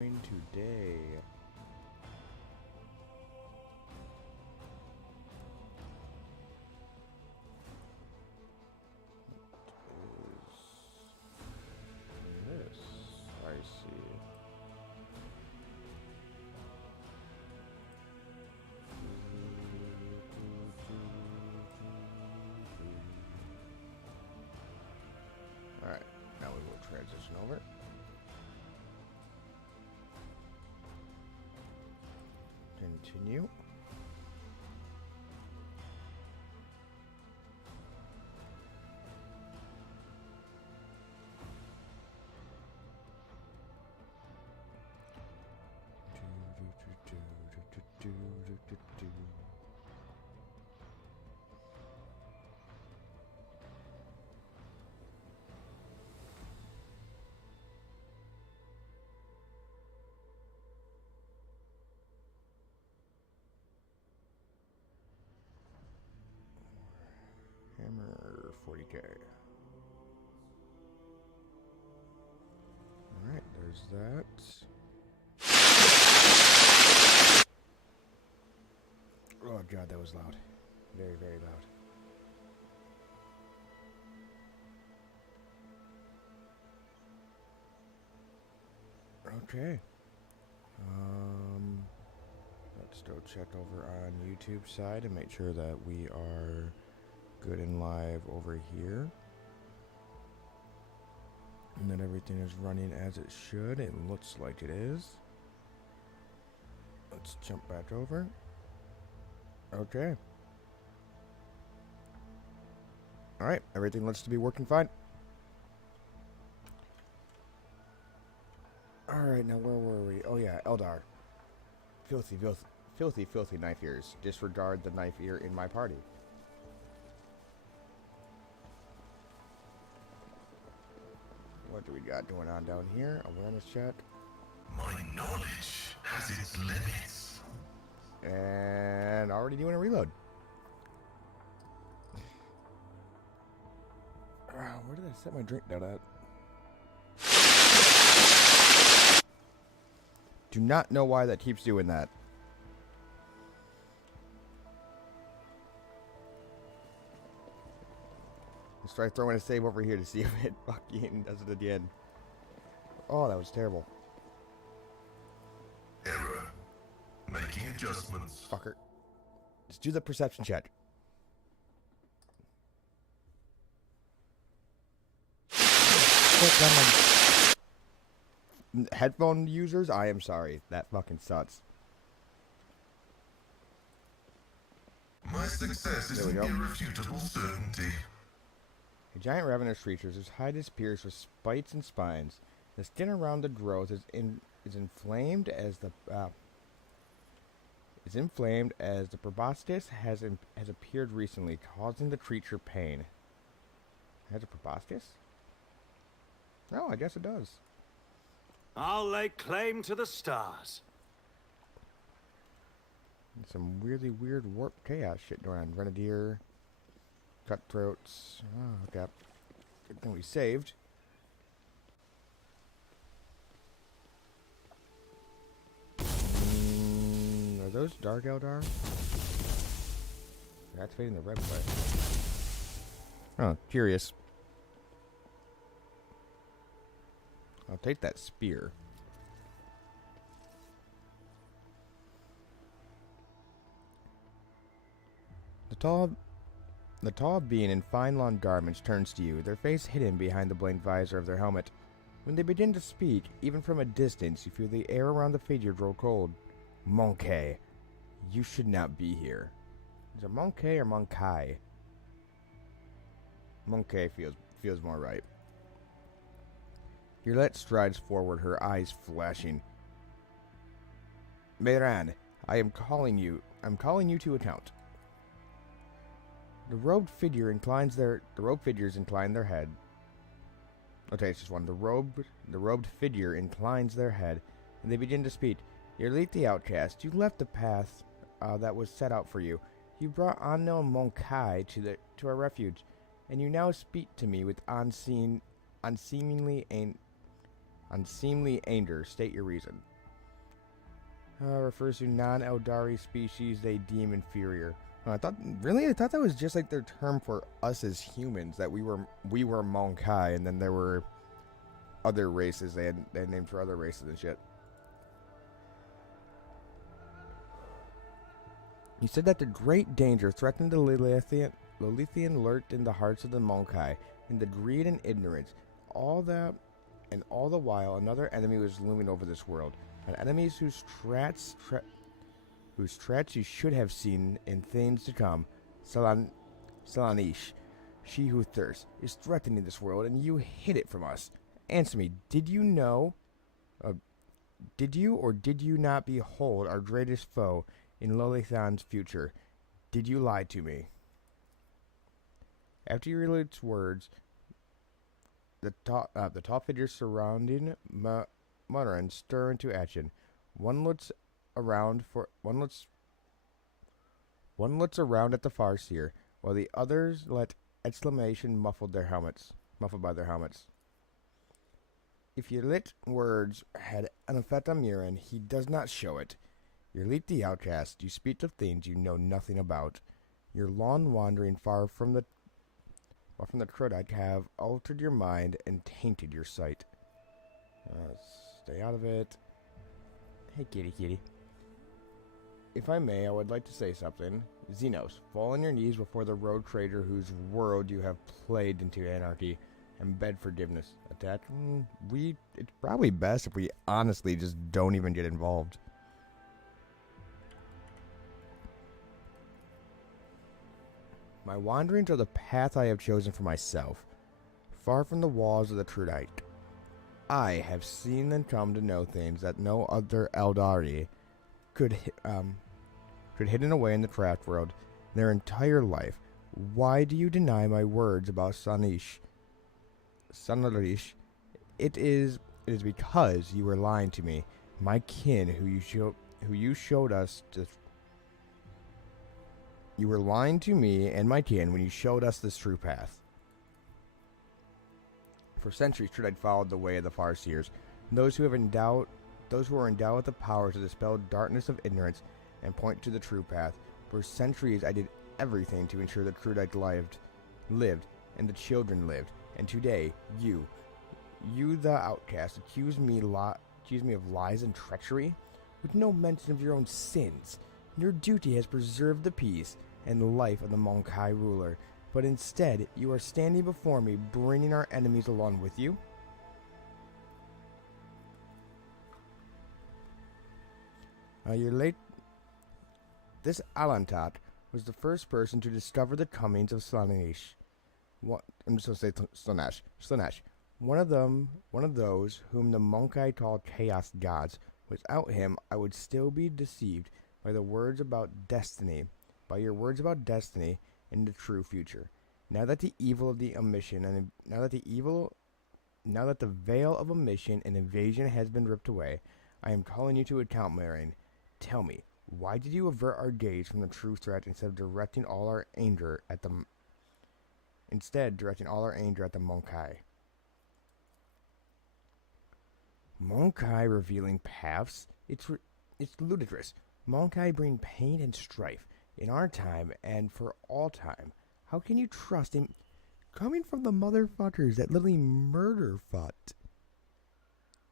Today. What is this? I see. Alright, now we will transition over. Continue. Hammer 40k. Alright, there's that. Oh god, that was loud. Very, very loud. Okay. Let's go check over on YouTube side and make sure that we are good and live over here. And that everything is running as it should. It looks like it is. Let's jump back over. Okay. Alright, everything looks to be working fine. Alright, now where were we? Oh yeah, Eldar. Filthy knife ears. Disregard the knife ear in my party. What do we got going on down here? Awareness check. My knowledge has its limits. And already doing a reload. Where did I set my drink down at? Do not know why that keeps doing that. Let's try throwing a save over here to see if it fucking does it again. Oh, that was terrible. Error. Making adjustments. Fucker. Let's do the perception check. Headphone users, I am sorry. That fucking sucks. My success is an irrefutable certainty. A giant ravenous creature whose hide is pierced with spikes and spines. The skin around the growth is inflamed as the proboscis has appeared recently, causing the creature pain. Has a proboscis? No, I guess it does. I'll lay claim to the stars. And some really weird warp chaos shit going on. Grenadier, cutthroats. Oh, okay. Good thing we saved. Are those Dark Eldar? They're activating the red way. Oh, curious. I'll take that spear. The tall being in fine lawn garments turns to you, their face hidden behind the blank visor of their helmet. When they begin to speak, even from a distance, you feel the air around the figure grow cold. Monkey, you should not be here. Is it Monkey or Monkai? Monkey feels more right. Yurlet strides forward, her eyes flashing. Mehran, I'm calling you to account. The robed figures incline their head. Okay, it's just one. The robed figure inclines their head, and they begin to speak. Yurlet the outcast, you left the path that was set out for you. You brought unknown Monkai to our refuge, and you now speak to me with unseemly anger. State your reason. refers to non-Eldari species they deem inferior. I thought that was just like their term for us as humans, that we were Monkai, and then there were other races they had named for other races and shit. He said that the great danger threatening the Lilithian lurked in the hearts of the Monkai, in the greed and ignorance. All the while, another enemy was looming over this world. An enemy whose tracks you should have seen in things to come. Salanish, she who thirsts, is threatening this world, and you hid it from us. Answer me, did you know? Did you or did you not behold our greatest foe in Lilithan's future? Did you lie to me? After you relates words, the tall figures surrounding Mudran stir into action. One looks around at the Farseer, while the others let exclamation muffled by their helmets. If your lit words had an effect on Murin, he does not show it. Your leap the outcast, you speak of things you know nothing about. Your long wandering far from the Crudite have altered your mind and tainted your sight. Stay out of it. Hey, kitty. If I may, I would like to say something. Xenos, fall on your knees before the road trader whose world you have played into anarchy, and beg forgiveness. Attack? It's probably best if we honestly just don't even get involved. My wanderings are the path I have chosen for myself, far from the walls of the Trudite. I have seen and come to know things that no other Eldari could hidden away in the craft world their entire life. Why do you deny my words about Sanarish? It is because you were lying to me, my kin, you were lying to me and my kin when you showed us this true path. For centuries, Trudite followed the way of the Farseers, those who are endowed with the power to dispel darkness of ignorance and point to the true path. For centuries, I did everything to ensure the Trudite lived, and the children lived. And today, you the outcast, accuse me of lies and treachery, with no mention of your own sins. Your duty has preserved the peace and the life of the Monkai ruler, but instead, you are standing before me, bringing our enemies along with you. This Alantat was the first person to discover the comings of Slaanesh. I'm just going to say Slaanesh. One of those whom the Monkai called Chaos Gods. Without him, I would still be deceived by your words about destiny and the true future. Now that the veil of omission and evasion has been ripped away, I am calling you to account, Marion. Tell me, why did you avert our gaze from the true threat instead of directing all our anger at the Monkai? Monkai revealing paths? It's ludicrous. Monkai bring pain and strife in our time and for all time. How can you trust him? Coming from the motherfuckers that literally murder fought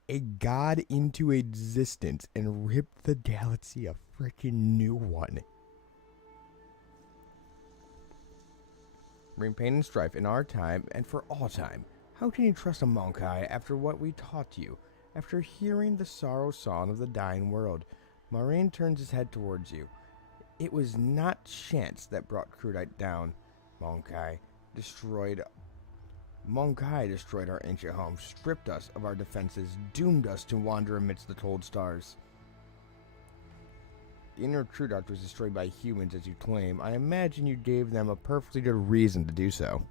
a god into existence and ripped the galaxy a freaking new one. Bring pain and strife in our time and for all time. How can you trust a Monkai after what we taught you? After hearing the sorrow song of the dying world, Moraine turns his head towards you. It was not chance that brought Crudite down. Monkai destroyed our ancient home, stripped us of our defenses, doomed us to wander amidst the cold stars. The inner Trudite was destroyed by humans, as you claim. I imagine you gave them a perfectly good reason to do so.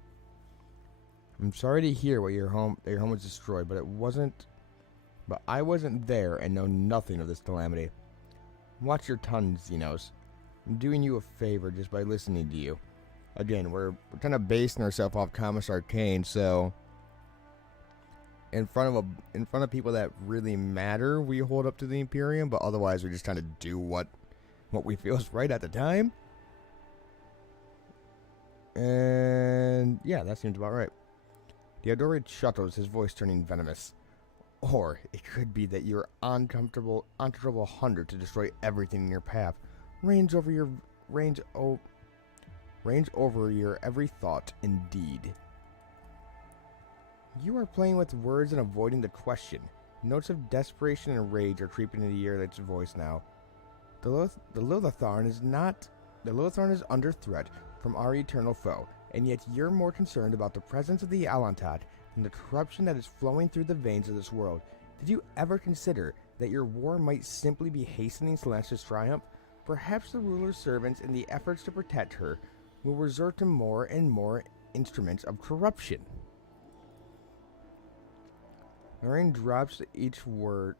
I'm sorry to hear that your home was destroyed, but I wasn't there and know nothing of this calamity. Watch your tongue, Xenos. I'm doing you a favor just by listening to you. Again, we're kind of basing ourselves off Comics Arcane, so in front of people that really matter, we hold up to the Imperium, but otherwise we just kind of do what we feel is right at the time. And yeah, that seems about right. Theodoric shudders, his voice turning venomous. Or it could be that your uncomfortable hunger to destroy everything in your path reigns over your every thought and deed. You are playing with words and avoiding the question. Notes of desperation and rage are creeping into Yerlich's voice now. The Lilitharn is under threat from our eternal foe, and yet you're more concerned about the presence of the Alantat than the corruption that is flowing through the veins of this world. Did you ever consider that your war might simply be hastening Celestia's triumph? Perhaps the ruler's servants, in the efforts to protect her, will resort to more and more instruments of corruption. Miriam drops each word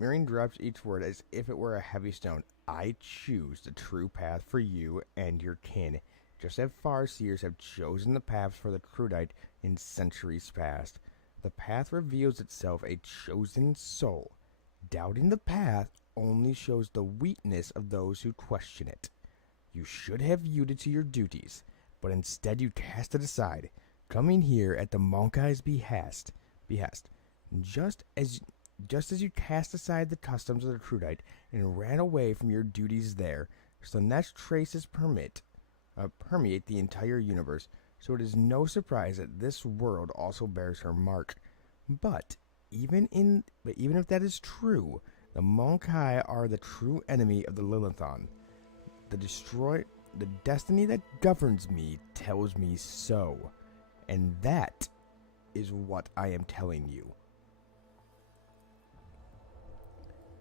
as if it were a heavy stone. I choose the true path for you and your kin, just as Farseers have chosen the paths for the Crudite in centuries past. The path reveals itself a chosen soul. Doubting the path only shows the weakness of those who question it. You should have yielded to your duties, but instead you cast it aside, coming here at the Monkai's behest. Just as you cast aside the customs of the Crudite and ran away from your duties there, Slaanesh traces permeate the entire universe, so it is no surprise that this world also bears her mark. But even if that is true, the Monkai are the true enemy of the Lilithon. The destiny that governs me tells me so, and that is what I am telling you.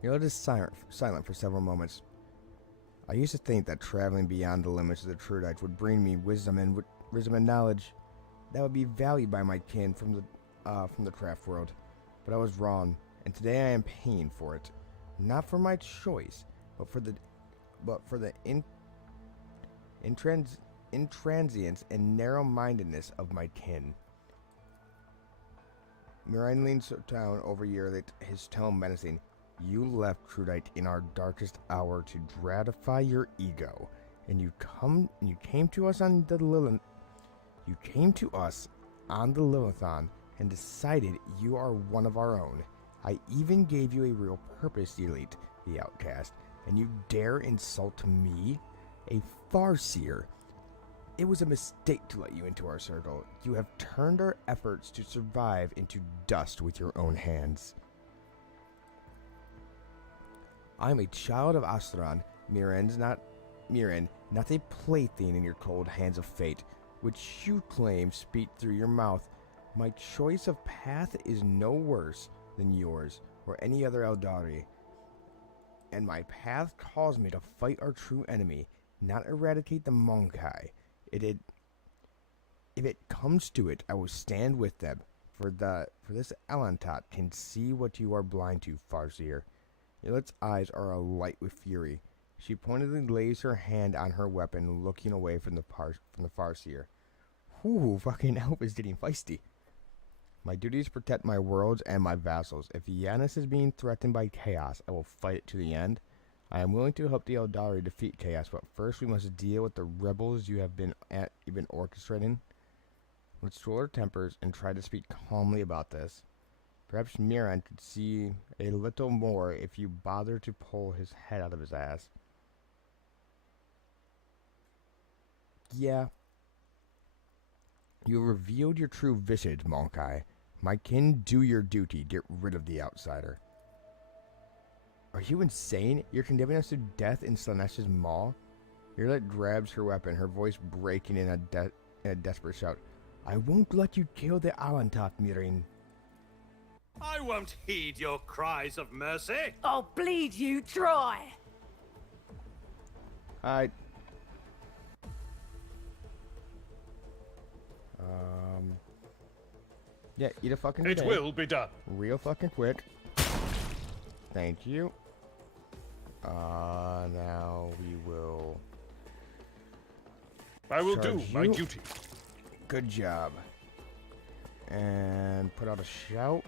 Yellow is silent for several moments. I used to think that traveling beyond the limits of the Trudites would bring me wisdom and knowledge that would be valued by my kin from the craft world, but I was wrong, and today I am paying for it, not for my choice, but for the intransience and narrow-mindedness of my kin. Mirain leans down over Yerlit, his tone menacing. You left Crudite in our darkest hour to gratify your ego, and you came to us on the Lilithon and decided you are one of our own. I even gave you a real purpose, Elite, the outcast, and you dare insult me, a Farseer. It was a mistake to let you into our circle. You have turned our efforts to survive into dust with your own hands. I am a child of Astaran, Miran, not a plaything in your cold hands of fate, which you claim speak through your mouth. My choice of path is no worse than yours or any other Eldari, and my path calls me to fight our true enemy, not eradicate the Monkai. If it comes to it, I will stand with them, for this Alantat can see what you are blind to, Farseer. Yelit's eyes are alight with fury. She pointedly lays her hand on her weapon, looking away from the Farseer. Ooh, fucking elf is getting feisty. My duty is to protect my worlds and my vassals. If Yanis is being threatened by chaos, I will fight it to the end. I am willing to help the Eldari defeat chaos, but first we must deal with the rebels you have been orchestrating. Let's cool our tempers and try to speak calmly about this. Perhaps Miran could see a little more if you bother to pull his head out of his ass. Yeah. You revealed your true visage, Monkai. My kin, do your duty. Get rid of the outsider. Are you insane? You're condemning us to death in Slaanesh's maw? Yerlit grabs her weapon, her voice breaking in a desperate shout. I won't let you kill the Alantat, Mirin. I won't heed your cries of mercy. I'll bleed you dry. Yeah, eat a fucking It steak. will be done. Real fucking quick. Thank you. Now we will... I will charge do my you. duty. Good job. And put out a shout.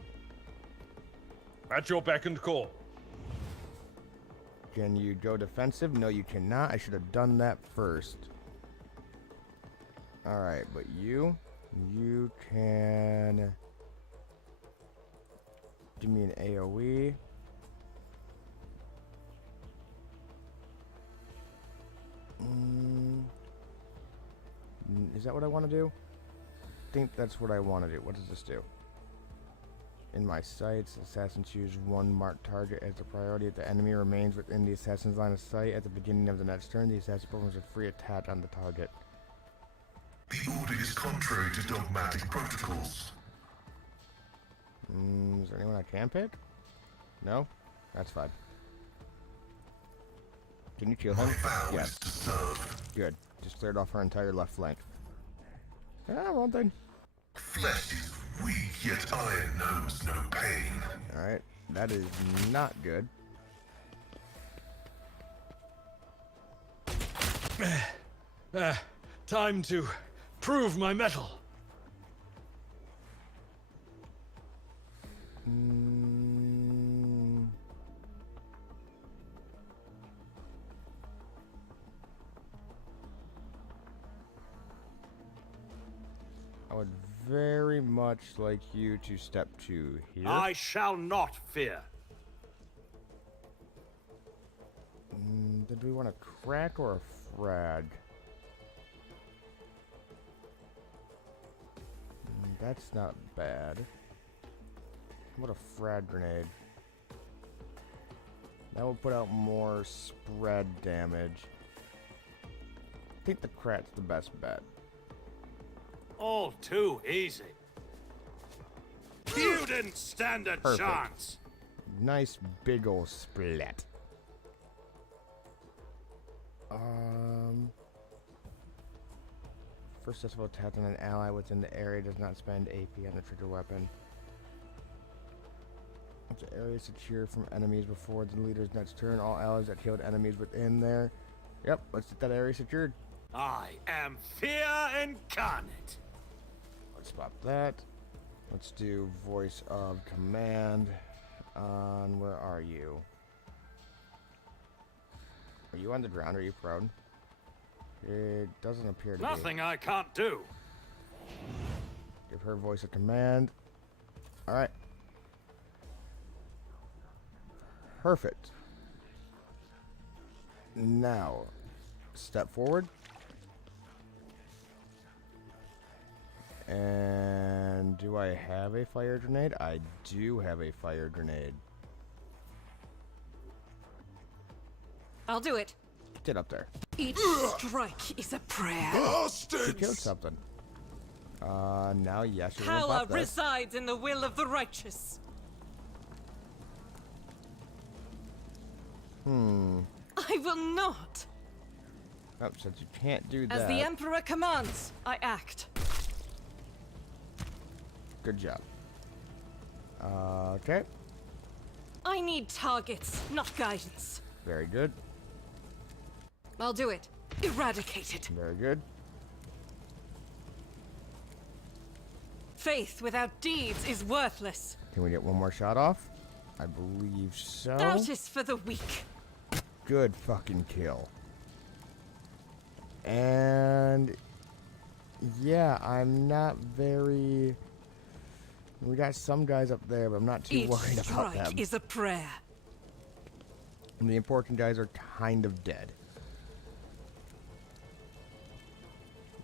At your beck and call. Can you go defensive? No, you cannot. I should have done that first. Alright, but you can give me an AoE. Is that what I want to do? I think that's what I want to do. What does this do? In my sights, assassins choose one marked target as a priority. If the enemy remains within the assassin's line of sight at the beginning of the next turn, the assassin performs a free attack on the target. The order is contrary to dogmatic protocols. Is there anyone I can pick? No? That's fine. Can you kill him? My vow Yes. is to serve. Good. Just cleared off our entire left flank. Ah, one thing. Flesh is weak, yet iron knows no pain. Alright. That is not good. Time to prove my mettle. I would very much like you to step to here. I shall not fear. Did we want a crack or a frag? That's not bad. What a frag grenade. That will put out more spread damage. I think the crack's the best bet. All too easy. You didn't stand a Perfect. chance. Nice big ol' splat. First successful attack on an ally within the area does not spend AP on the trigger weapon. If the area is secure from enemies before the leader's next turn, all allies that killed enemies within there. Yep, let's get that area secured. I am fear incarnate. Let's pop that. Let's do voice of command on, where are you? Are you on the ground or are you prone? It doesn't appear to be. Nothing I can't do. Give her voice of command. Alright. Perfect. Now, step forward. And do I have a fire grenade? I do have a fire grenade. I'll do it. Get up there. Each strike is a prayer. She killed something. Now yes, you're gonna Power pop this. resides in the will of the righteous. I will not. Oh, since you can't do As that. the Emperor commands, I act. Good job. Okay. I need targets, not guidance. Very good. I'll do it. Eradicate it. Very good. Faith without deeds is worthless. Can we get one more shot off? I believe so. Doubt is for the weak. Good fucking kill. And yeah, I'm not very. We got some guys up there, but I'm not too Each worried about them. strike is a prayer. And the important guys are kind of dead.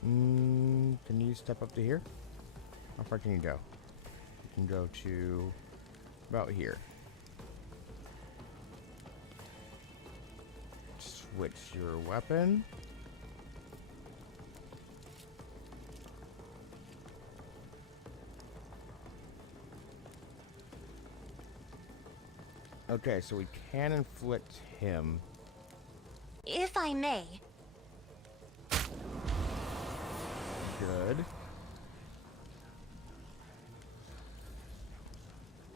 Can you step up to here? How far can you go? You can go to about here. Switch your weapon. Okay, so we can inflict him. If I may. Good.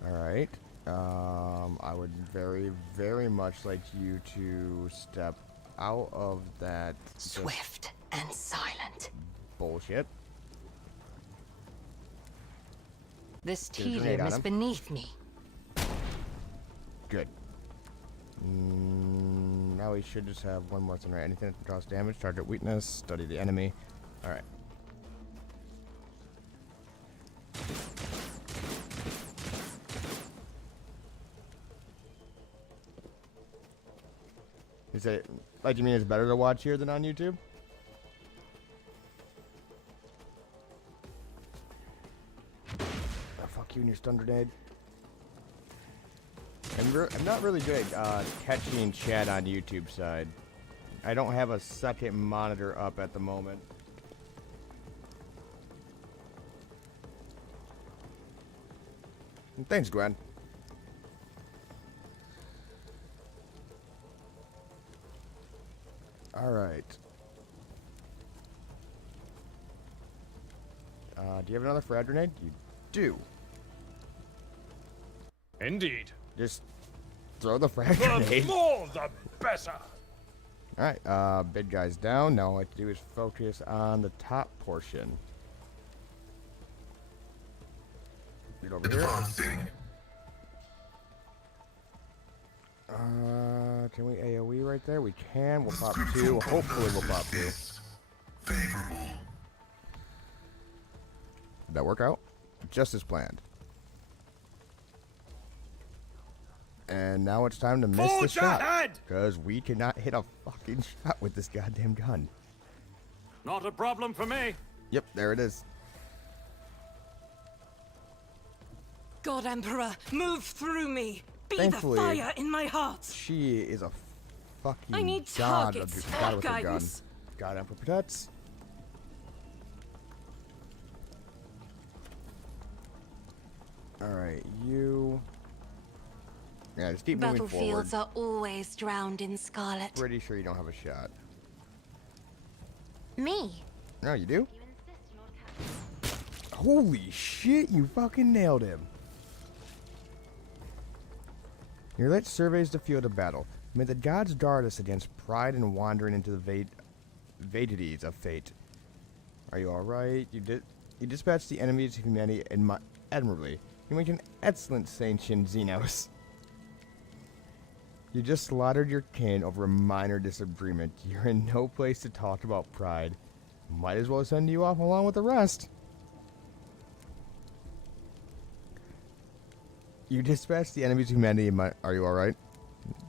Alright. I would very, very much like you to step out of that Swift and silent. bullshit. This Get a grenade tedium on is him. beneath me. Good. Now we should just have one more thing, right? Anything that draws damage, target weakness, study the enemy. Alright. Is it, like, you mean it's better to watch here than on YouTube? Oh, fuck you and your stun grenade. I'm not really good at catching chat on YouTube side. I don't have a second monitor up at the moment. Thanks, Gwen. Alright. Do you have another frag grenade? You do. Indeed. Just throw the frag The grenade. more the better. Alright, big guy's down. Now all I have to do is focus on the top portion. Get over here. Advancing. Can we AoE right there? We can. We'll pop two. Hopefully we'll pop two. Favorable. Did that work out? Just as planned. And now it's time to miss the Forge shot. ahead! Because we cannot hit a fucking shot with this goddamn gun. Not a problem for me. Yep, there it is. God Emperor, move through me. Be Thankfully, the fire in my heart. She is a fucking I need god targets of for god with her gun. guidance. God Emperor protects. Alright, you... Yeah, just keep moving forward. Battlefields are always drowned in scarlet. Pretty sure you don't have a shot. Me? No, you do? Holy shit, you fucking nailed him. Your light surveys the field of battle. May the gods guard us against pride and wandering into the vanities of fate. Are you alright? You dispatched the enemies of humanity admirably. You make an excellent Saint Xenos. You just slaughtered your kin over a minor disagreement. You're in no place to talk about pride. Might as well send you off along with the rest. You dispatched the enemies of humanity. Are you alright?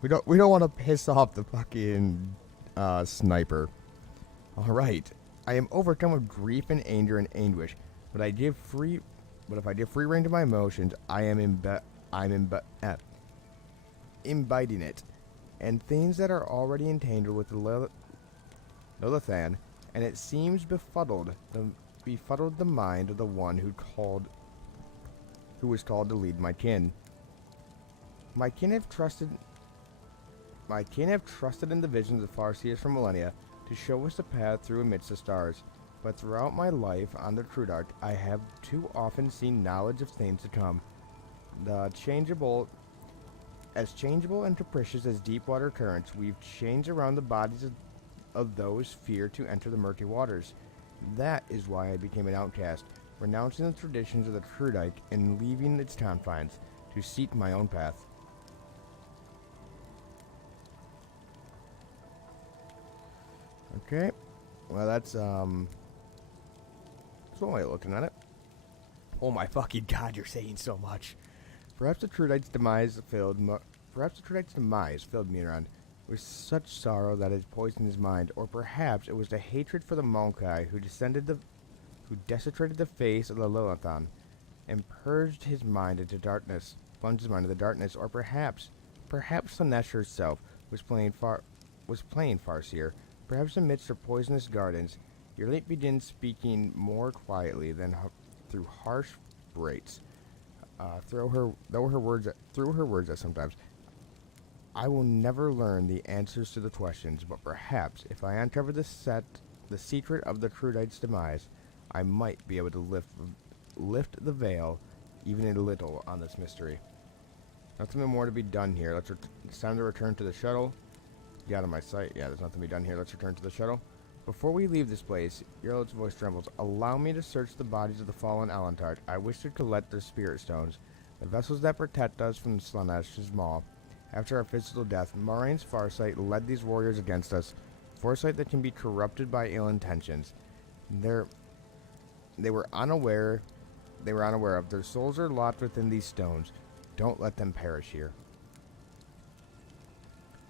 We don't want to piss off the fucking sniper. Alright. I am overcome with grief and anger and anguish, but if I give free rein to my emotions, I am imbibing it, and things that are already entangled with the Lilithan, and it seems befuddled the mind of the one who was called to lead my kin. My kin have trusted in the visions of Farseers for millennia to show us the path through amidst the stars. But throughout my life on the True Dark, I have too often seen knowledge of things to come. As changeable and capricious as deep water currents, we've changed around the bodies of those feared to enter the murky waters. That is why I became an outcast, renouncing the traditions of the True Dark and leaving its confines to seek my own path. Okay, well that's one way of looking at it. Oh my fucking god, you're saying so much. Perhaps the True Dark's demise filled Miran with such sorrow that it poisoned his mind, or perhaps it was the hatred for the Maokai who desecrated the face of the Lilithan and plunged his mind into darkness, or perhaps Slanesh herself was playing Farseer. Perhaps amidst her poisonous gardens, your late begins speaking more quietly than through harsh braits. Through her words at sometimes. I will never learn the answers to the questions, but perhaps if I uncover the secret of the True Dark's demise, I might be able to lift the veil even a little on this mystery. Nothing more to be done here. It's time to return to the shuttle. Get out of my sight. Yeah, there's nothing to be done here. Let's return to the shuttle. Before we leave this place, Yarlot's voice trembles. Allow me to search the bodies of the fallen Alantart. I wish to collect their spirit stones, the vessels that protect us from Slanesh's maw. After our physical death, Moraine's Farsight led these warriors against us. Foresight that can be corrupted by ill intentions. They were unaware of. Their souls are locked within these stones. Don't let them perish here.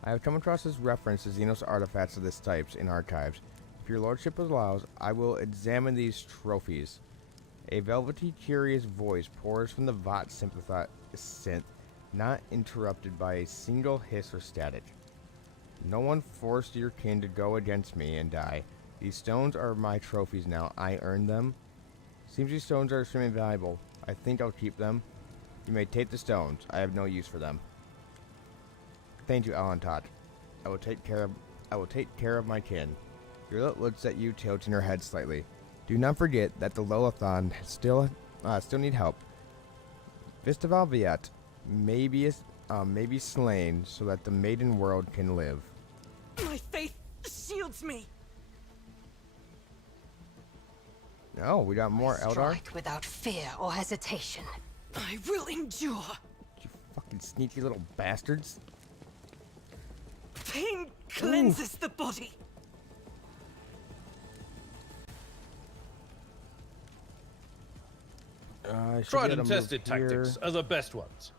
I have come across this reference to Xenos artifacts of this type in archives. If your lordship allows, I will examine these trophies. A velvety, curious voice pours from the Vought synth, not interrupted by a single hiss or static. No one forced your kin to go against me and die. These stones are my trophies now. I earned them. Seems these stones are extremely valuable. I think I'll keep them. You may take the stones. I have no use for them. Thank you, Alantot. I will take care of my kin. Yarlot looks at you, tilting her head slightly. Do not forget that the Lolathon still need help. Vistavalviat may be slain so that the maiden world can live. My faith shields me. No, we got more Eldar. Strike without fear or hesitation. I will endure. You fucking sneaky little bastards. Pain cleanses the body. Tried and tested tactics are the best ones.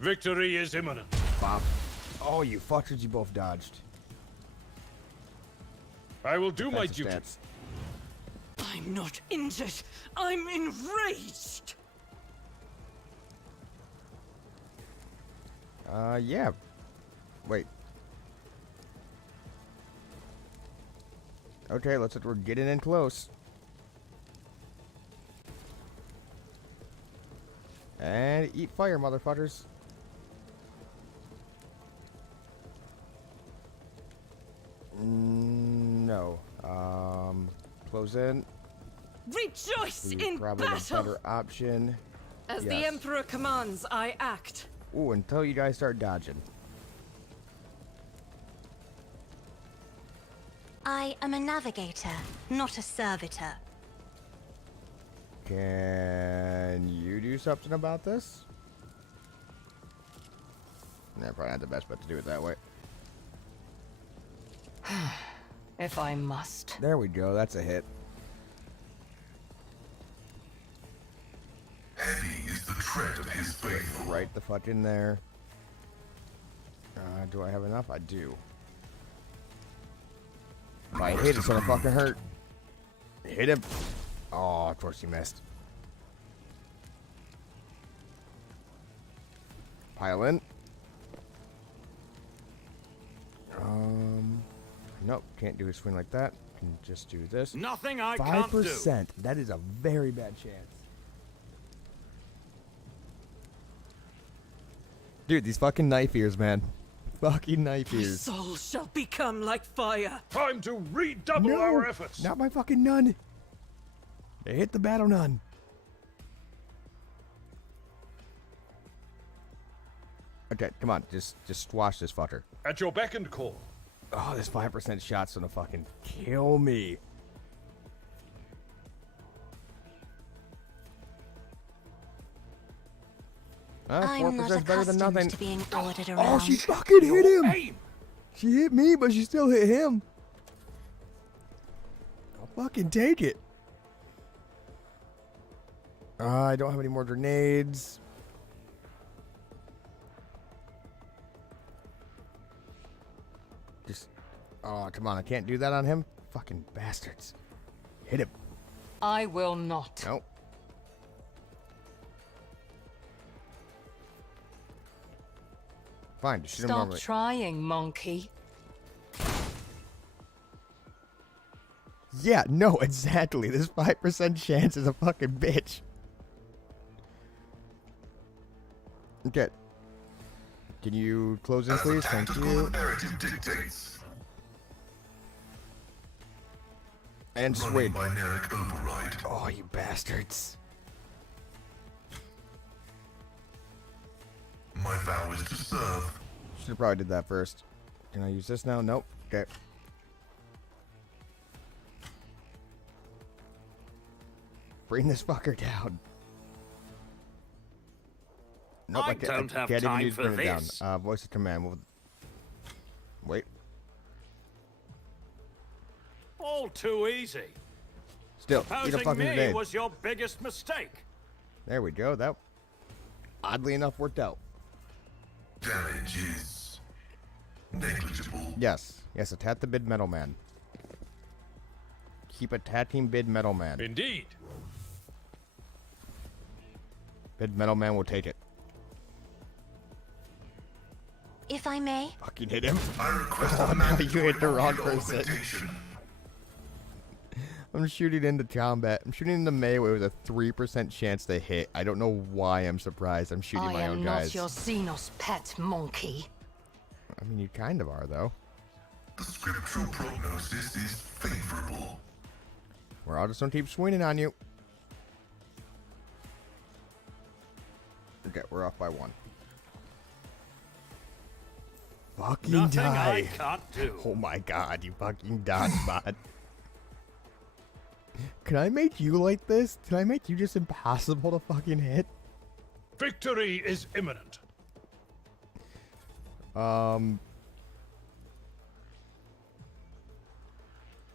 Victory is imminent. Bop. Oh, you fuckers, you both dodged. I will do my Defensive duty. stats. I'm not injured. I'm enraged. Yeah. Wait. Okay, we're getting in close. And eat fire, motherfuckers. No. Close in. Rejoice Be in probably the battle. better option. As the Yes. Emperor commands, I act. Ooh, until you guys start dodging. I am a navigator, not a servitor. Can you do something about this? Nah, probably not the best bet to do it that way. If I must. There we go, that's a hit. Heavy is the tread of his faithful. Right the fuck in there. Do I have enough? I do. If I hit, it's gonna fucking hurt. Hit him. Oh, of course he missed. Pile in. Nope, can't do a swing like that. Can just do this. Nothing I can't do. 5%. That is a very bad chance. Dude, these fucking knife ears, man. Fucking knife My ears. soul shall become like fire. Time to redouble our efforts. Not my fucking nun. They hit the battle nun. Okay, come on, just squash this fucker. At your beck and call. Oh, this 5% shot's gonna fucking kill me. I'm not 4% better than accustomed nothing. to being ordered around. Oh, she fucking hit him. Aim. She hit me, but she still hit him. I'll fucking take it. I don't have any more grenades. Just, oh, come on, I can't do that on him. Fucking bastards. Hit him. I will not. Nope. Fine, just shoot him Stop normally. trying, monkey. Yeah, no, exactly. This 5% chance is a fucking bitch. Okay. Can you close in, As the please? Thank tactical you. narrative dictates. And Running swing. by Narek override. Oh, you bastards. My vow is to serve, Should have probably did that first. Can I use this now? Nope. Okay. Bring this fucker down. Nope, I don't have can't even time use for bring it this. down. Voice of command. Wait. All too easy. Still, eat a Supposing fucking me grenade. was your biggest mistake. There we go. That, oddly enough, worked out. Damage is negligible. Yes. Yes, attack the bid metal man. Keep attacking bid metal man. Indeed. Bid metal man will take it. If I may, Fucking hit him. I request Oh a no, you mandatory hit the wrong ocular person. augmentation. I'm shooting into combat. I'm shooting into melee with a 3% chance to hit. I don't know why I'm surprised. I'm shooting I my am own not guys. your Xenos pet monkey. I mean, you kind of are, though. The scriptural prognosis is favorable. We're all just gonna keep swinging on you. Okay, we're off by 1. Fucking Nothing die. I can't do. Oh my god, you fucking dodge bot. Can I make you like this? Can I make you just impossible to fucking hit? Victory is imminent.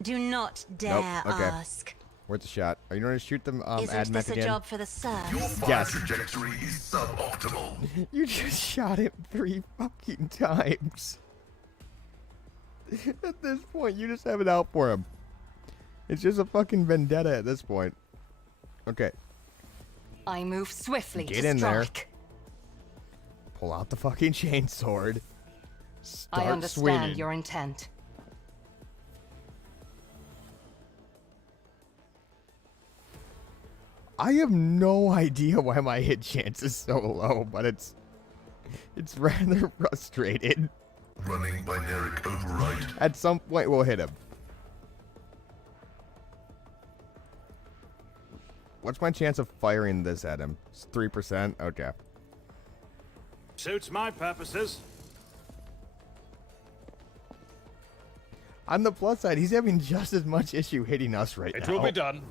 do not dare okay. ask. Where's the shot? Are you going to shoot them Isn't ad mech this a again? job for the serfs? Your fire Yes. trajectory is suboptimal. You just shot him 3 fucking times. At this point, you just have it out for him. It's just a fucking vendetta at this point. Okay, I move swiftly Get to in there. strike. pull out the fucking chainsword. Start I understand swinging. your intent. I have no idea why my hit chance is so low, but it's rather frustrating. Running binaric override. At some point, we'll hit him. What's my chance of firing this at him? It's 3%? Okay. Suits my purposes. On the plus side, he's having just as much issue hitting us right It now. will be done.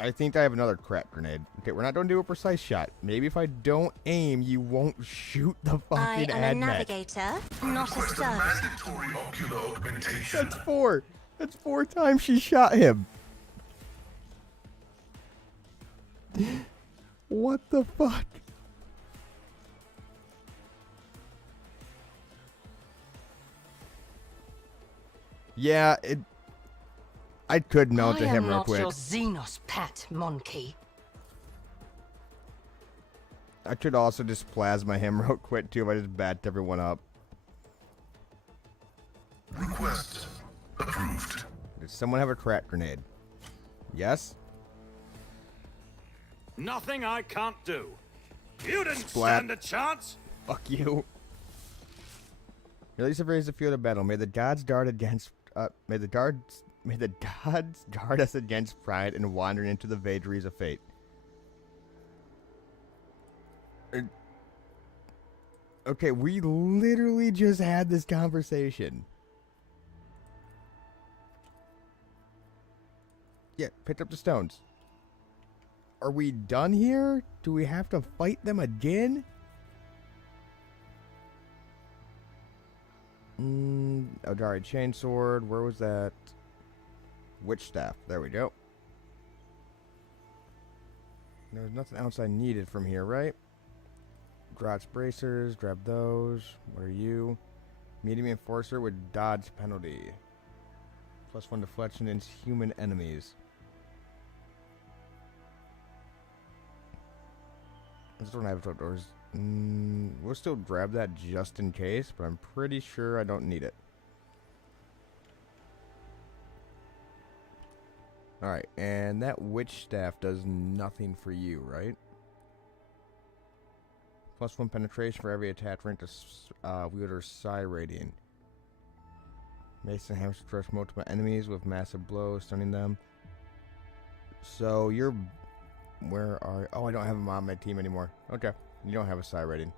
I think I have another crack grenade. Okay, we're not going to do a precise shot. Maybe if I don't aim, you won't shoot the I fucking am a ad mech. navigator, not a Request a servant. mandatory ocular augmentation. That's 4. That's 4 times she shot him. What the fuck? Yeah, I could mount I to am him real not quick. your Xenos pet monkey. I could also just plasma him real quick too if I just backed everyone up. Request approved. Does someone have a crack grenade? Yes? Nothing I can't do. You didn't Splat. stand a chance. Fuck you. Release of raise the field of battle. May the gods guard against may the gods guard us against pride and wandering into the vagaries of fate. Okay, we literally just had this conversation. Yeah, picked up the stones. Are we done here? Do we have to fight them again? Alright, chainsword. Where was that? Witch staff. There we go. There's nothing else I needed from here, right? Grot's bracers. Grab those. What are you? Medium enforcer with dodge penalty. +1 deflection against human enemies. I just don't have trapdoors. We'll still grab that just in case, but I'm pretty sure I don't need it. Alright, and that witch staff does nothing for you, right? +1 penetration for every attack rank to wielder psi rating. Mason hamster crush multiple enemies with massive blows, stunning them. So you're Where are... Oh, I don't have him on my team anymore. Okay. You don't have a psi rating.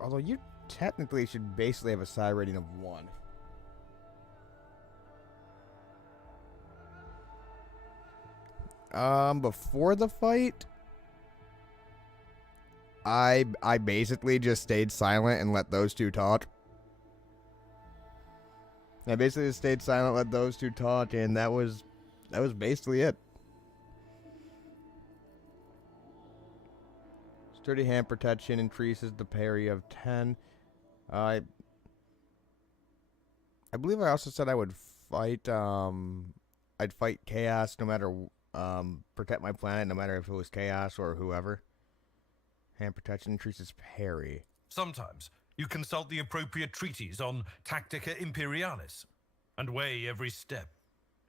Although you technically should basically have a psi rating of 1. Before the fight, I basically just stayed silent and let those two talk. I basically just stayed silent, let those two talk, and that was basically it. Sturdy hand protection increases the parry of 10. I believe I also said I would fight, I'd fight chaos no matter, protect my planet no matter if it was chaos or whoever. Hand protection increases parry. Sometimes you consult the appropriate treatise on Tactica Imperialis and weigh every step.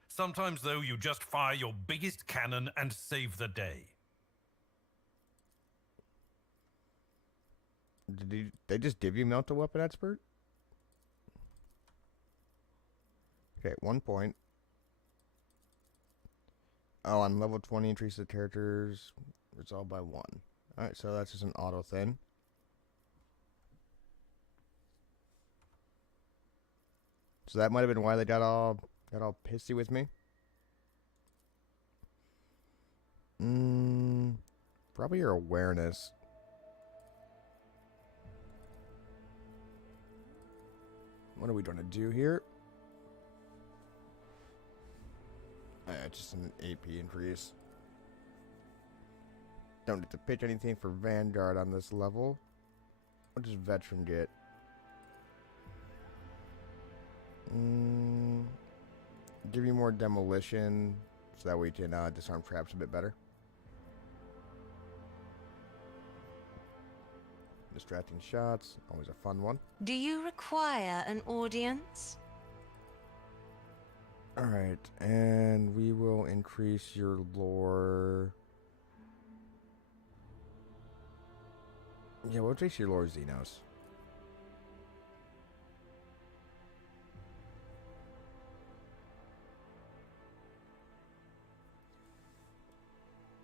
Sometimes, though, you just fire your biggest cannon and save the day. Did they just div you mount a weapon expert? Okay, 1 point. Oh, on level 20, increase the character's resolve by 1. Alright, so that's just an auto thing. So that might have been why they got all pissy with me. Probably your awareness. What are we going to do here? Just an AP increase. Don't need to pitch anything for Vanguard on this level. What does Veteran get? Give you more demolition, so that we can disarm traps a bit better. Distracting shots, always a fun one. Do you require an audience? Alright, and we will increase your lore. Yeah, we'll increase your lore, Xenos.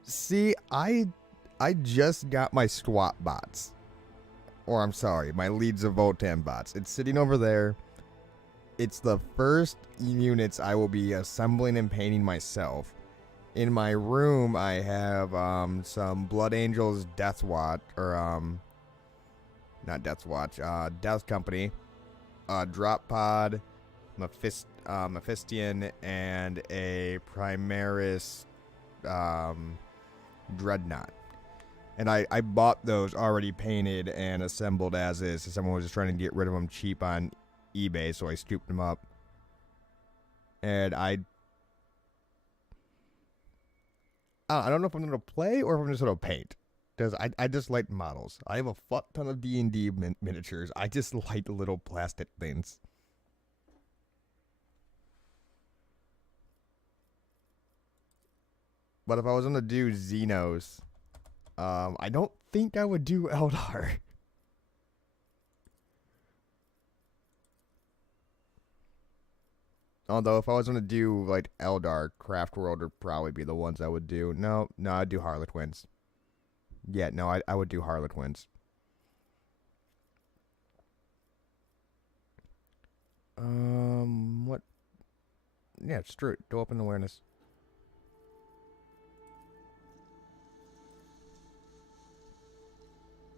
See, I just got my SWAT bots. Or I'm sorry, my Leads of Votan bots. It's sitting over there. It's the first units I will be assembling and painting myself. In my room, I have some Blood Angels Death Watch, or not Death Watch, Death Company, Drop Pod, Mephistian, and a Primaris Dreadnought. And I bought those already painted and assembled as is. So someone was just trying to get rid of them cheap on eBay, so I scooped them up. And I don't know if I'm going to play or if I'm just going to paint. Because I just like models. I have a fuck ton of D&D miniatures. I just like little plastic things. But if I was going to do Xenos, I don't think I would do Eldar. Although if I was going to do like Eldar, Craft World would probably be the ones I would do. No, I'd do Harlequins. Yeah, no, I would do Harlequins. What? Yeah, it's true. Go up in awareness.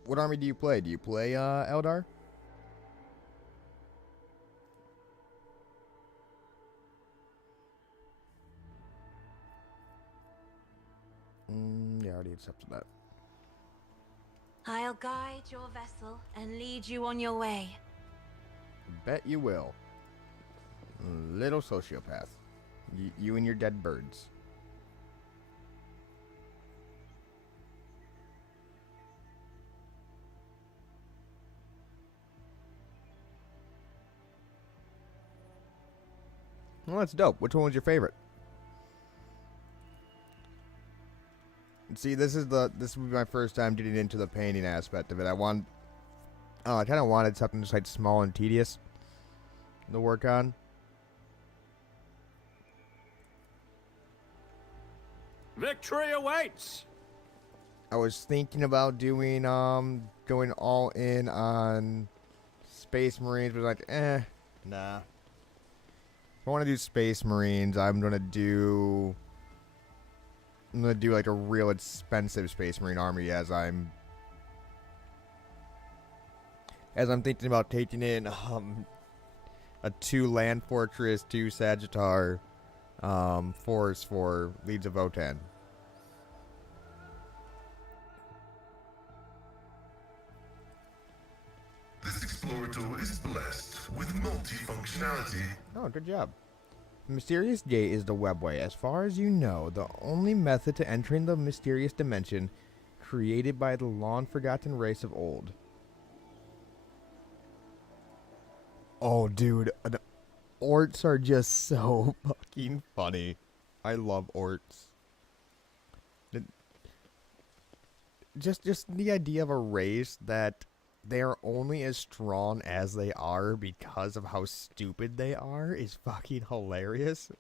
What army do you play? Do you play Eldar? Yeah, I already accepted that. I'll guide your vessel and lead you on your way. Bet you will. Little sociopath. You and your dead birds. Well, that's dope. Which one was your favorite? See, this will be my first time getting into the painting aspect of it. I kind of wanted something just like small and tedious to work on. Victory awaits! I was thinking about doing, going all in on Space Marines, but like, nah. If I want to do Space Marines, I'm gonna do like a real expensive Space Marine army as I'm thinking about taking in a 2 Land Fortress, 2 Sagittar force for Leads of Votan. This explorator is blessed with multifunctionality. Oh, good job. The Mysterious Gate is the webway. As far as you know, the only method to entering the mysterious dimension created by the long-forgotten race of old. Oh, dude. The orcs are just so fucking funny. I love orcs. Just the idea of a race that they are only as strong as they are because of how stupid they are is fucking hilarious.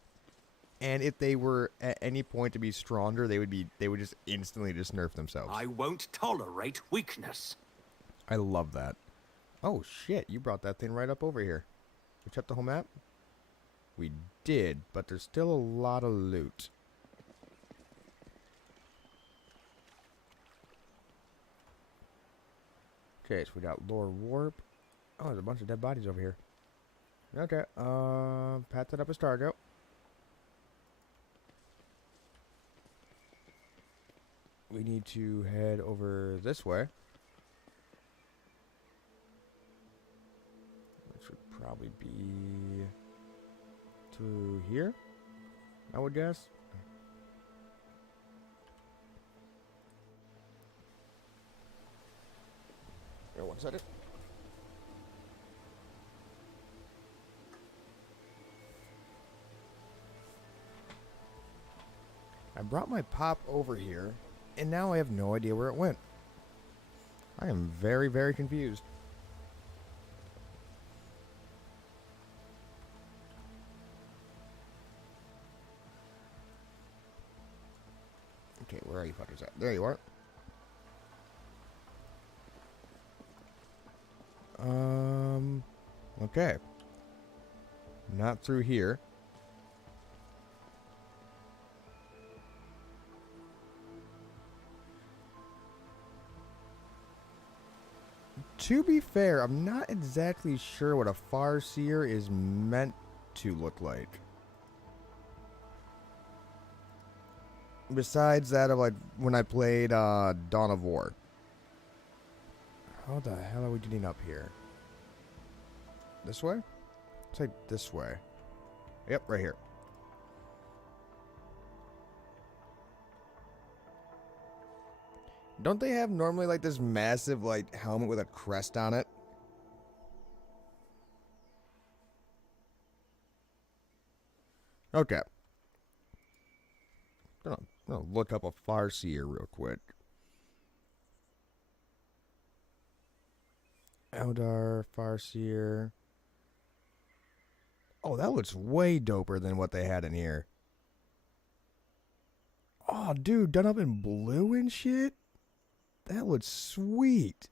And if they were at any point to be stronger, they would just instantly just nerf themselves. I won't tolerate weakness. I love that. Oh shit, you brought that thing right up over here. We checked the whole map? We did, but there's still a lot of loot. Okay, so we got Lore Warp. Oh, there's a bunch of dead bodies over here. Okay, pat that up a Stargo. We need to head over this way. Which would probably be to here, I would guess. Here, 1 second. I brought my pop over here, and now I have no idea where it went. I am very, very confused. Okay, where are you fuckers at? There you are. Okay. Not through here. To be fair, I'm not exactly sure what a Farseer is meant to look like. Besides that of like when I played Dawn of War. How the hell are we getting up here? This way? It's like this way. Yep, right here. Don't they have normally like this massive like helmet with a crest on it? Okay. I'm gonna look up a Farseer real quick. Eldar, Farseer. Oh, that looks way doper than what they had in here. Oh, dude, done up in blue and shit? That looks sweet.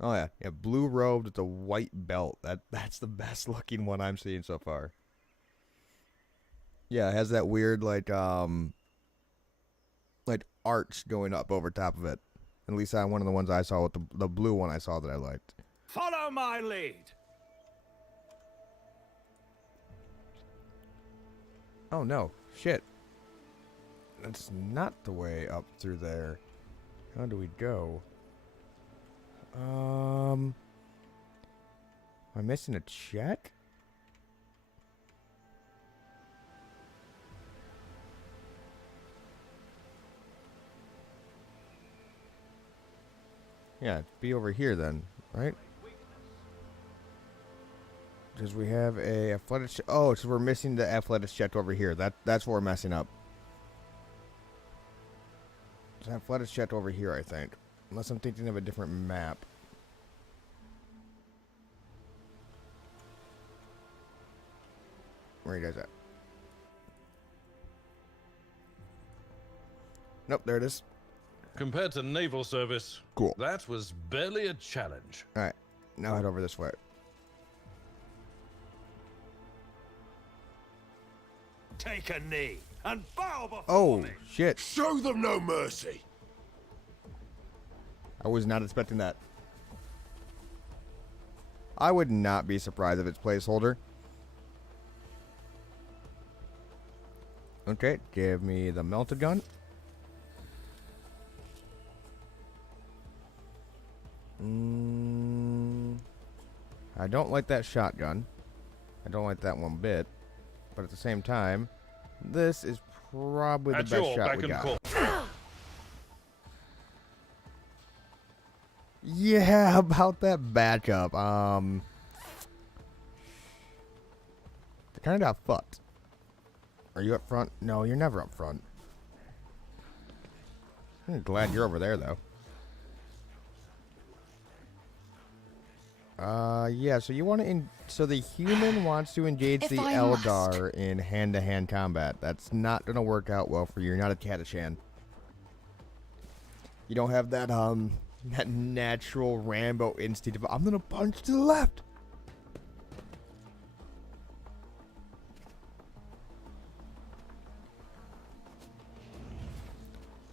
Oh, yeah. Yeah, blue robed with a white belt. That's the best looking one I'm seeing so far. Yeah, it has that weird, like arch going up over top of it. At least one of the ones I saw with the blue one I saw that I liked. Follow my lead. Oh no, shit. That's not the way up through there. How do we go? Am I missing a check? Yeah, be over here then, right? Because we have a athletics. Oh, so we're missing the athletics check over here. That's where we're messing up. There's an athletics check over here, I think. Unless I'm thinking of a different map. Where are you guys at? Nope, there it is. Compared to naval service, Cool. that was barely a challenge. Alright, now head over this way. Take a knee and bow before Oh, me. shit. Show them no mercy. I was not expecting that. I would not be surprised if it's placeholder. Okay, give me the melted gun. I don't like that shotgun. I don't like that one bit. But at the same time, this is probably the At best your shot beck we and got. call. Yeah, about that backup. They kind of got fucked. Are you up front? No, you're never up front. I'm glad you're over there, though. Yeah, so you want to... So the human wants to engage If the I Eldar in hand-to-hand combat. That's not going to work out well for you. You're not a Catachan. You don't have that, that natural Rambo instinct of, I'm going to punch to the left.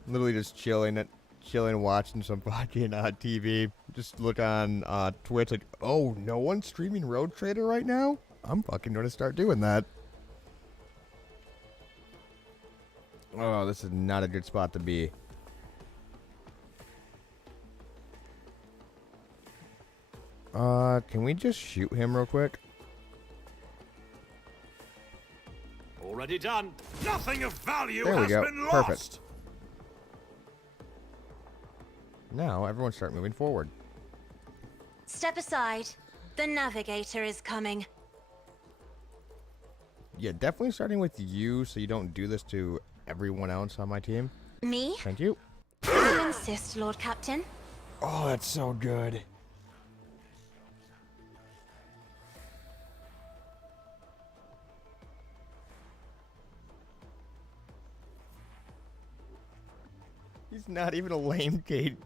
Literally just chilling, watching some fucking TV. Just look on Twitch, like, oh, no one's streaming Road Trader right now? I'm fucking gonna start doing that. Oh, this is not a good spot to be. Can we just shoot him real quick? Already done. Nothing of value There we has go. been lost. Perfect. Now, everyone start moving forward. Step aside. The navigator is coming. Yeah, definitely starting with you so you don't do this to everyone else on my team. Me? Thank you. You insist, Lord Captain. Oh, that's so good. He's not even a lame Katie,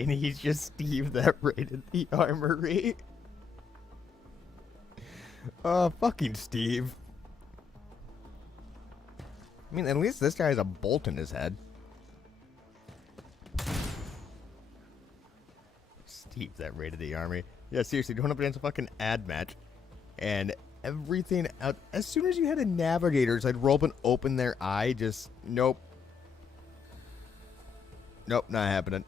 and he's just Steve that raided the armory. Fucking Steve. I mean, at least this guy has a bolt in his head. Steve that raided the army. Yeah, seriously, going up against a fucking ad match. And everything out. As soon as you had a navigator, it's like roll up and open their eye. Just, nope. Nope, not happening.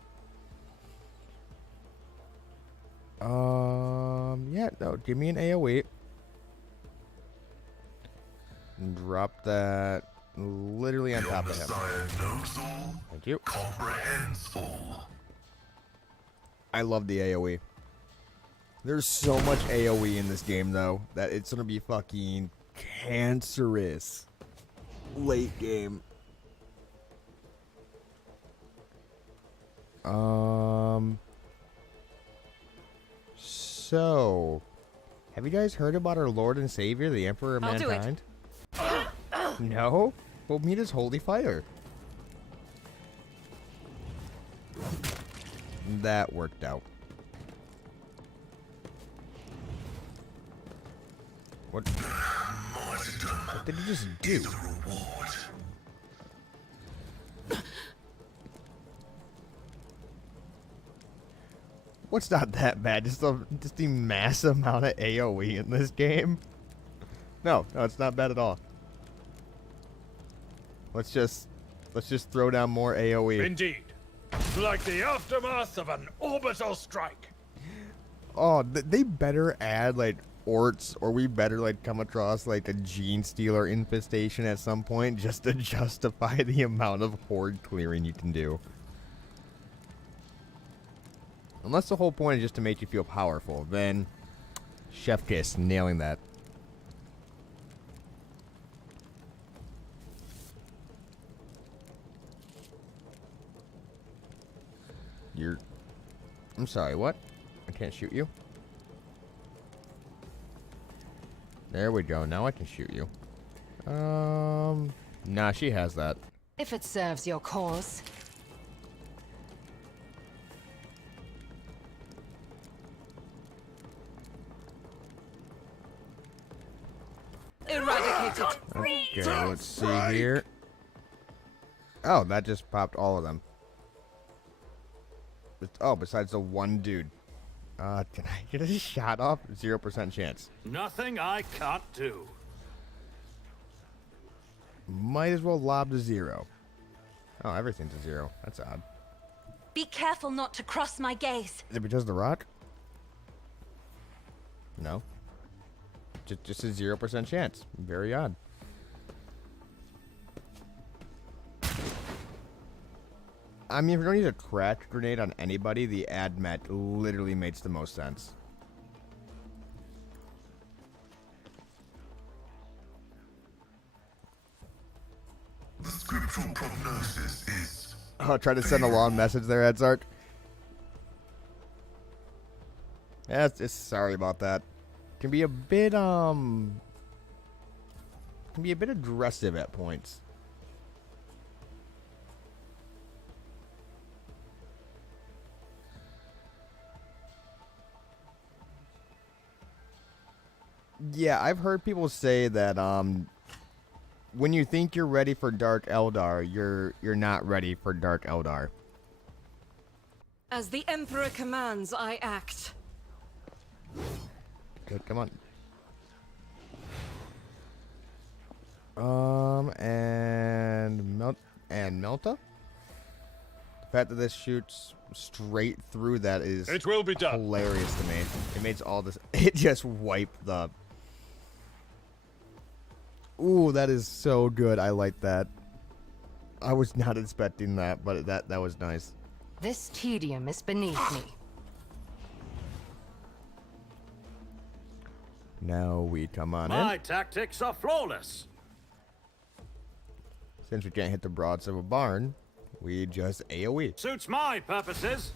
Yeah, no, give me an AoE. And drop that literally on Your top of him. Messiah knows all, Thank you. comprehends all. I love the AoE. There's so much AoE in this game, though, that it's gonna be fucking cancerous late game. So, have you guys heard about our Lord and Savior, the Emperor of I'll do it. Mankind? No? Well, meet his holy fire. That worked out. What did you just do? The reward. What's not that bad? Just the mass amount of AoE in this game. No, it's not bad at all. Let's just throw down more AoE. Indeed. Like the aftermath of an orbital strike. Oh, they better add like orts, or we better like come across like a gene stealer infestation at some point just to justify the amount of horde clearing you can do. Unless the whole point is just to make you feel powerful, then Chef Kiss, nailing that. I'm sorry, what? I can't shoot you? There we go, now I can shoot you. Nah, she has that. If it serves your cause. Eradicated. Okay, let's see here. Oh, that just popped all of them. Oh, besides the one dude. Can I get a shot off? 0% chance. Nothing I can't do. Might as well lob to 0. Oh, everything's a 0. That's odd. Be careful not to cross my gaze. Is it because of the rock? No. Just a 0% chance. Very odd. I mean, if you're going to use a crack grenade on anybody, the AdMet literally makes the most sense. The scriptural prognosis is... Oh, try to send a long message there, Edzart. Yeah, sorry about that. Can be a bit, aggressive at points. Yeah, I've heard people say that, when you think you're ready for Dark Eldar, you're not ready for Dark Eldar. As the Emperor commands, I act. Good, come on. And Melta? The fact that this shoots straight through that is It will be done. hilarious to me. It makes all this. It just wiped the. Ooh, that is so good. I like that. I was not expecting that, but that was nice. This tedium is beneath me. Now we come on My in. tactics are flawless. Since we can't hit the broads of a barn, we just AoE. Suits my purposes.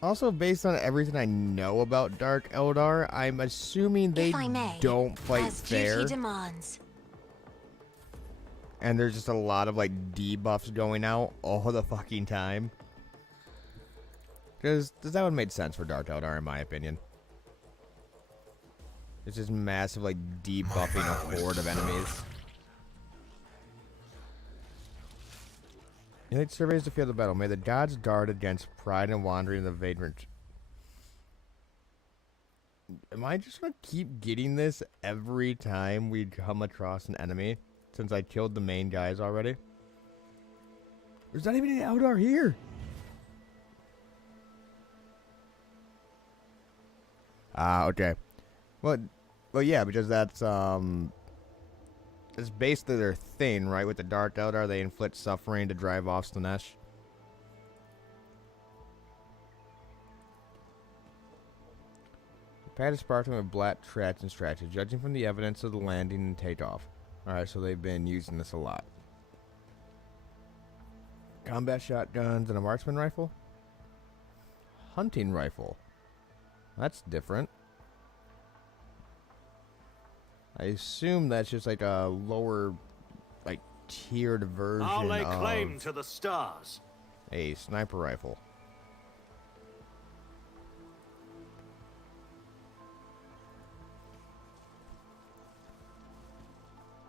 Also, based on everything I know about Dark Eldar, I'm assuming they If I may, don't fight as fair. duty demands. And there's just a lot of, like, debuffs going out all the fucking time. Because that would make sense for Dark Eldar, in my opinion. It's just massive, like, debuffing a horde of enemies. Elite surveys the field of battle. May the gods guard against pride and wandering of the vagrant. Am I just gonna keep getting this every time we come across an enemy? Since I killed the main guys already? There's not even an Eldar here! Ah, okay. Well, yeah, because that's it's basically their thing, right? With the Dark Eldar, they inflict suffering to drive off Slanesh. The pad is sparkling with black tracks and scratches, judging from the evidence of the landing and takeoff. Alright, so they've been using this a lot. Combat shotguns and a marksman rifle? Hunting rifle. That's different. I assume that's just like a lower, like, tiered version I'll lay claim of to the stars. a sniper rifle.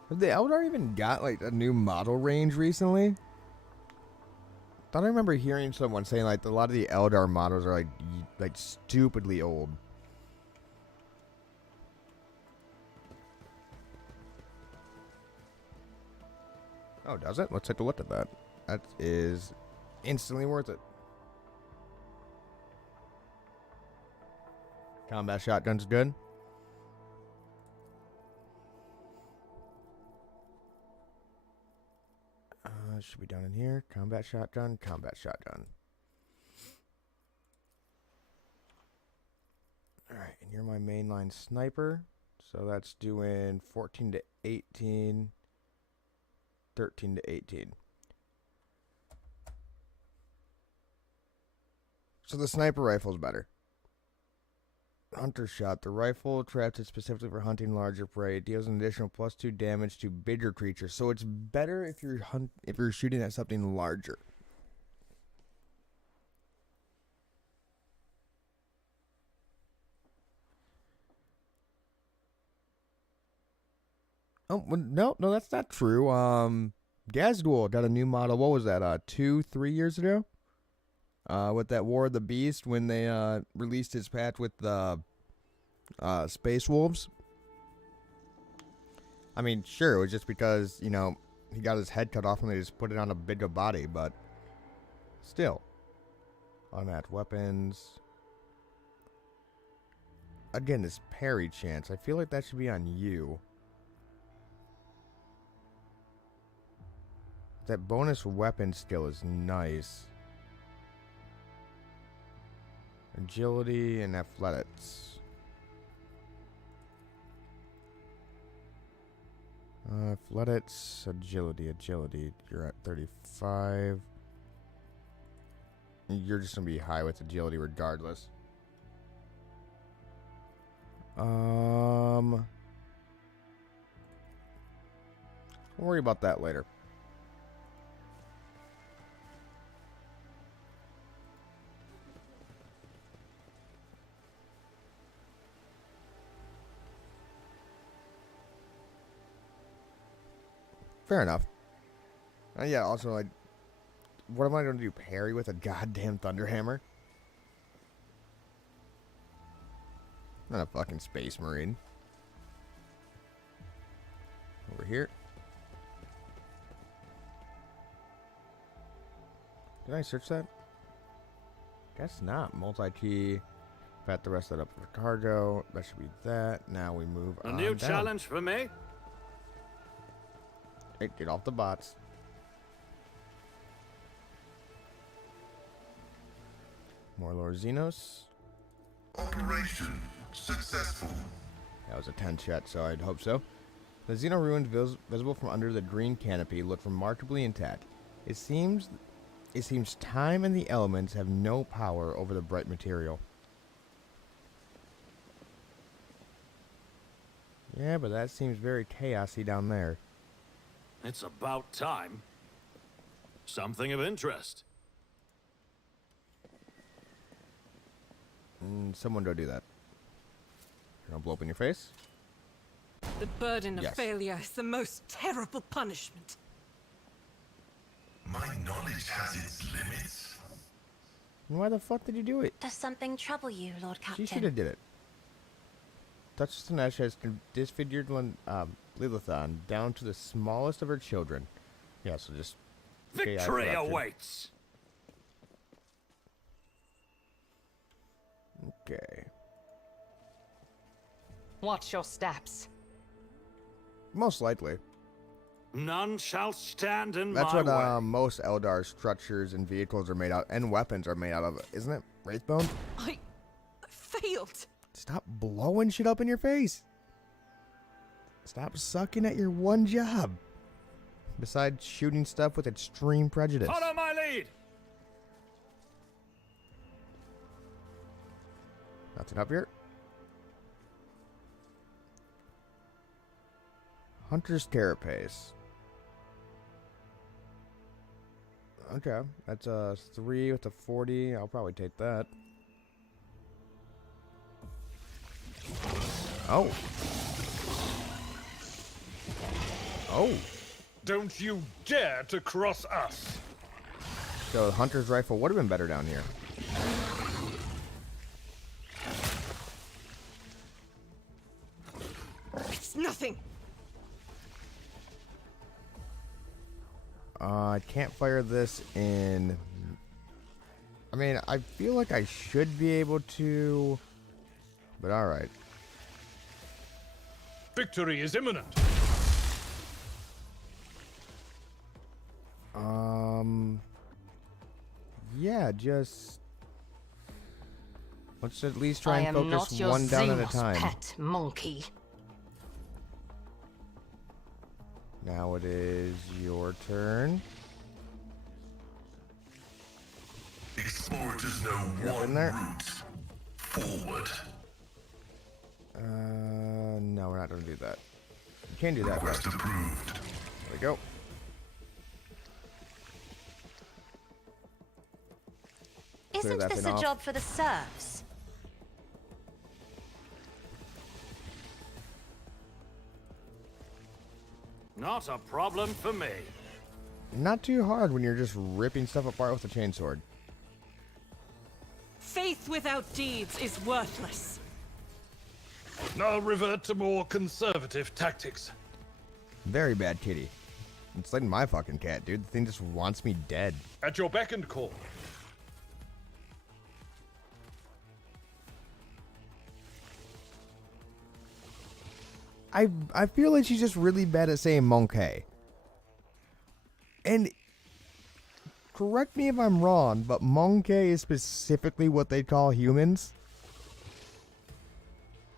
Have the Eldar even got, like, a new model range recently? Thought I remember hearing someone saying, like, a lot of the Eldar models are, like stupidly old. Oh, does it? Let's take a look at that. That is instantly worth it. Combat shotgun's good. Should be down in here. Combat shotgun, combat shotgun. Alright, and you're my mainline sniper. So that's doing 14 to 18. 13 to 18. So the sniper rifle's better. Hunter shot. The rifle crafted specifically for hunting larger prey. It deals an additional +2 damage to bigger creatures. So it's better if you're shooting at something larger. Oh well, no, that's not true. Gazduel got a new model. What was that? 2-3 years ago. With that War of the Beast when they released his patch with the Space Wolves. I mean, sure, it was just because, you know, he got his head cut off and they just put it on a bigger body, but still. Unmatched weapons. Again, this parry chance. I feel like that should be on you. That bonus weapon skill is nice. Agility and athletics. Athletics, agility. You're at 35. You're just gonna be high with agility regardless. We'll worry about that later. Fair enough. Yeah, also, what am I going to do? Parry with a goddamn Thunderhammer? Not a fucking Space Marine. Over here. Did I search that? Guess not. Multi-key. Pat the rest of that up for cargo. That should be that. Now we move on A new down. challenge for me? Hey, get off the bots. More Lord Xenos. Operation successful. That was a 10 shot, so I'd hope so. The Xeno ruins visible from under the green canopy look remarkably intact. It seems time and the elements have no power over the bright material. Yeah, but that seems very chaosy down there. It's about time. Something of interest. Someone go do that. You're gonna blow up in your face? The burden of Yes. failure is the most terrible punishment. My knowledge has its limits. And why the fuck did you do it? Does something trouble you, Lord She should have Captain? did it. Touch Sinesh has disfigured Lilithon down to the smallest of her children. Yeah, so just... Victory corruption. awaits! Okay. Watch your steps. Most likely. None shall stand in That's my what way. most Eldar structures and vehicles are made out, and weapons are made out of, isn't it? Wraithbone? I failed. Stop blowing shit up in your face. Stop sucking at your one job. Besides shooting stuff with extreme prejudice. Follow my lead! Nothing up here. Hunter's Carapace. Okay, that's a 3 with a 40. I'll probably take that. Oh. Oh. Don't you dare to cross us! So the Hunter's Rifle would have been better down here. It's nothing. I can't fire this in... I mean, I feel like I should be able to... But alright. Victory is imminent. Yeah, just... Let's at least try I and am not focus your one down at a Xenos time. pet monkey. Now it is your turn. Orators know Up in one there. route. Forward. No, we're not gonna do that. You can't do that. Request Though. approved. There we go. Isn't that this thing a off. job for the serfs? Not a problem for me. Not too hard when you're just ripping stuff apart with a chainsword. Faith without deeds is worthless. I'll revert to more conservative tactics. Very bad kitty. It's like my fucking cat, dude. The thing just wants me dead. At your beck and call. I feel like she's just really bad at saying monkey. And correct me if I'm wrong, but monkey is specifically what they call humans.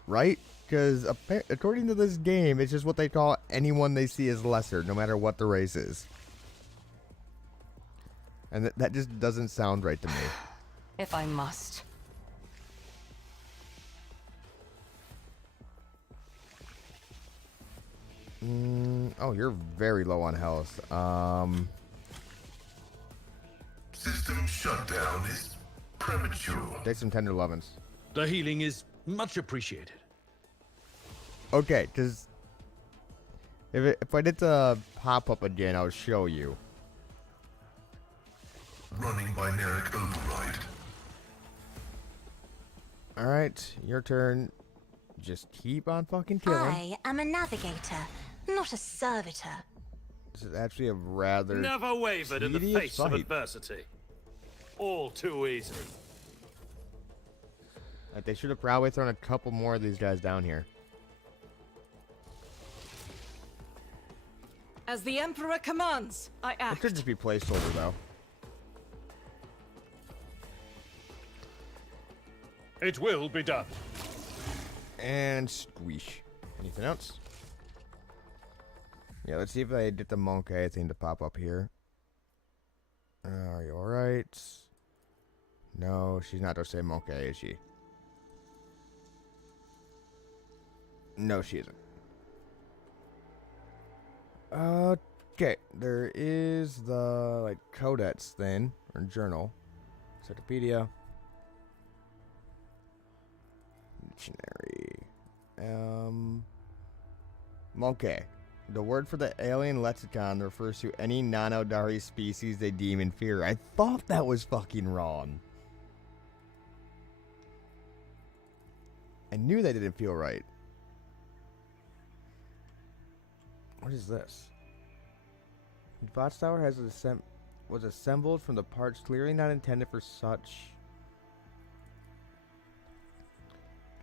Right? Because according to this game, it's just what they call anyone they see as lesser, no matter what the race is. And that just doesn't sound right to me. If I must. Oh, you're very low on health. System shutdown is premature. Take some tender lovins. The healing is much appreciated. Okay, because if I did the pop-up again, I'll show you. Running binaric override. Alright, your turn. Just keep on fucking killing. I am a navigator, not a servitor. This is actually a rather Never wavered in the tedious face of fight. adversity. All too easy. Like, they should have probably thrown a couple more of these guys down here. As the Emperor commands, I It act. could just be placeholder though. It will be done. And squeesh. Anything else? Yeah, let's see if I get the monkey thing to pop up here. Are you alright? No, she's not gonna say monkey, is she? No, she isn't. Okay, there is the, like, codex thing, or journal. Encyclopedia. Dictionary. Monkey. The word for the alien lexicon refers to any non-Eldari species they deem inferior. I thought that was fucking wrong. I knew that didn't feel right. What is this? The watchtower was assembled from the parts clearly not intended for such.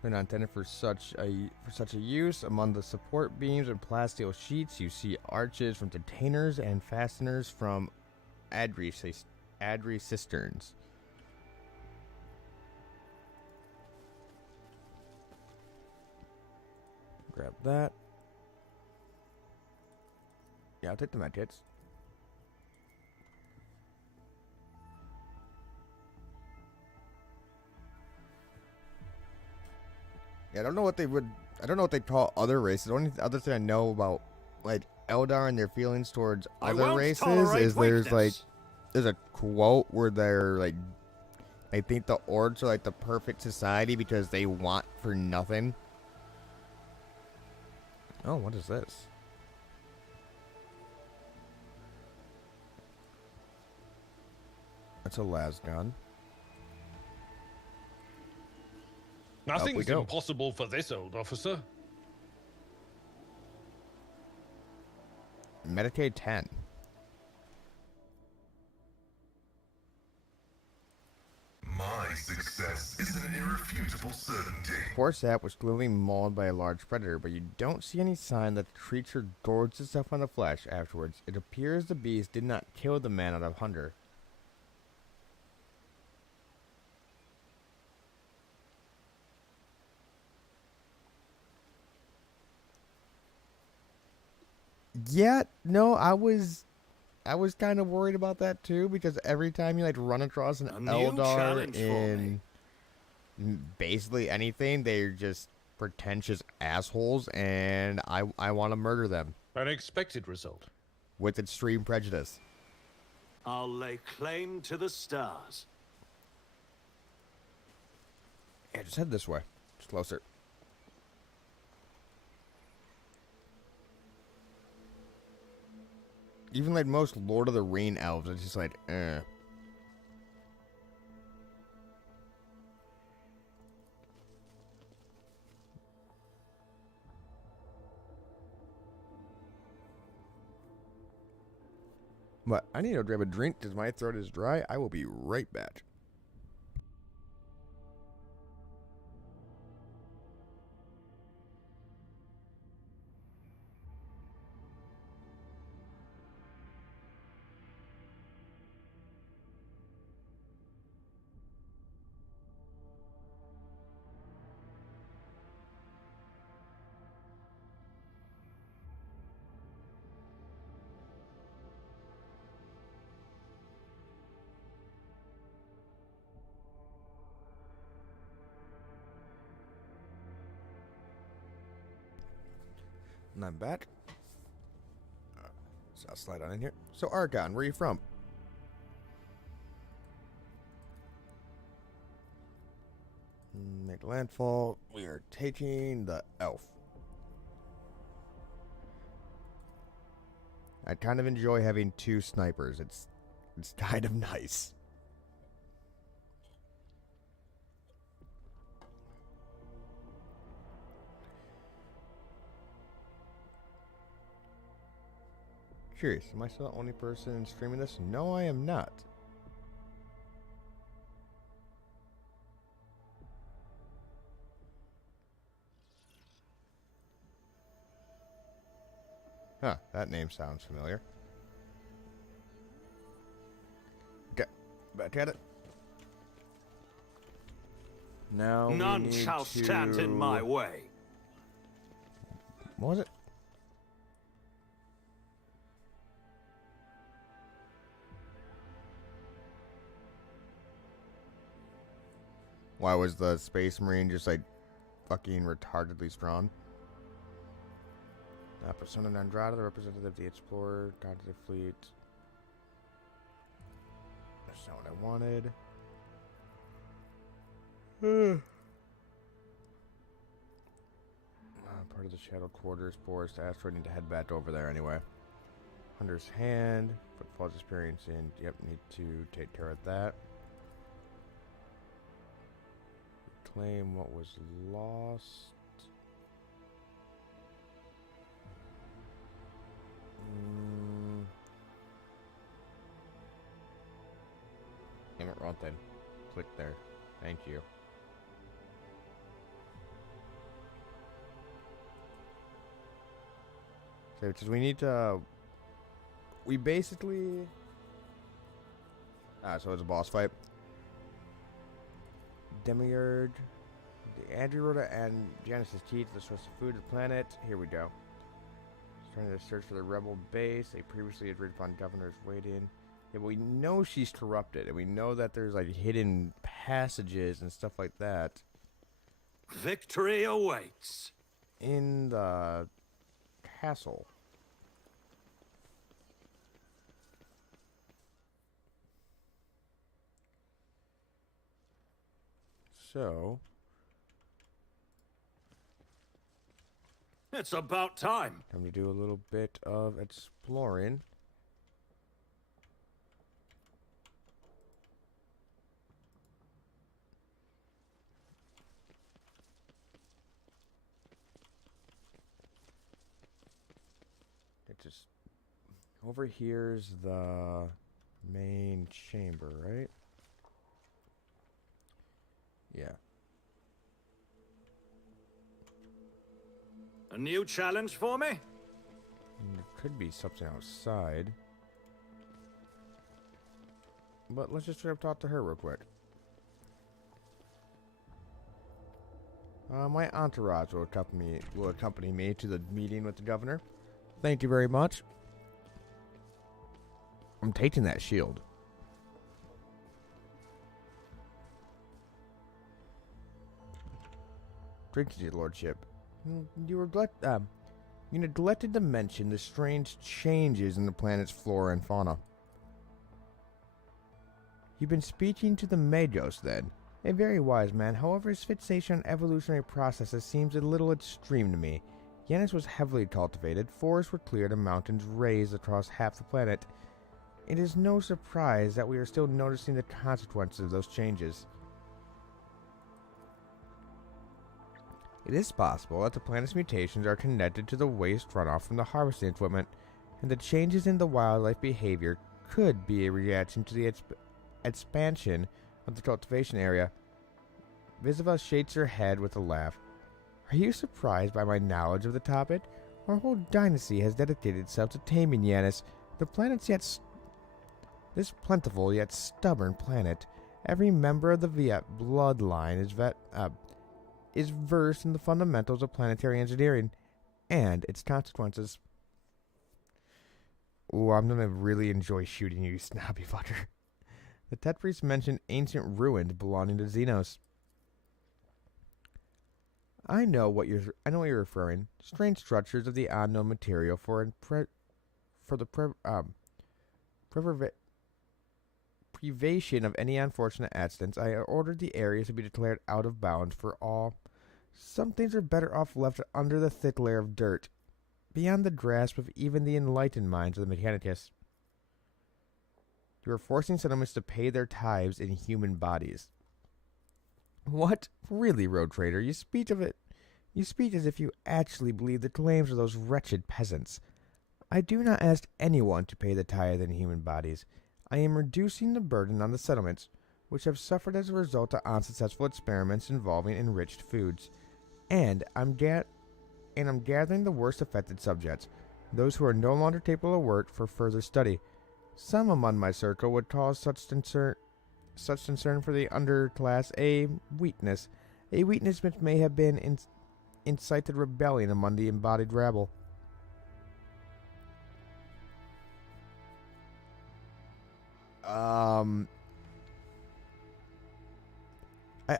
They're not intended for such a use. Among the support beams and plasteel sheets, you see arches from containers and fasteners from Adri cisterns. Grab that. Yeah, I'll take the medkits. Yeah, I don't know what they call other races. The only other thing I know about, like, Eldar and their feelings towards other races is there's a quote where they're like, they think the Orcs are like the perfect society because they want for nothing. Oh, what is this? That's a las gun. Nothing's go. impossible for this old officer. Medicaid 10. My success is an irrefutable certainty. Poor sap was clearly mauled by a large predator, but you don't see any sign that the creature gorged itself on the flesh afterwards. It appears the beast did not kill the man out of hunger. Yeah, no, I was I was kind of worried about that too, because every time you like run across an A new Eldar challenge for me. in basically anything, they're just pretentious assholes, and I want to murder them An expected result. with extreme prejudice. I'll lay claim to the stars. Yeah, just head this way. It's closer. Even like most Lord of the Ring elves, it's just like, eh. But I need to grab a drink because my throat is dry. I will be right back. And I'm back. So I'll slide on in here. So Argon, where are you from? Make landfall. We are taking the elf. I kind of enjoy having two snipers. It's kind of nice. Curious, am I still the only person streaming this? No, I am not. Huh, that name sounds familiar. Okay, back at it. Now None shall stand in my way. What was it? Why was the Space Marine just like fucking retardedly strong? Persona non grata, the representative of the Explorer, Continental Fleet. That's not what I wanted. Part of the Shadow Quarters, Forest, Asteroid. Need to head back over there anyway. Hunter's Hand, Footfalls experience in. Yep, need to take care of that. Claim what was lost. Damn it, wrong thing. Click there. Thank you. So, because we need to... We basically... so it's a boss fight. Demiurge, the Androrota and Genesis key to the source of food of the planet. Here we go. Trying to search for the rebel base. They previously agreed upon governors waiting. Yeah, but we know she's corrupted, and we know that there's like hidden passages and stuff like that. Victory awaits. In the castle. So, It's about time. time to do a little bit of exploring. It just over here's the main chamber, right? Yeah. A new challenge for me? And there could be something outside. But let's just try to talk to her real quick. My entourage will accompany me to the meeting with the governor. Thank you very much. I'm taking that shield. Drink it, your lordship. You neglected to mention the strange changes in the planet's flora and fauna. You've been speaking to the Magos, then. A very wise man, however, his fixation on evolutionary processes seems a little extreme to me. Xenos was heavily cultivated, forests were cleared, and mountains raised across half the planet. It is no surprise that we are still noticing the consequences of those changes. It is possible that the planet's mutations are connected to the waste runoff from the harvesting equipment, and the changes in the wildlife behavior could be a reaction to the expansion of the cultivation area. Visiva shakes her head with a laugh. Are you surprised by my knowledge of the topic? Our whole dynasty has dedicated itself to taming Xenos, the planet's this plentiful yet stubborn planet. Every member of the Viet bloodline is versed in the fundamentals of planetary engineering and its consequences. Ooh, I'm gonna really enjoy shooting you, snobby fucker. The Tet Priest mentioned ancient ruins belonging to Xenos. I know what you're referring. Strange structures of the unknown material for the privation of any unfortunate accidents. I ordered the areas to be declared out of bounds for all. Some things are better off left under the thick layer of dirt, beyond the grasp of even the enlightened minds of the Mechanicus. You are forcing settlements to pay their tithes in human bodies. What? Really, Road Trader? You speak as if you actually believe the claims of those wretched peasants. I do not ask anyone to pay the tithe in human bodies. I am reducing the burden on the settlements, which have suffered as a result of unsuccessful experiments involving enriched foods. And I'm gathering the worst affected subjects, those who are no longer capable of work, for further study. Some among my circle would cause such concern for the underclass a weakness which may have been incited rebellion among the embodied rabble.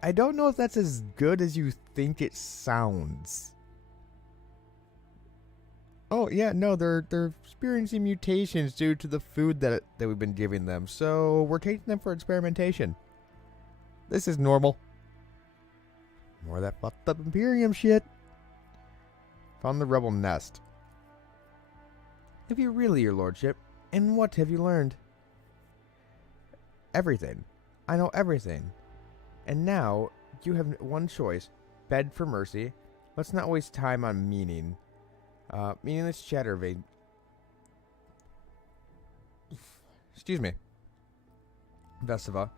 I don't know if that's as good as you think it sounds. Oh, yeah, no, they're experiencing mutations due to the food that we've been giving them, so we're taking them for experimentation. This is normal. More of that fucked up Imperium shit. Found the rebel nest. Have you really, your lordship? And what have you learned? Everything. I know everything. And now, you have one choice. Beg for mercy. Let's not waste time on meaningless chatter. Excuse me. Vesiva,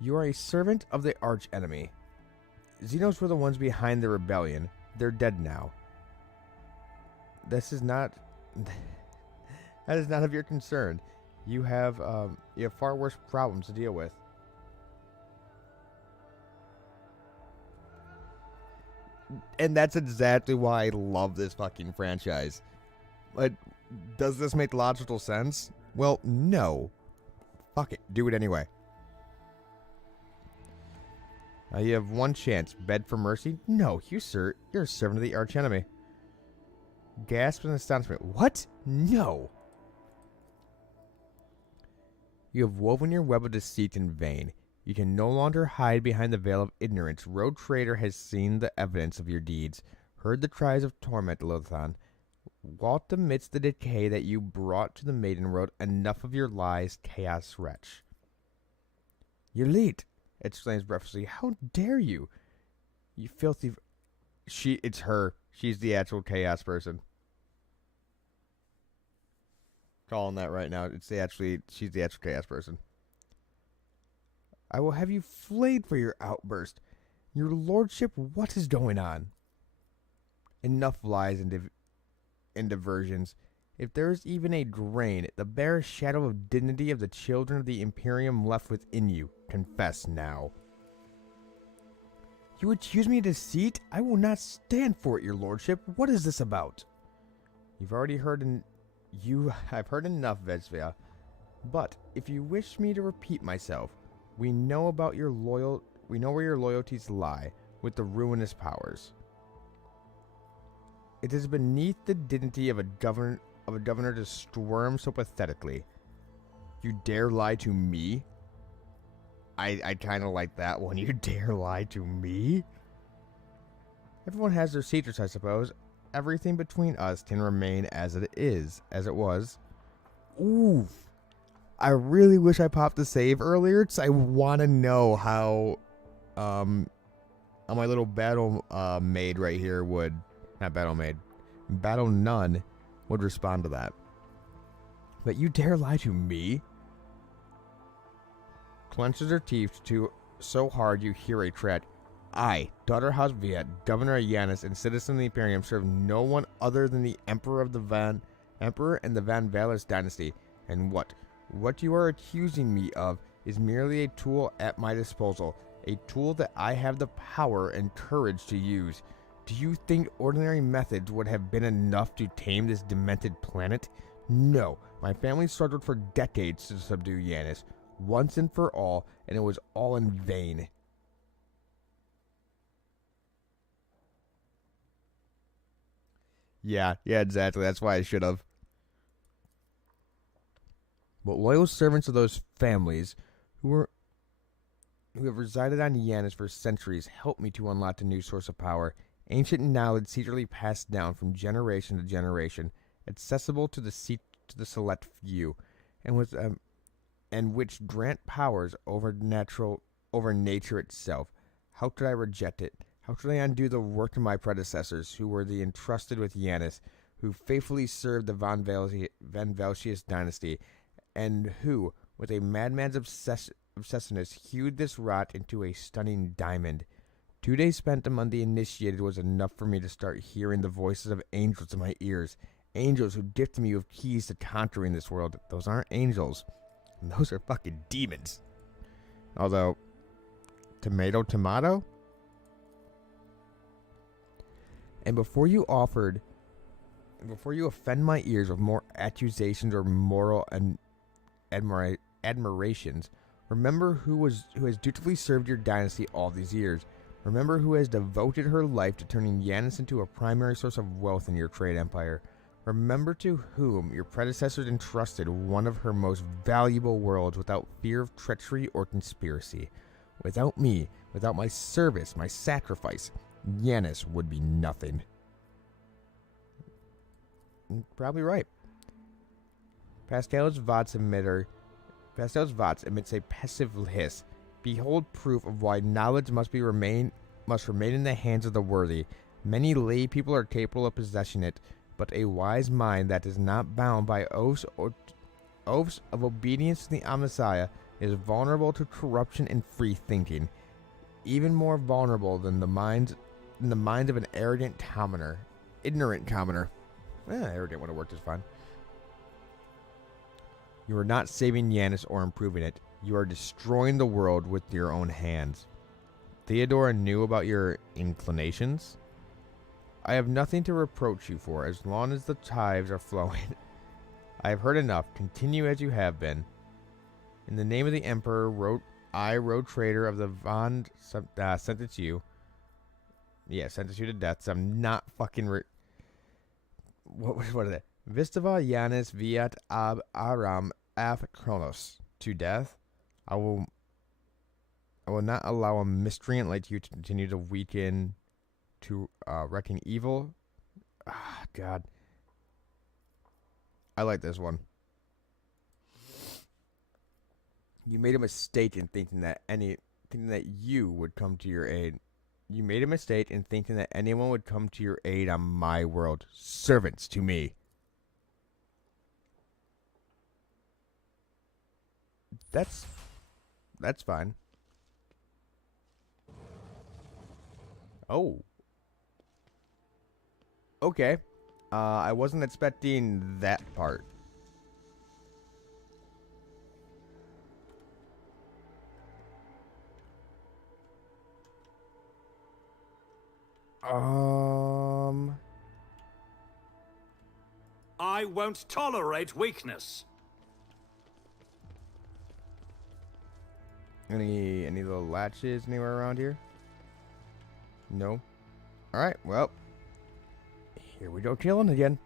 you are a servant of the arch-enemy. Xenos were the ones behind the rebellion. They're dead now. This is not... that is not of your concern. You have far worse problems to deal with. And that's exactly why I love this fucking franchise. But does this make logical sense? Well, no. Fuck it. Do it anyway. You have one chance. Beg for mercy? No, you, sir. You're a servant of the archenemy. Gasp in astonishment. What? No. You have woven your web of deceit in vain. You can no longer hide behind the veil of ignorance. Road Trader has seen the evidence of your deeds, heard the cries of torment, Lothan, walked amidst the decay that you brought to the Maiden Road. Enough of your lies, chaos wretch. You're late, exclaims breathlessly. How dare you? You filthy... It's her. She's the actual chaos person. Calling that right now. She's the actual chaos person. I will have you flayed for your outburst. Your lordship, what is going on? Enough lies and diversions. If there is even a grain, the barest shadow of dignity of the children of the Imperium left within you, confess now. You accuse me of deceit? I will not stand for it, your lordship. What is this about? I've heard enough, Vesvia. But if you wish me to repeat myself, we know where your loyalties lie with the ruinous powers. It is beneath the dignity of a governor to squirm so pathetically. You dare lie to me? I kind of like that one. You dare lie to me? Everyone has their secrets, I suppose. Everything between us can remain as it was. Oof. I really wish I popped the save earlier, because I want to know how my little battle maid right here would, not battle maid, battle nun would respond to that. But you dare lie to me? Clenches her teeth so hard you hear a tread. I, daughter House Viet, Governor of Yanis, and citizen of the Imperium, serve no one other than the Emperor and the Van Valis dynasty. And what you are accusing me of is merely a tool at my disposal, a tool that I have the power and courage to use. Do you think ordinary methods would have been enough to tame this demented planet? No, my family struggled for decades to subdue Yanis, once and for all, and it was all in vain. Yeah, exactly. That's why I should have. But loyal servants of those families who have resided on Yanis for centuries helped me to unlock a new source of power, ancient knowledge secretly passed down from generation to generation, accessible to the select few, and which grant powers over nature itself. How could I reject it? How could I undo the work of my predecessors, who were the entrusted with Yanis, who faithfully served the Van Valsius dynasty, and who, with a madman's obsessiveness, hewed this rock into a stunning diamond? 2 days spent among the initiated was enough for me to start hearing the voices of angels in my ears. Angels who gifted me with keys to conquering this world. Those aren't angels. Those are fucking demons. Although, tomato? And before you offend my ears with more accusations or moral and admirations, remember who has dutifully served your dynasty all these years. Remember who has devoted her life to turning Yanis into a primary source of wealth in your trade empire. Remember to whom your predecessors entrusted one of her most valuable worlds without fear of treachery or conspiracy. Without me, without my service, my sacrifice, Yanis would be nothing. Probably right. Pascal's Vots emits a passive hiss. Behold proof of why knowledge must remain in the hands of the worthy. Many lay people are capable of possessing it, but a wise mind that is not bound by oaths of obedience to the Messiah is vulnerable to corruption and free thinking, even more vulnerable than the minds of an ignorant commoner. Arrogant would have worked just fine. You are not saving Yanis or improving it. You are destroying the world with your own hands. Theodora knew about your inclinations. I have nothing to reproach you for as long as the tides are flowing. I have heard enough. Continue as you have been. In the name of the Emperor, road trader of the Van, sentence you. Yeah, sentence you to death. So I'm not fucking. What is that? Vistava Yanis Viat Ab Aram Af Kronos. To death. I will not allow a miscreant like you to continue to weaken, to wrecking evil. Ah, God. I like this one. You made a mistake in thinking that you would come to your aid. You made a mistake in thinking that anyone would come to your aid on my world. Servants to me. That's fine. Oh. Okay. I wasn't expecting that part. I won't tolerate weakness. Any little latches anywhere around here? No. Alright, well. Here we go killing again.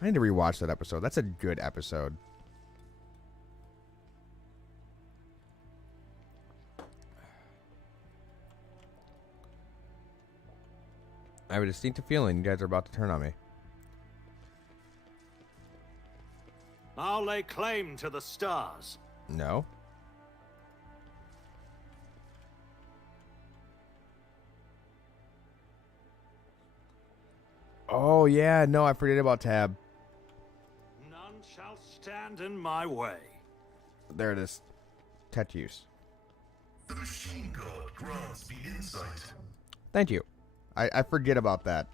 I need to rewatch that episode. That's a good episode. I have a distinctive feeling you guys are about to turn on me. I'll lay claim to the stars. No. Oh, yeah. No, I forget about Tab. None shall stand in my way. There it is. Tattoos. The machine god grants me insight. Thank you. I forget about that.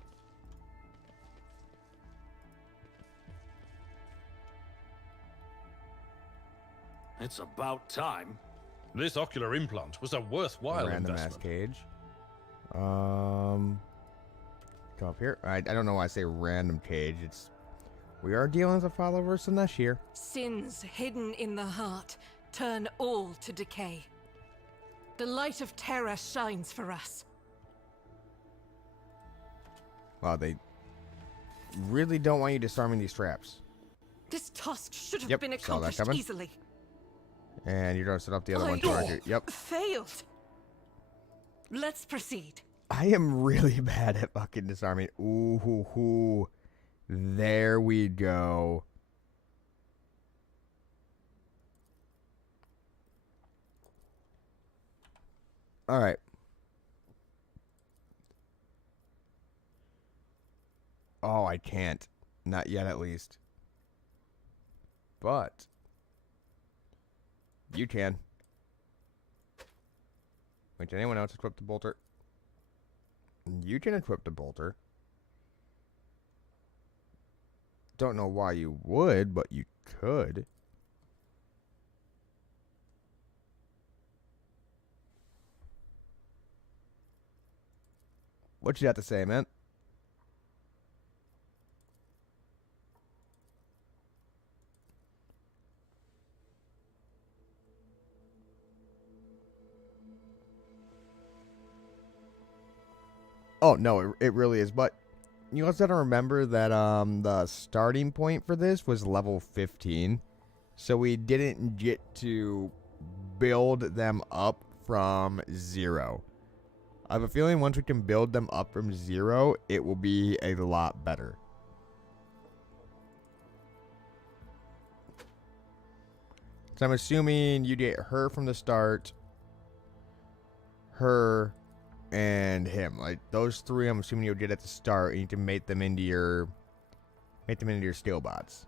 It's about time. This ocular implant was a worthwhile Random ass investment. cage. Come up here. I don't know why I say random cage. It's we are dealing with a followers from this year. Sins hidden in the heart turn all to decay. The light of terror shines for us. Wow, they really don't want you disarming these traps. This task should have Yep, been saw that accomplished coming. easily. And you're gonna set up the other I one too. Yep. failed. Let's proceed. I am really bad at fucking disarming. Ooh, hoo, hoo. There we go. All right. Oh, I can't. Not yet, at least. But you can. Wait, did anyone else equip the bolter? You can equip the bolter. Don't know why you would, but you could. What you got to say, man? Oh, no, it really is. But you also got to remember that the starting point for this was level 15. So we didn't get to build them up from 0. I have a feeling once we can build them up from 0, it will be a lot better. So I'm assuming you get her from the start, her, and him. Like those three, I'm assuming you'll get at the start, and you can make them into your skill bots.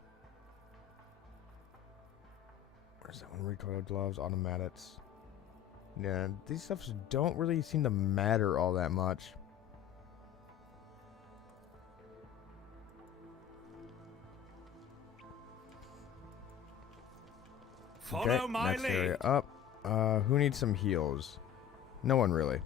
Where's that one? Recoil gloves, automatics. Yeah, these stuffs don't really seem to matter all that much. Follow my next lead. area up. Who needs some heals? No one really.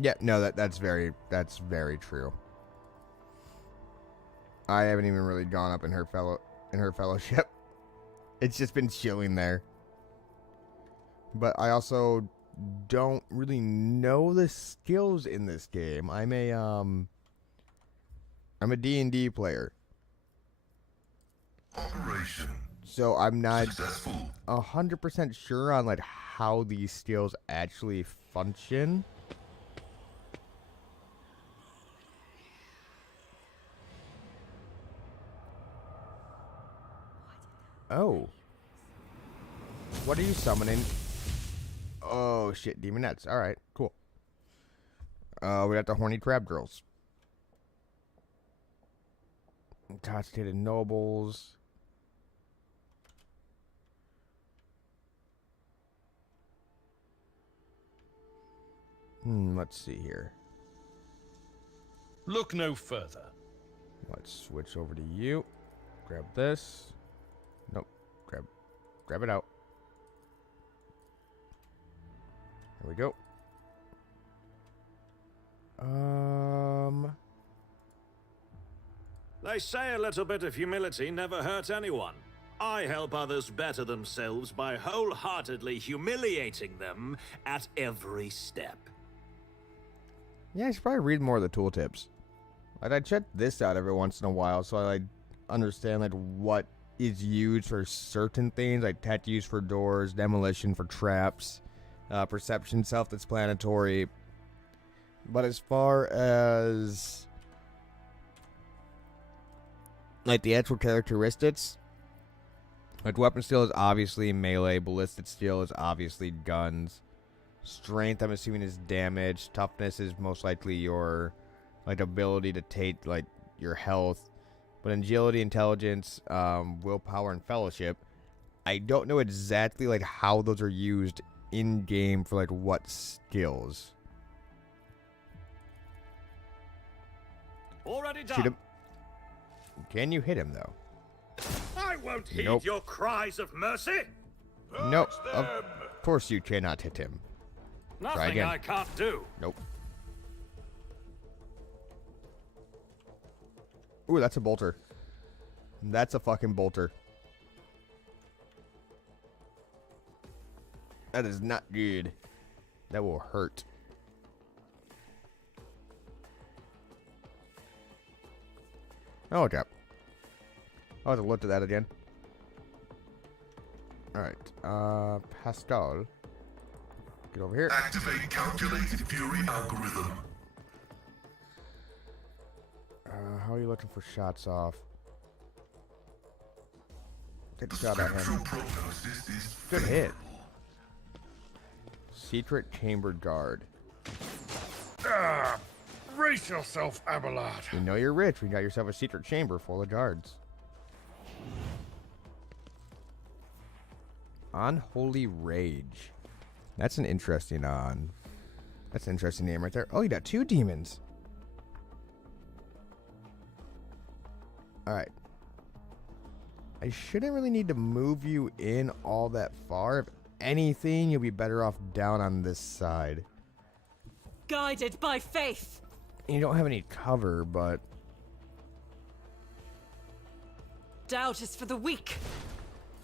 Yeah, no, that's very true. I haven't even really gone up in her fellowship. It's just been chilling there. But I also don't really know the skills in this game. I'm a D&D player. Operation So I'm not successful. 100% sure on like how these skills actually function. Oh. What are you summoning? Oh shit, demonettes. Alright, cool. We got the horny crab girls. Intoxicated nobles. Let's see here. Look no further. Let's switch over to you. Grab this. Nope. Grab it out. There we go. They say a little bit of humility never hurt anyone. I help others better themselves by wholeheartedly humiliating them at every step. Yeah, I should probably read more of the tooltips. Like, I check this out every once in a while, so I like understand like what is used for certain things, like tattoos for doors, demolition for traps, perception, self-explanatory. But as far as like the actual characteristics, like weapon skill is obviously melee, ballistic skill is obviously guns, strength I'm assuming is damage, toughness is most likely your like ability to take like your health, but agility, intelligence, willpower, and fellowship, I don't know exactly like how those are used in game for like what skills. Already done. Shoot him. Can you hit him though? I won't heed Nope. your cries of mercy. No, of course you cannot hit him. Nothing again. I can't do. Nope. Ooh, that's a bolter. That's a fucking bolter. That is not good. That will hurt. Oh, okay. I'll have to look at that again. Alright, Pascal. Get over here. Activate calculated fury algorithm. How are you looking for shots off? Take a The shot at spectral him. prognosis is Good hit. favorable. Secret chamber guard. Brace yourself, Abelard. You know you're rich. We got yourself a secret chamber full of guards. Unholy Rage. That's an interesting that's an interesting name right there. Oh, you got 2 demons. Alright. I shouldn't really need to move you in all that far. If anything, you'll be better off down on this side. Guided by faith. You don't have any cover, but Doubt is for the weak.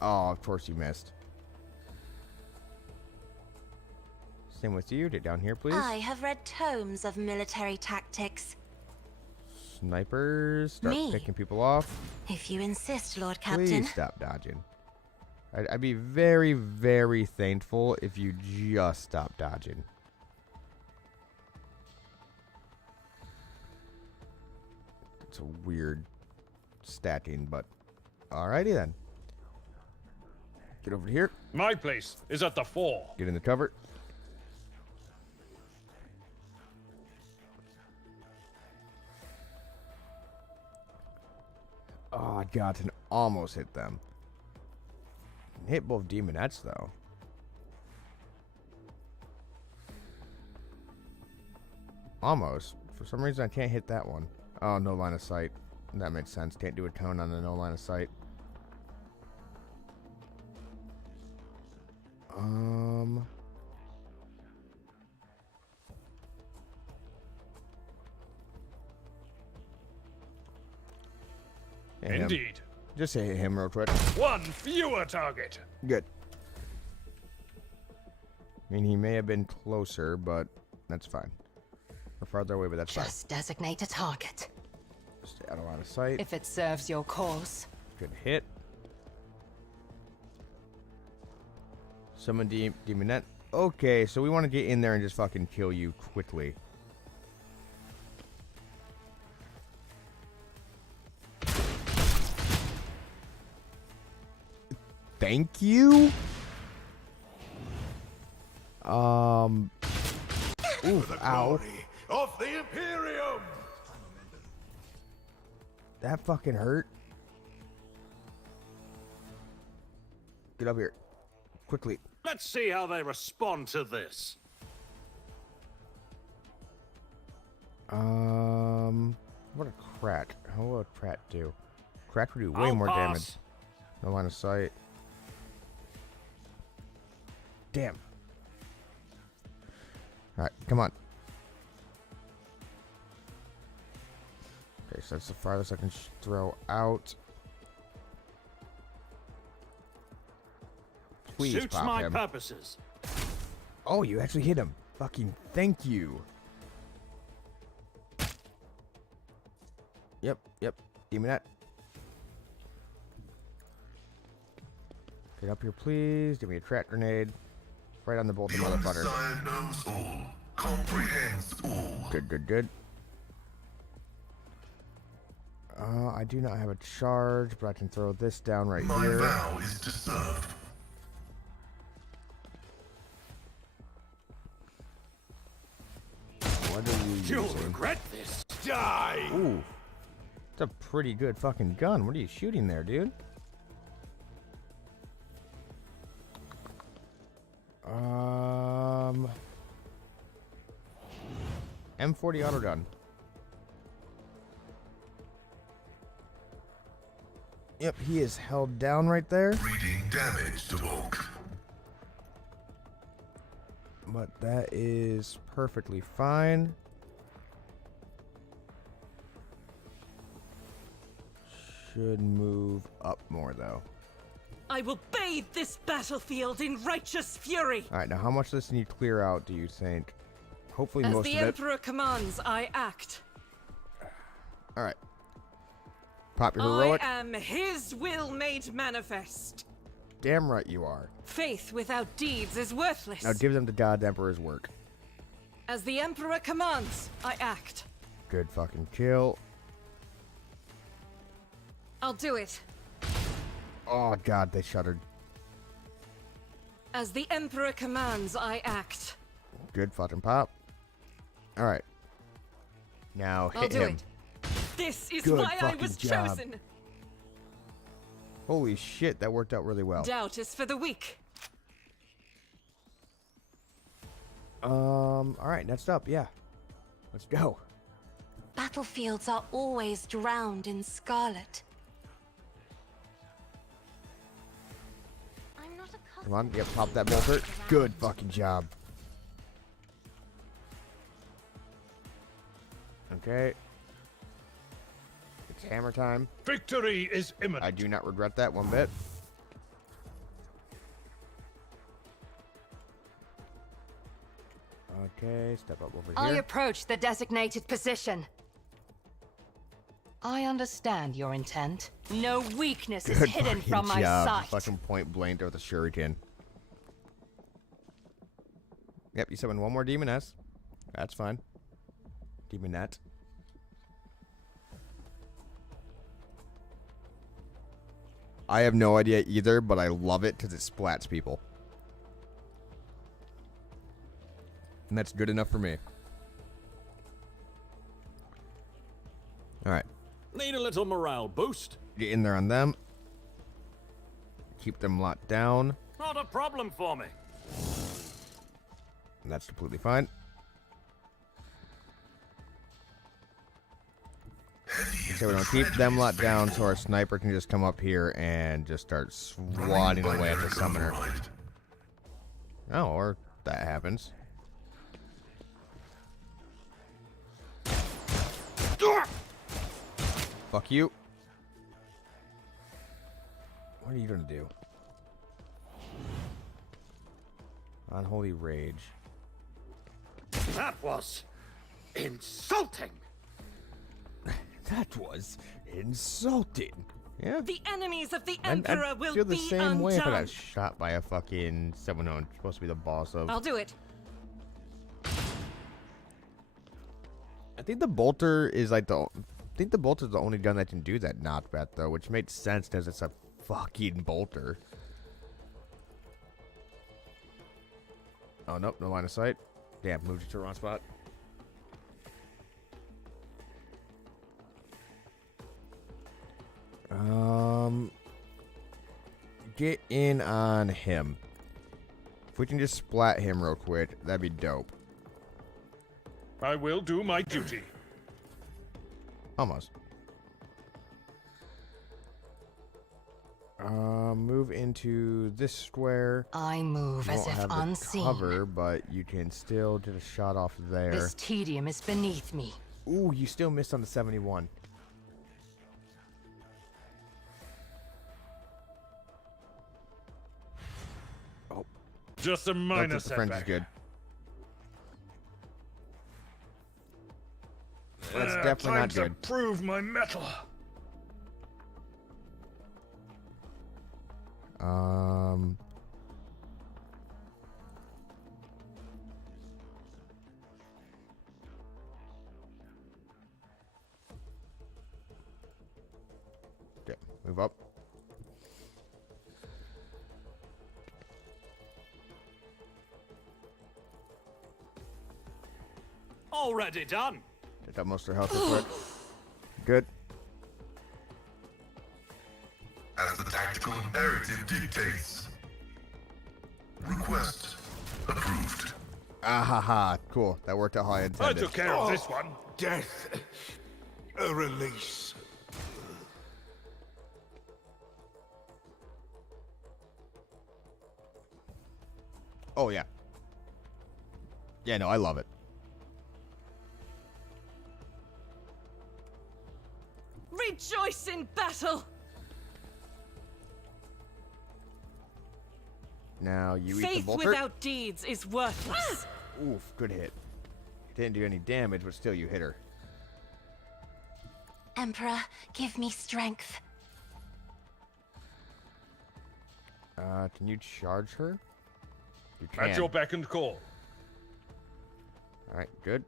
oh, of course you missed. Same with you. Get down here, please. I have read tomes of military tactics. Snipers, start Me? picking people off. If you insist, Lord Captain. Please stop dodging. I'd be very, very thankful if you just stop dodging. It's a weird stacking, but alrighty then. Get over here. My place is at the 4. Get in the cover. Oh, I got to almost hit them. Hit both demonettes though. Almost. For some reason I can't hit that one. Oh, no line of sight. That makes sense. Can't do a cone on the no line of sight. Yeah, him. Indeed. Just hit him real quick. 1 fewer target. Good. I mean, he may have been closer, but that's fine. Or farther away, but that's fine. Just designate a target. Stay out of line of sight. If it serves your cause. Good hit. Summon Demonette. Okay, so we want to get in there and just fucking kill you quickly. Thank you? Ooh, ow. Of the Imperium! That fucking hurt. Get up here. Quickly. Let's see how they respond to this. What a crack. How will a crack do? Crack would do way I'll more pass. damage. No line of sight. Damn. Alright, come on. Okay, so that's the farthest I can throw out. Please Suits pop my him. purposes. Oh, you actually hit him. Fucking thank you. Yep. Demonette. Get up here, please. Give me a track grenade. Right on the bolt, The motherfucker. Undersigned knows all, comprehends all. Good. I do not have a charge, but I can throw this down right My here. vow is to serve. What are you You'll using? regret this. Die! Ooh. It's a pretty good fucking gun. What are you shooting there, dude? M40 autogun. Yep, he is held down right there. Reading damage to Volk. But that is perfectly fine. Should move up more, though. I will bathe this battlefield in righteous fury. Alright, now how much of this need to clear out, do you think? Hopefully As most the of it. Emperor commands, I act. Alright. Pop your heroic. I am his will made manifest. Damn right you are. Faith without deeds is worthless. Now give them the God Emperor's work. As the Emperor commands, I act. Good fucking kill. I'll do it. Oh god, they shuddered. As the Emperor commands, I act. Good fucking pop. Alright. Now I'll hit do him. it. This is Good why I fucking was job. chosen. Holy shit, that worked out really well. Doubt is for the weak. Alright, next up, yeah. Let's go. Battlefields are always drowned in scarlet. I'm not accustomed. Come on, yep, pop that bolter. Good fucking job. Okay. It's hammer time. Victory is imminent. I do not regret that one bit. Okay, step up over I here. approach the designated position. I understand your intent. No weakness is Good hidden fucking from my job. sight. Fucking point blank with a shuriken. Yep, you summon one more demoness. That's fine. Demonette. I have no idea either, but I love it because it splats people. And that's good enough for me. Alright. Need a little morale boost? Get in there on them. Keep them locked down. Not a problem for me. And that's completely fine. So we don't keep them locked down so our sniper can just come up here and just start swatting away at the summoner. Oh, or that happens. Fuck you. What are you gonna do? Unholy Rage. That was insulting. That was insulting. Yeah. The enemies of the I'd Emperor will feel the be same way if I got undone. shot by a fucking someone who's supposed to be the boss of. I'll do it. I think the bolter is like the. I think the bolter's the only gun that can do that knockback though, which makes sense because it's a fucking bolter. Oh nope, no line of sight. Damn, moved you to the wrong spot. Get in on him. If we can just splat him real quick, that'd be dope. I will do my duty. Almost. Move into this square. I move You as won't if have the unseen. cover, but you can still get a shot off there. This tedium is beneath me. Ooh, you still missed on the 71. Oh, Just a minor the French is setback. good. That's definitely time not to good. prove my mettle. Okay, move up. Already done. Get that most of her health real quick. Good. As the tactical imperative dictates. Request approved. Ah ha ha. Cool. That worked out how I I intended. took care of this one. Death. A release. Oh, yeah. Yeah, no, I love it. Rejoice in battle! Now you eat the Faith bolter. without deeds is worthless. Oof, good hit. Didn't do any damage, but still you hit her. Emperor, give me strength. Can you charge her? You can. At your beck and call. Alright, good.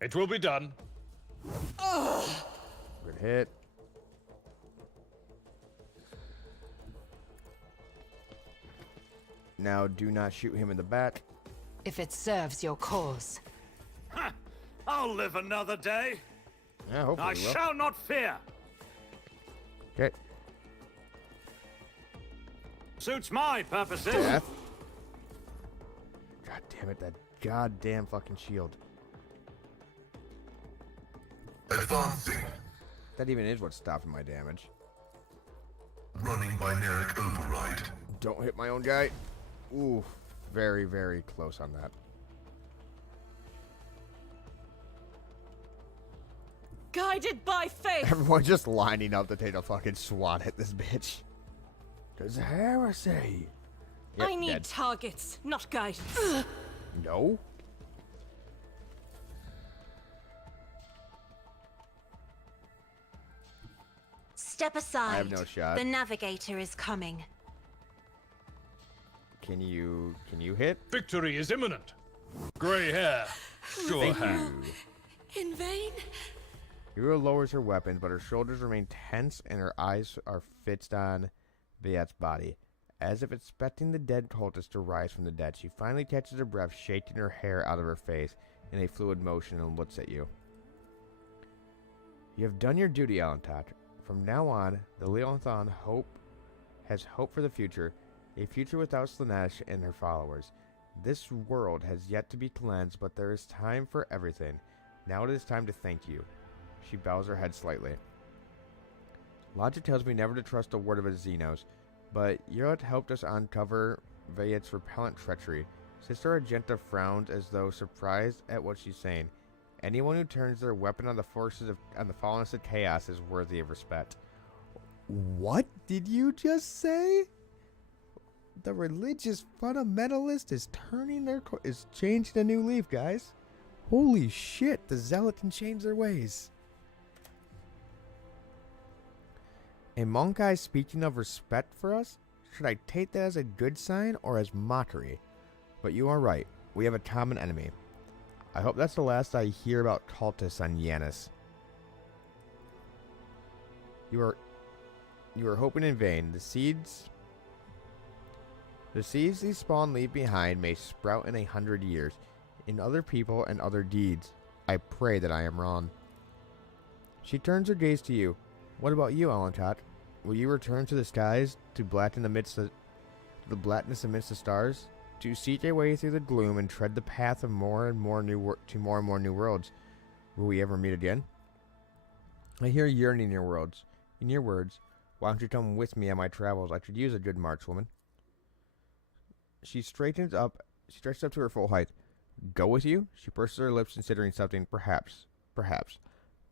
It will be done. Good hit. Now do not shoot him in the back. If it serves your cause. I'll live another day. Yeah, hopefully I you will. shall not fear. Okay. Suits my purposes. Death. God damn it, that goddamn fucking shield. Advancing. That even is what's stopping my damage. Running binaric override. Don't hit my own guy. Ooh, very, very close on that. Guided by faith! Everyone just lining up to take a fucking swat at this bitch. Cause heresy. Yep, I need dead. targets, not guidance. No. Step aside. I have no shot. The navigator is coming. Can you hit? Victory is imminent. Grey hair. Sure Thank hand. you. In vain? Hero lowers her weapons, but her shoulders remain tense and her eyes are fixed on Viet's body. As if expecting the dead cultist to rise from the dead, she finally catches her breath, shaking her hair out of her face in a fluid motion and looks at you. You have done your duty, Alantat. From now on, the Leonthon has hope for the future, a future without Slaanesh and her followers. This world has yet to be cleansed, but there is time for everything. Now it is time to thank you. She bows her head slightly. Logic tells me never to trust a word of a Xenos, but Yerlet helped us uncover Vayet's repellent treachery. Sister Argenta frowns as though surprised at what she's saying. Anyone who turns their weapon on the fallenness of chaos is worthy of respect. What did you just say? The religious fundamentalist is changing a new leaf, guys. Holy shit, the zealot can change their ways. A Monkai speaking of respect for us? Should I take that as a good sign or as mockery? But you are right. We have a common enemy. I hope that's the last I hear about cultists on Yanis. You are hoping in vain. The seeds these spawn leave behind may sprout in 100 years. In other people and other deeds. I pray that I am wrong. She turns her gaze to you. What about you, Alantat? Will you return to the skies to blacken the blackness amidst the stars? To seek a way through the gloom and tread the path of more and more new worlds. Will we ever meet again? I hear yearning in your words. Why don't you come with me on my travels? I could use a good markswoman. She stretches up to her full height. Go with you? She purses her lips, considering something. Perhaps.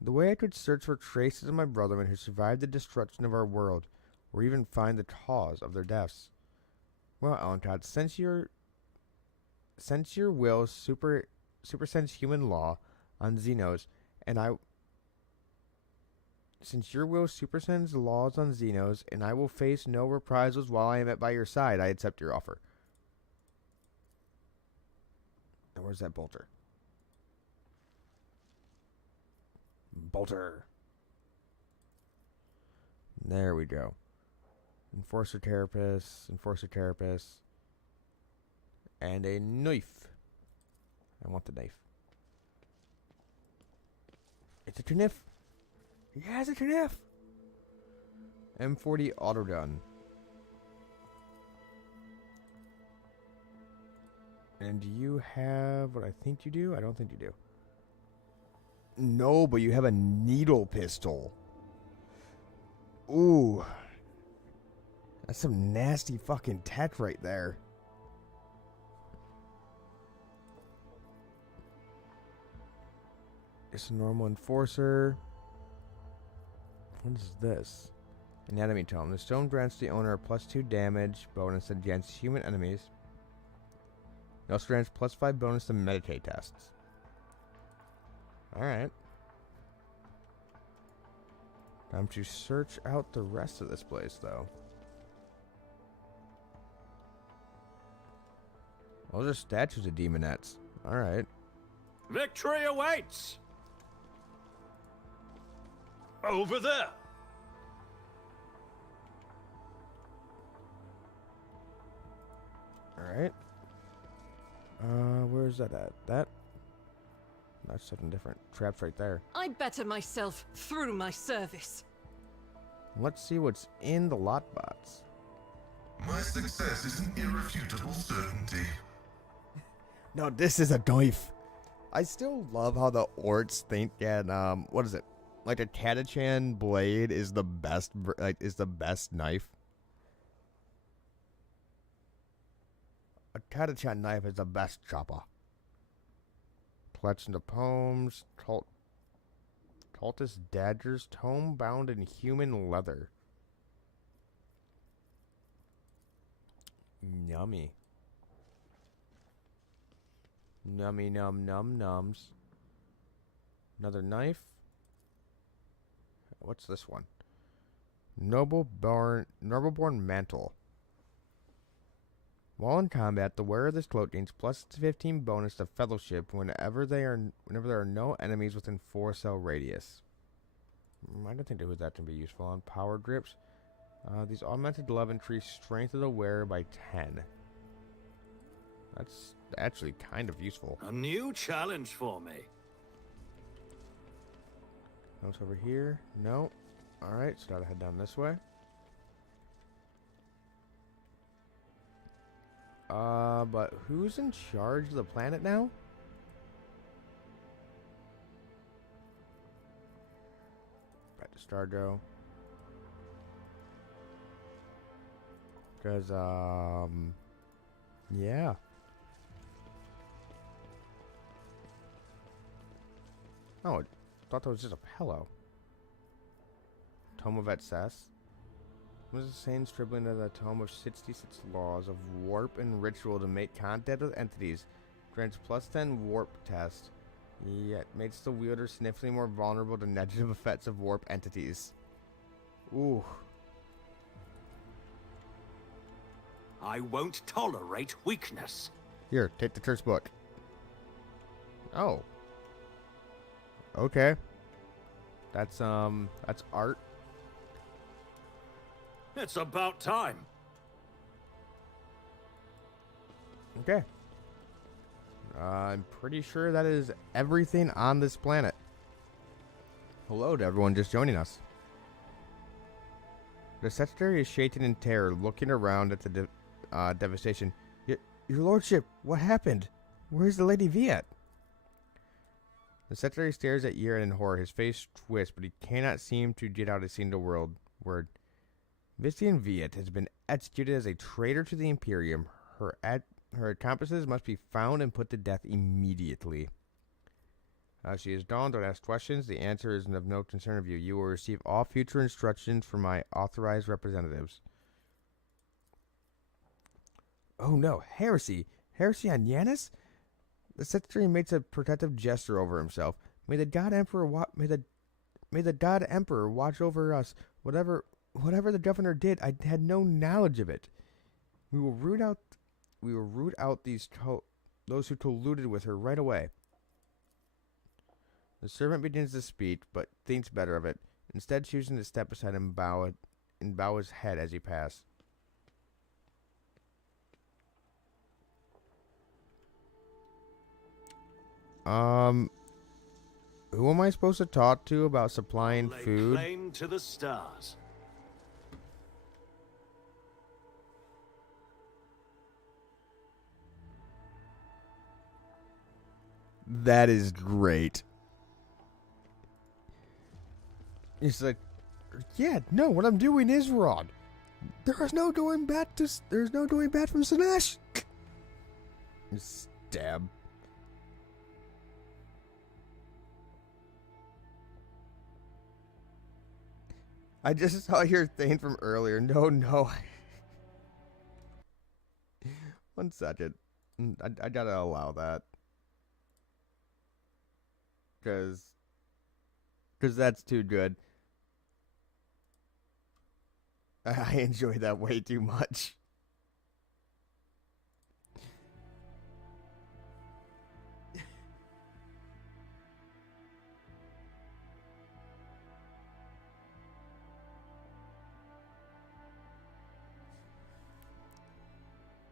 The way I could search for traces of my brethren who survived the destruction of our world, or even find the cause of their deaths. Well, Ellencott, since your will supersends human law on Xenos, since your will supersends laws on Xenos, and I will face no reprisals while I am by your side, I accept your offer. And where's that bolter? Bolter. There we go. Enforcer carapace. And a knife. I want the knife. It's a knife. He has a knife. M40 autogun. And do you have what I think you do? I don't think you do. No, but you have a needle pistol. Ooh. That's some nasty fucking tech right there. It's a normal enforcer. What is this? Anatomy tome. The stone grants the owner a +2 damage bonus against human enemies. It also grants +5 bonus to meditate tests. Alright. Time to search out the rest of this place, though. Those are statues of demonettes. Alright. Victory awaits! Over there! Alright. Where's that at? That's something different. Trapped right there. I better myself through my service. Let's see what's in the lotbox. My success is an irrefutable certainty. No, this is a knife. I still love how the orcs think that what is it? Like a Catachan blade is the best knife. A Catachan knife is the best chopper. Collection of poems, cultist daggers, tome bound in human leather. Yummy. Nummy num num nums. Another knife. What's this one? Nobleborn mantle. While in combat, the wearer of this cloak gains +15 bonus to fellowship whenever there are no enemies within 4-cell radius. I don't think that can be useful on power grips. These augmented love increase strength of the wearer by 10. That's actually kind of useful. A new challenge for me. Notes over here? No. Alright, so gotta head down this way. But who's in charge of the planet now? Back to Stargo. Because, yeah. Oh, I thought that was just a pillow. Tome of Excess. Was the same scribbling of the Tome of 66 Laws of Warp and Ritual to make contact with entities. Grants +10 warp test. Yet makes the wielder significantly more vulnerable to negative effects of warp entities. Ooh. I won't tolerate weakness. Here, take the curse book. Oh. Okay. That's art. It's about time. Okay. I'm pretty sure that is everything on this planet. Hello to everyone just joining us. The secretary is shaking in terror, looking around at the devastation. Your lordship, what happened? Where's the Lady Viet? The secretary stares at Yiren in horror. His face twists, but he cannot seem to get out a single word. Vistian Viet has been executed as a traitor to the Imperium. Her accomplices must be found and put to death immediately. She is dawned and asked questions. The answer is of no concern of you. You will receive all future instructions from my authorized representatives. Oh no, heresy! Heresy on Yanis? The secretary makes a protective gesture over himself. May the God Emperor may the God Emperor watch over us. Whatever the governor did, I had no knowledge of it. We will root out those who colluded with her right away. The servant begins to speak, but thinks better of it, instead choosing to step aside and bow his head as he passed. Who am I supposed to talk to about supplying food? Claim to the stars. That is great. He's like, yeah, no, what I'm doing is wrong. There's no going back from Sinesh. Stab. I just saw your thing from earlier. No. 1 second. I gotta allow that. Because that's too good. I enjoy that way too much.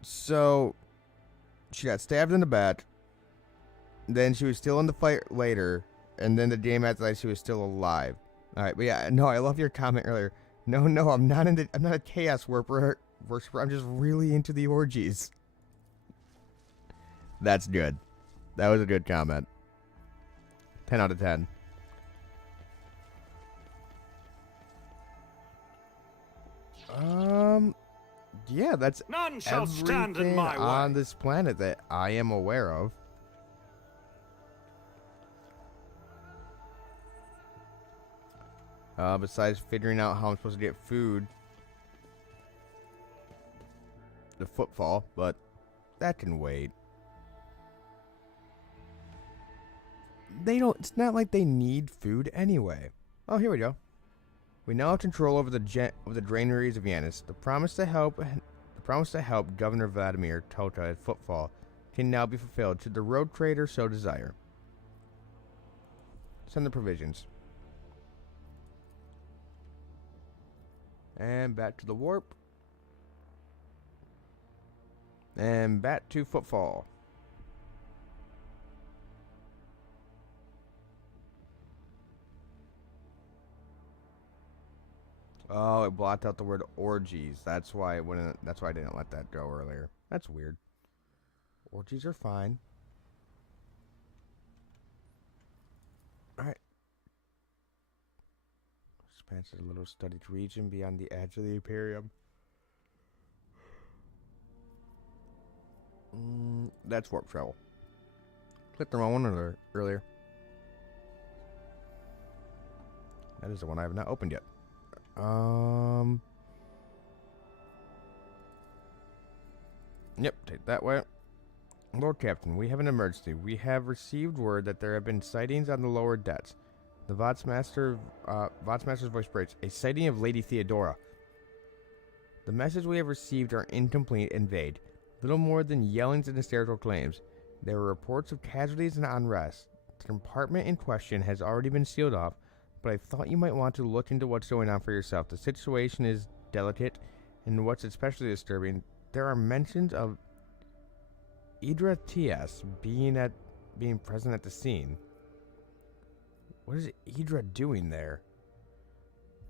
So, she got stabbed in the back. Then she was still in the fight later. And then the game after that, she was still alive. Alright, but yeah, no, I love your comment earlier. No, I'm not a chaos worshiper. I'm just really into the orgies. That's good. That was a good comment. 10 out of 10. Yeah, that's None shall stand in everything my way. on this planet that I am aware of. Besides figuring out how I'm supposed to get food. The footfall, but that can wait. It's not like they need food anyway. Oh, here we go. We now have control over the granaries of Yanis. The promise to help Governor Vladimir Tota at Footfall can now be fulfilled should the road trader so desire. Send the provisions. And back to the warp. And back to Footfall. Oh, it blocked out the word orgies. That's why I didn't let that go earlier. That's weird. Orgies are fine. Alright. Expands a little studied region beyond the edge of the Imperium. That's warp travel. Clicked the wrong one earlier. That is the one I have not opened yet. Yep, take that way. Lord Captain, we have an emergency. We have received word that there have been sightings on the lower decks. The Vatsmaster's voice breaks. A sighting of Lady Theodora. The messages we have received are incomplete and vague. Little more than yellings and hysterical claims. There are reports of casualties and unrest. The compartment in question has already been sealed off, but I thought you might want to look into what's going on for yourself. The situation is delicate, and what's especially disturbing, there are mentions of Idra Tias being present at the scene. What is Idra doing there?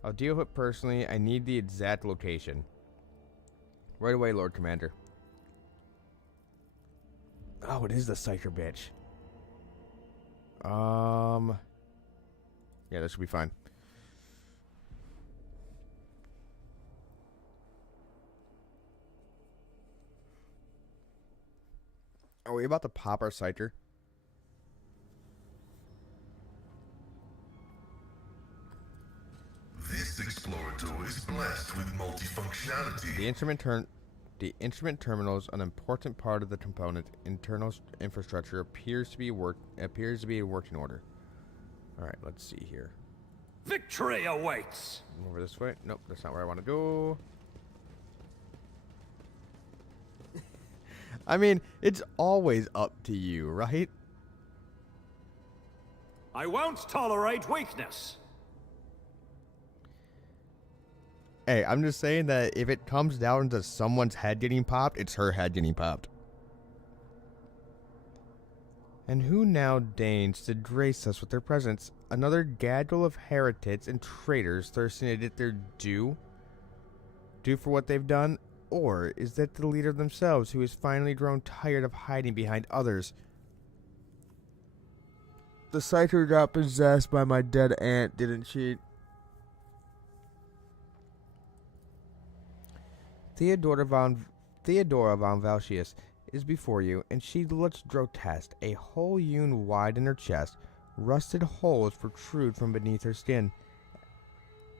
I'll deal with it personally. I need the exact location. Right away, Lord Commander. Oh, it is the Psyker bitch. Yeah, that should be fine. we about to pop our Scyther? This Explorator is blessed with multifunctionality. The instrument terminal is an important part of the component. Internal infrastructure appears to be in working order. All right, let's see here. Victory awaits! Over this way. Nope, that's not where I want to go. I mean, it's always up to you, right? I won't tolerate weakness. Hey, I'm just saying that if it comes down to someone's head getting popped, it's her head getting popped. And who now deigns to grace us with their presence? Another gaggle of heretics and traitors thirsting to get their due for what they've done? Or is that the leader themselves who has finally grown tired of hiding behind others? The Scyther got possessed by my dead aunt, didn't she? Theodora von Valsius is before you, and she looks grotesque. A hole hewn wide in her chest, rusted holes protrude from beneath her skin,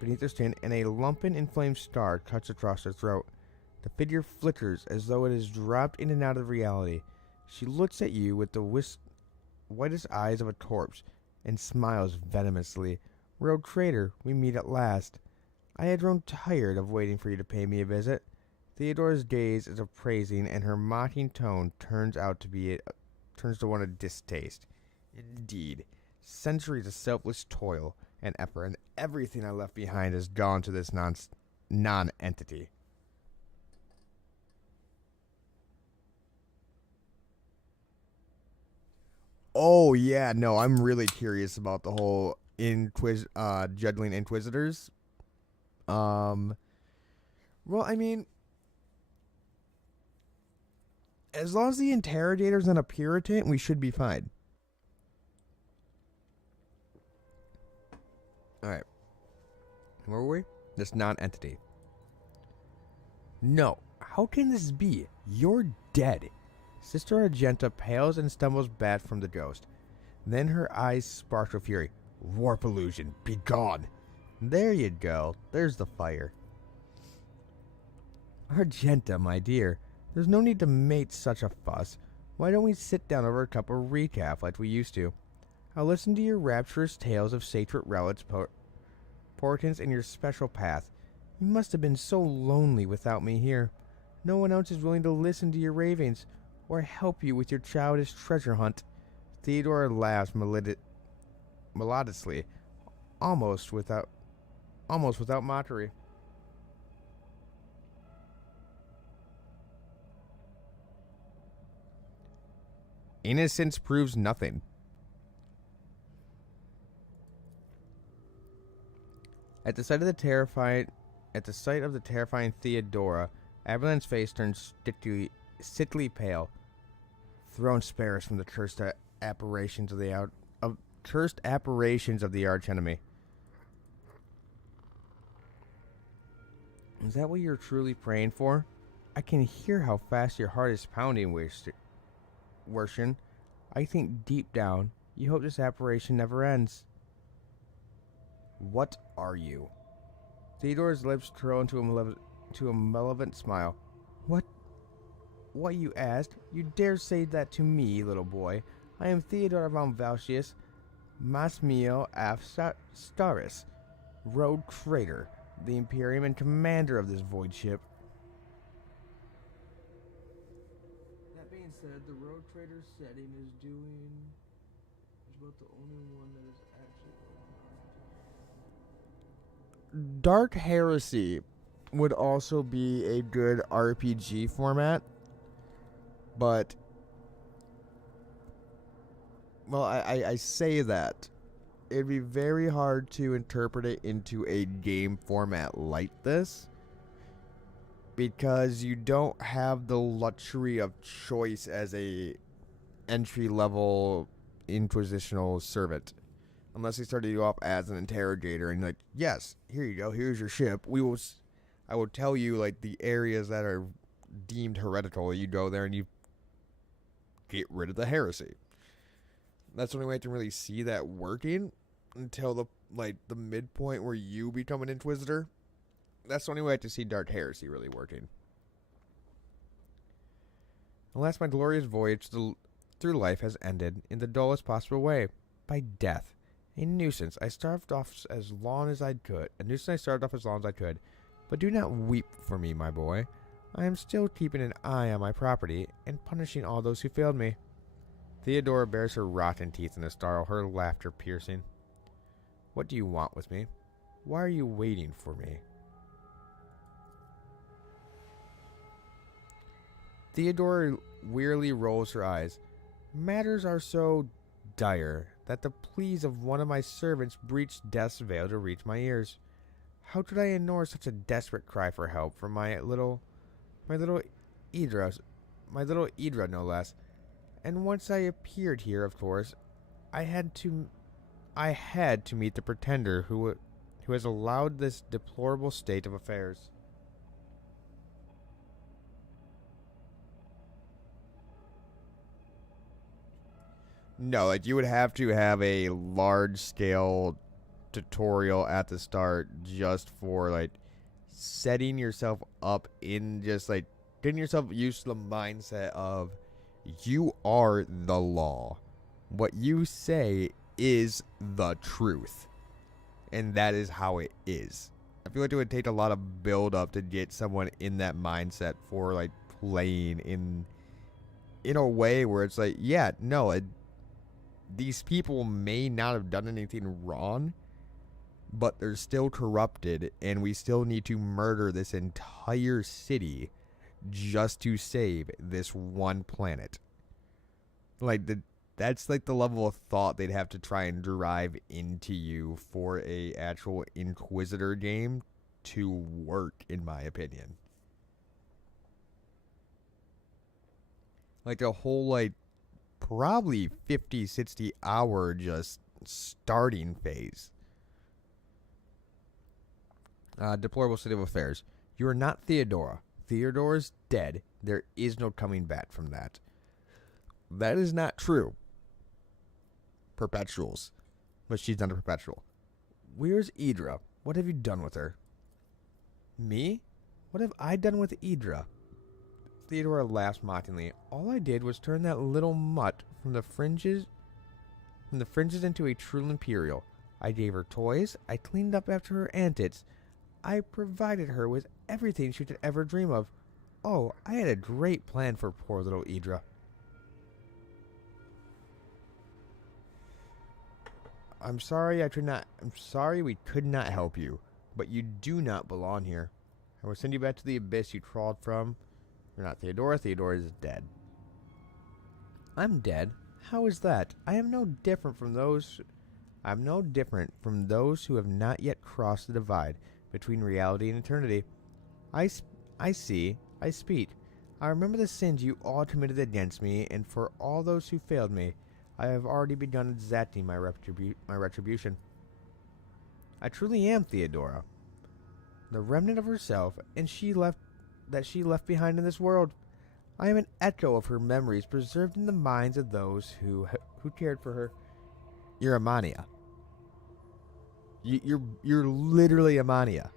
and a lumpen inflamed scar cuts across her throat. The figure flickers as though it has dropped in and out of reality. She looks at you with the whitest eyes of a corpse, and smiles venomously. Rogue traitor, we meet at last. I had grown tired of waiting for you to pay me a visit. Theodora's gaze is appraising, and her mocking tone turns to one of distaste. Indeed, centuries of selfless toil and effort, and everything I left behind has gone to this non-entity. Oh yeah, no, I'm really curious about the whole juggling inquisitors. Well, I mean, as long as the interrogator's not a Puritan, we should be fine. Alright. Where were we? This non-entity. No. How can this be? You're dead. Sister Argenta pales and stumbles back from the ghost. Then her eyes spark with fury. Warp illusion, be gone. There you go. There's the fire. Argenta, my dear. There's no need to make such a fuss. Why don't we sit down over a cup of recap like we used to? I'll listen to your rapturous tales of sacred relics, portents, and your special path. You must have been so lonely without me here. No one else is willing to listen to your ravings or help you with your childish treasure hunt. Theodora laughs melodiously, almost without mockery. Innocence proves nothing. At the sight of the terrifying Theodora, Aberlin's face turns sickly pale. Throne spares from the cursed apparitions of the archenemy. Is that what you're truly praying for? I can hear how fast your heart is pounding, Wershin. I think deep down, you hope this apparition never ends. What are you? Theodora's lips curl into a malevolent smile. What you asked? You dare say that to me, little boy. I am Theodora von Valsius, Masmio af Staris, rogue traitor, the Imperium and commander of this void ship. That being said, the rogue trader setting is about the only one that is actually... Dark Heresy would also be a good RPG format, but well, I say that it'd be very hard to interpret it into a game format like this, because you don't have the luxury of choice as a entry-level inquisitional servant. Unless they started you off as an interrogator and like, yes, here you go, here's your ship. I will tell you like the areas that are deemed heretical. You go there and you get rid of the heresy. That's the only way I can really see that working until the midpoint where you become an Inquisitor. That's the only way I can see Dark Heresy really working. Alas, my glorious voyage through life has ended in the dullest possible way, by death. A nuisance I starved off as long as I could. But do not weep for me, my boy. I am still keeping an eye on my property and punishing all those who failed me. Theodora bares her rotten teeth in a snarl, her laughter piercing. What do you want with me? Why are you waiting for me? Theodora wearily rolls her eyes. Matters are so dire that the pleas of one of my servants breached death's veil to reach my ears. How could I ignore such a desperate cry for help from my little Idra, no less? And once I appeared here, of course, I had to meet the pretender who has allowed this deplorable state of affairs. No, like, you would have to have a large-scale tutorial at the start just for, like, setting yourself up in just, like, getting yourself used to the mindset of you are the law. What you say is the truth. And that is how it is. I feel like it would take a lot of build-up to get someone in that mindset for, like, playing in a way where it's like, yeah, no, these people may not have done anything wrong, but they're still corrupted, and we still need to murder this entire city just to save this one planet. Like, that's like the level of thought they'd have to try and drive into you for a actual Inquisitor game to work, in my opinion. Like a whole, like, probably 50, 60 hour just starting phase. Deplorable state of affairs. You are not Theodora. Theodora's dead. There is no coming back from that. That is not true. Perpetuals. But she's not a perpetual. Where's Idra? What have you done with her? Me? What have I done with Idra? Theodora laughs mockingly. All I did was turn that little mutt from the fringes into a true Imperial. I gave her toys. I cleaned up after her antics. I provided her with everything she could ever dream of. Oh, I had a great plan for poor little Idra. I'm sorry we could not help you, but you do not belong here. I will send you back to the abyss you crawled from. You're not Theodora. Theodora is dead. I'm dead? How is that? I am no different from those who have not yet crossed the divide between reality and eternity. I see. I speak. I remember the sins you all committed against me, and for all those who failed me, I have already begun exacting my retribution. I truly am Theodora, the remnant of herself, and she left behind in this world. I am an echo of her memories preserved in the minds of those who cared for her. You're Amania. You're literally Amania.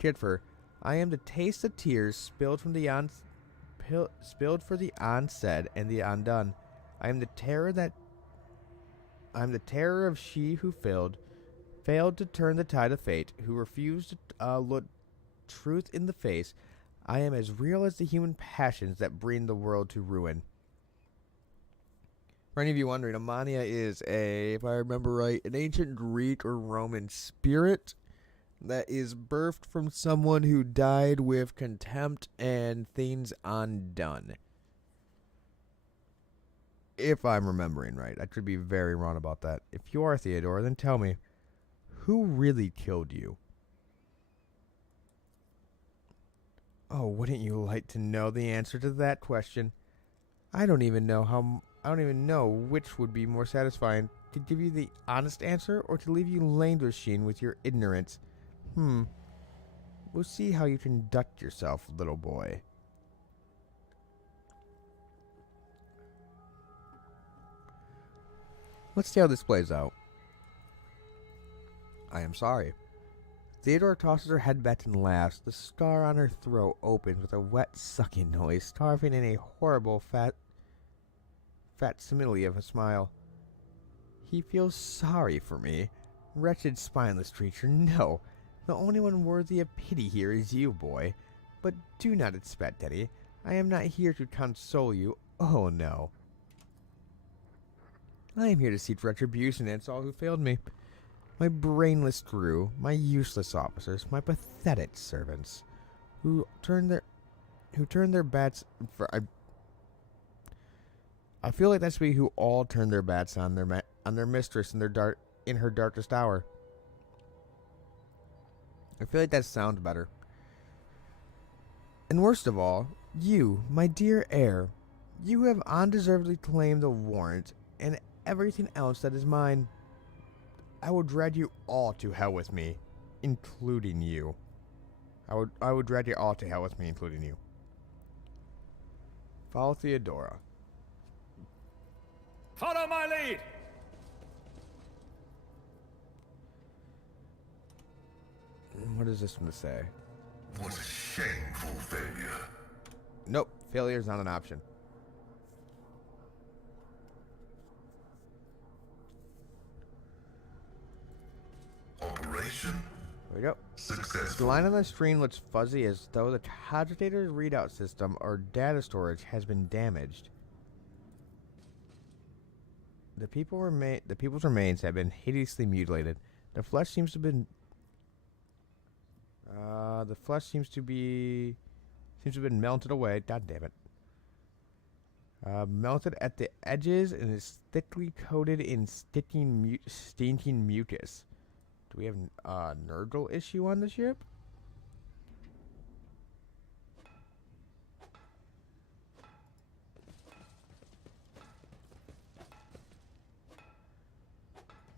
Cared for her. I am the taste of tears spilled for the unsaid and the undone. I am the terror of she who failed to turn the tide of fate, who refused to look truth in the face. I am as real as the human passions that bring the world to ruin. For any of you wondering, Amania is if I remember right, an ancient Greek or Roman spirit that is birthed from someone who died with contempt and things undone. If I'm remembering right. I could be very wrong about that. If you are Theodora, then tell me, who really killed you? Oh, wouldn't you like to know the answer to that question? I don't even know which would be more satisfying, to give you the honest answer or to leave you languishing with your ignorance. We'll see how you conduct yourself, little boy. Let's see how this plays out. I am sorry. Theodore tosses her head back and laughs. The scar on her throat opens with a wet sucking noise, starving in a horrible facsimile of a smile. He feels sorry for me. Wretched, spineless creature, no. The only one worthy of pity here is you, boy. But do not expect any. I am not here to console you. Oh, no. I am here to seek retribution against all who failed me. My brainless crew, my useless officers, my pathetic servants, who turned their backs. I feel like that should be who all turned their backs on their mistress in her darkest hour. I feel like that sounds better. And worst of all, you, my dear heir, you have undeservedly claimed the warrant and everything else that is mine. I will drag you all to hell with me, including you. I would drag you all to hell with me, including you. Follow Theodora. Follow my lead! What is this one to say? What a shameful failure. Nope, failure is not an option. Operation There we go. The successful. line on the screen looks fuzzy as though the cogitator's readout system or data storage has been damaged. The people's remains have been hideously mutilated. The flesh seems to have been melted away. God damn it. Melted at the edges and is thickly coated in stinking mucus. Do we have a Nurgle issue on the ship?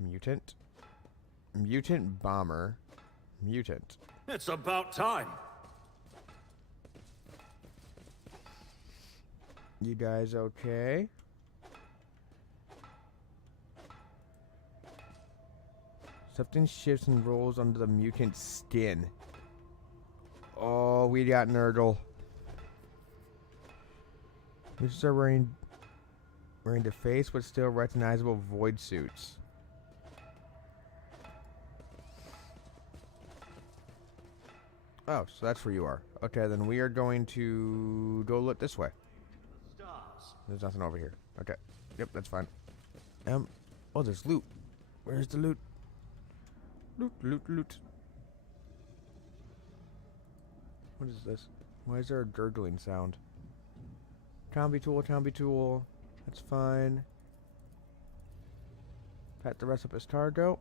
Mutant bomber. Mutant. It's about time. You guys okay? Something shifts and rolls under the mutant's skin. Oh, we got Nurgle. Witches are wearing defaced but still recognizable void suits. Oh, so that's where you are. Okay, then we are going to go look this way. There's nothing over here. Okay. Yep, that's fine. Oh, there's loot. Where's the loot? Loot. What is this? Why is there a gurgling sound? Combi tool. That's fine. Pack the rest of his cargo.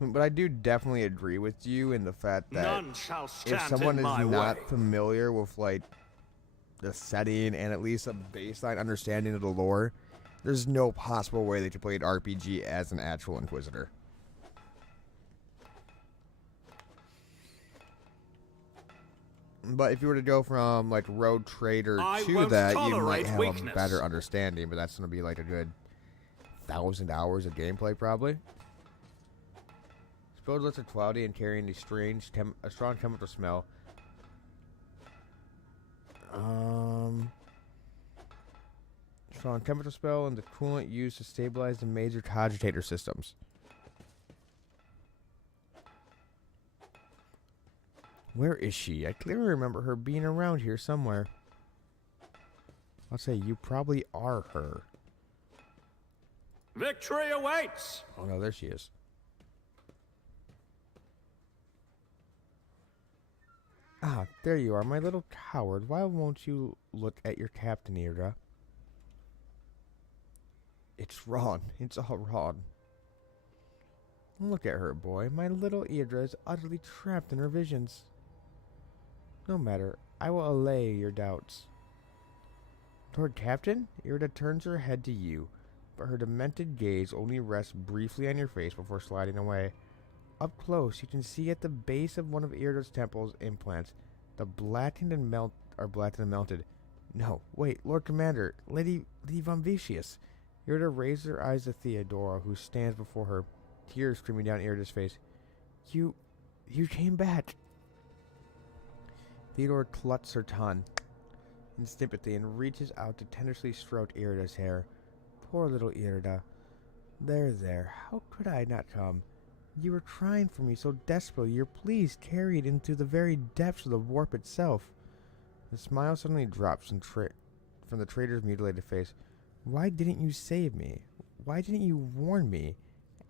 But I do definitely agree with you in the fact that None shall stand if someone in is my not way. familiar with like the setting and at least a baseline understanding of the lore, there's no possible way they could play an RPG as an actual Inquisitor. But if you were to go from like Road Trader I to won't that, you might tolerate have weakness. a better understanding. But that's going to be like a good 1,000 hours of gameplay probably. Spilled lips are cloudy and carrying a strong chemical smell. Strong chemical smell and the coolant used to stabilize the major cogitator systems. Where is she? I clearly remember her being around here somewhere. I'll say you probably are her. Victory awaits! Oh no, there she is. Ah, there you are, my little coward. Why won't you look at your captain, Irda? It's wrong. It's all wrong. Look at her, boy. My little Idra is utterly trapped in her visions. No matter. I will allay your doubts. Lord Captain? Irda turns her head to you, but her demented gaze only rests briefly on your face before sliding away. Up close, you can see at the base of one of Irda's temple's implants the blackened and are black and melted. No, wait, Lord Commander, Lady Von Vicious. Irida raised her eyes to Theodora, who stands before her, tears streaming down Irida's face. You came back. Theodora clutches her tongue in sympathy and reaches out to tenderly stroke Irida's hair. Poor little Irida. There. How could I not come? You were trying for me so desperately. Your pleas carried into the very depths of the warp itself. The smile suddenly drops from the traitor's mutilated face. Why didn't you save me? Why didn't you warn me?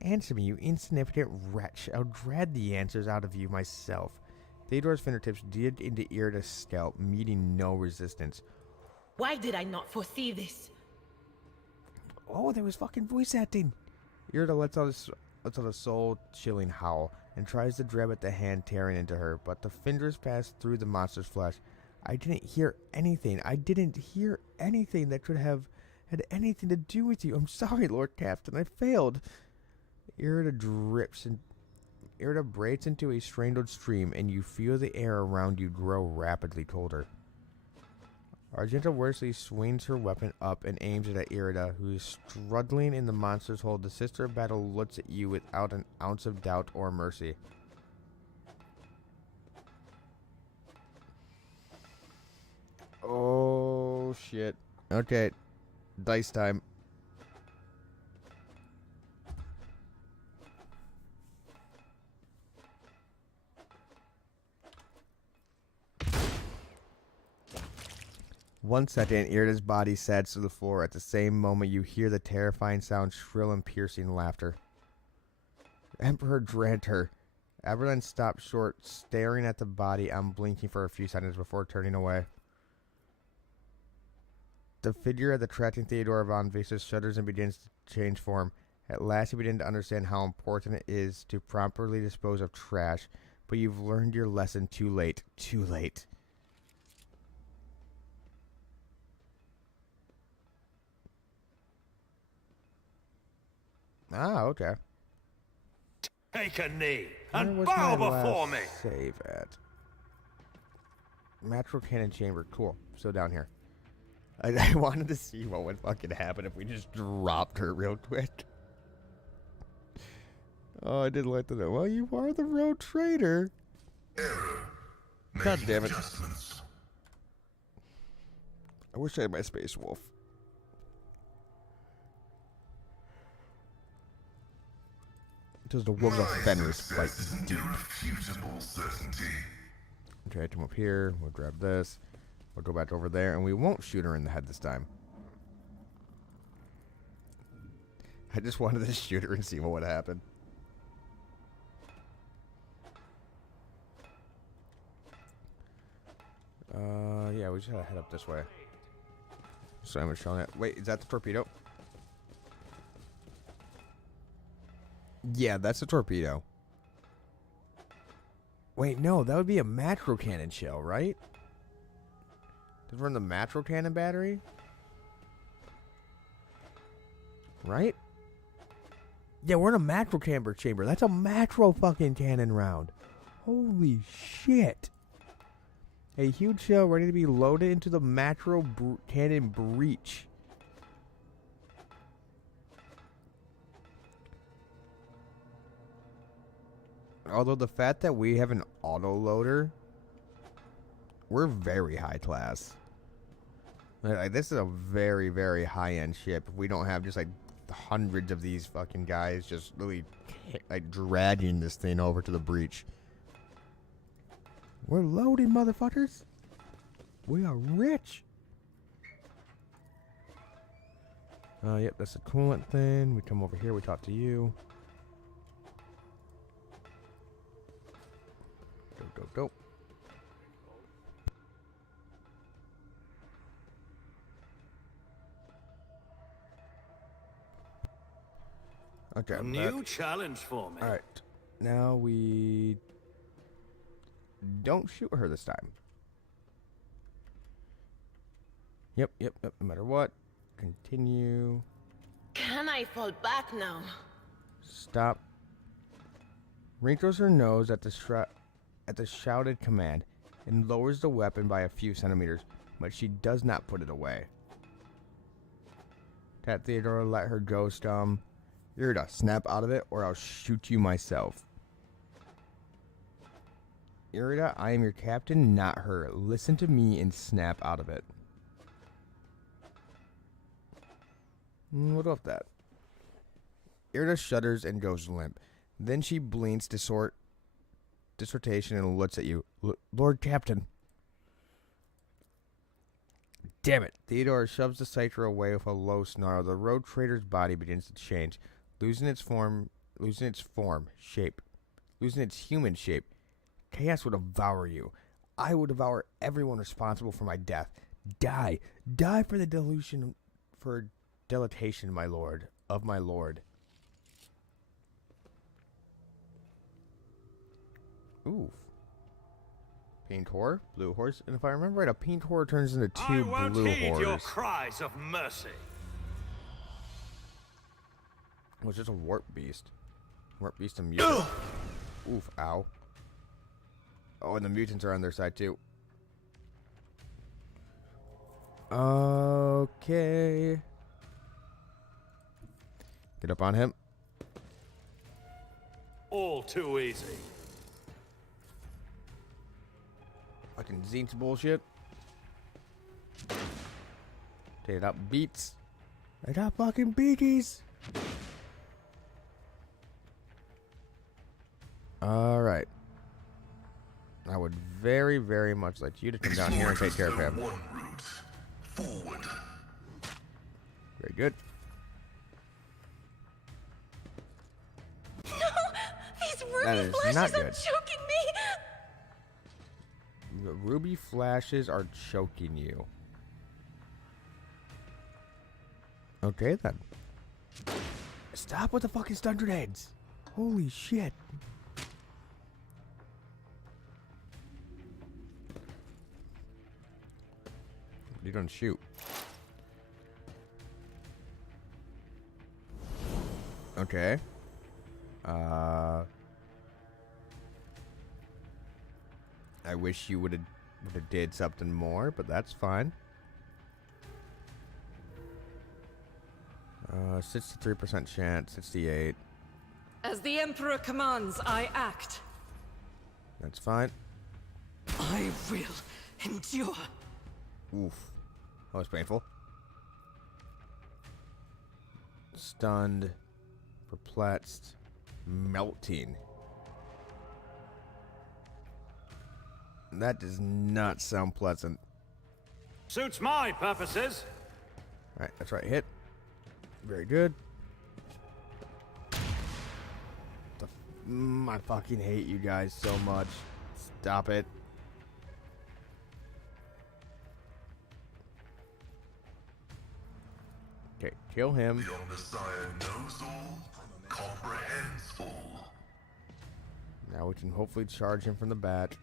Answer me, you insignificant wretch. I'll drag the answers out of you myself. Theodora's fingertips digged into Irida's scalp, meeting no resistance. Why did I not foresee this? Oh, there was fucking voice acting. Irida lets out a soul-chilling howl and tries to grab at the hand tearing into her, but the fingers pass through the monster's flesh. I didn't hear anything. That could have had anything to do with you. I'm sorry, Lord Captain. I failed. Irida breaks into a strangled stream, and you feel the air around you grow rapidly colder. Argenta Worsley swings her weapon up and aims it at Irida, who is struggling in the monster's hold. The Sister of Battle looks at you without an ounce of doubt or mercy. Oh, shit. Okay. Dice time. One second, Irida's body sags to the floor. At the same moment, you hear the terrifying sound, shrill and piercing laughter. Emperor dragged her. Aberlin stopped short, staring at the body, unblinking for a few seconds before turning away. The figure at the tracking Theodora Von Vicious shudders and begins to change form. At last, you begin to understand how important it is to properly dispose of trash, but you've learned your lesson too late. Too late. Ah, okay. Take a knee Where and was bow my before last me. Save at. Macro cannon chamber. Cool. So down here. I wanted to see what would fucking happen if we just dropped her real quick. Oh, I didn't like to know. Well, you are the road trader. Error. God Making damn it. adjustments. I wish I had my Space Wolf. Does the Wolves of Fenris fight? Success is an irrefutable certainty. Okay, come up here. We'll grab this. We'll go back over there, and we won't shoot her in the head this time. I just wanted to shoot her and see what would happen. Yeah, we just gotta head up this way. So I'm showing it. Wait, is that the torpedo? Yeah, that's a torpedo. Wait, no, that would be a macro cannon shell, right? Does it run the macro cannon battery? Right? Yeah, we're in a macro camber chamber. That's a macro fucking cannon round. Holy shit. A huge shell ready to be loaded into the macro cannon breech. Although the fact that we have an auto loader, we're very high class. Like, this is a very, very high-end ship. We don't have just like hundreds of these fucking guys just really like dragging this thing over to the breach. We're loaded, motherfuckers. We are rich. Yep, that's the coolant thing. We come over here, we talk to you. Go. Okay. A new challenge for me. Alright. Now we don't shoot her this time. Yep. No matter what. Continue. Can I fall back now? Stop. Wrinkles her nose at the shouted command. and lowers the weapon by a few centimeters, but she does not put it away. Tat Theodora, let her go, scum. Irida, snap out of it, or I'll shoot you myself. Irida, I am your captain, not her. Listen to me and snap out of it. What about that? Irida shudders and goes limp. Then she blinks dissertation and looks at you. Lord Captain. Damn it. Theodora shoves the cipher away with a low snarl. The road trader's body begins to change, losing its shape, losing its human shape. Chaos will devour you. I will devour everyone responsible for my death. Die. Die for the dilatation, my lord, of my lord. Ooh. Paint whore, blue horse, and if I remember right, a paint whore turns into two blue I won't heed your whores. cries of mercy. It was just a warp beast. Warp beast and mutant. Oof, ow. Oh, and the mutants are on their side too. Okay. Get up on him. All too easy. Fucking Zinx bullshit. Take it up, beats. I got fucking beakies. Alright. I would very, very much like you to come down here and take care of him. One route. Forward. Very good. No! These That ruby is flashes not are good. choking me! The ruby flashes are choking you. Okay then. Stop with the fucking stun grenades. Holy shit. You don't shoot. Okay. I wish you would have did something more, but that's fine. 63% chance, 68. As the Emperor commands, I act. That's fine. I will endure. Oof. That was painful. Stunned. Perplexed. Melting. That does not sound pleasant. Suits my purposes. Alright, that's right. Hit. Very good. I fucking hate you guys so much. Stop it. Okay, kill him. The Omnissiah knows all, comprehends all. Now we can hopefully charge him from the back.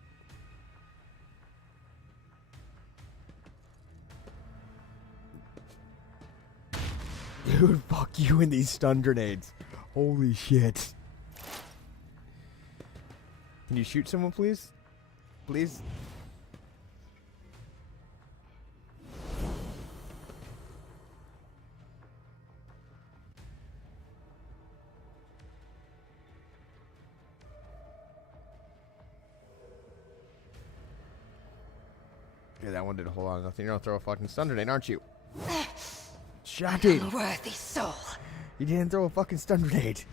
Dude, fuck you and these stun grenades. Holy shit. Can you shoot someone, please? Please? Yeah, that one did a whole lot of nothing. You're gonna throw a fucking stun grenade, aren't you? Shocking! Unworthy soul. You didn't throw a fucking stun grenade.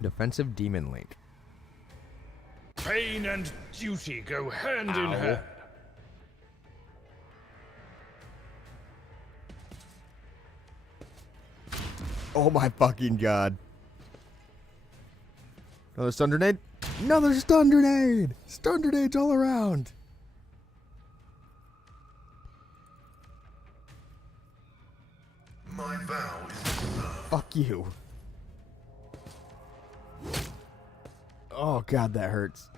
Defensive Demon Link. Pain and duty go hand in Ow. hand. Oh my fucking god. Another stun grenade? Another stun grenade! Stun grenades all around! My vow is to serve. Fuck you. Oh god, that hurts.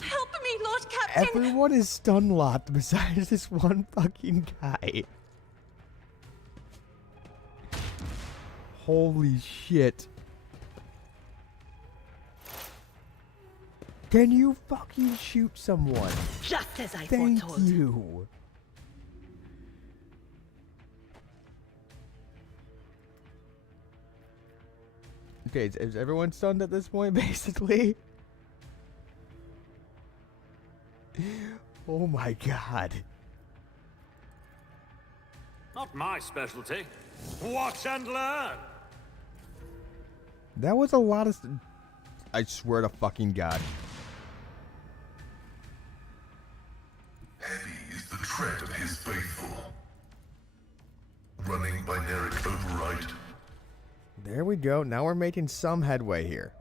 Help me, Lord Captain! Everyone is stun locked besides this one fucking guy. Holy shit. Can you fucking shoot someone? Just as I Thank foretold. you. Okay, is everyone stunned at this point, basically? Oh my god. Not my specialty. Watch and learn. That was a lot of... I swear to fucking god. Heavy is the tread of his faithful. Running binaric override. There we go. Now we're making some headway here.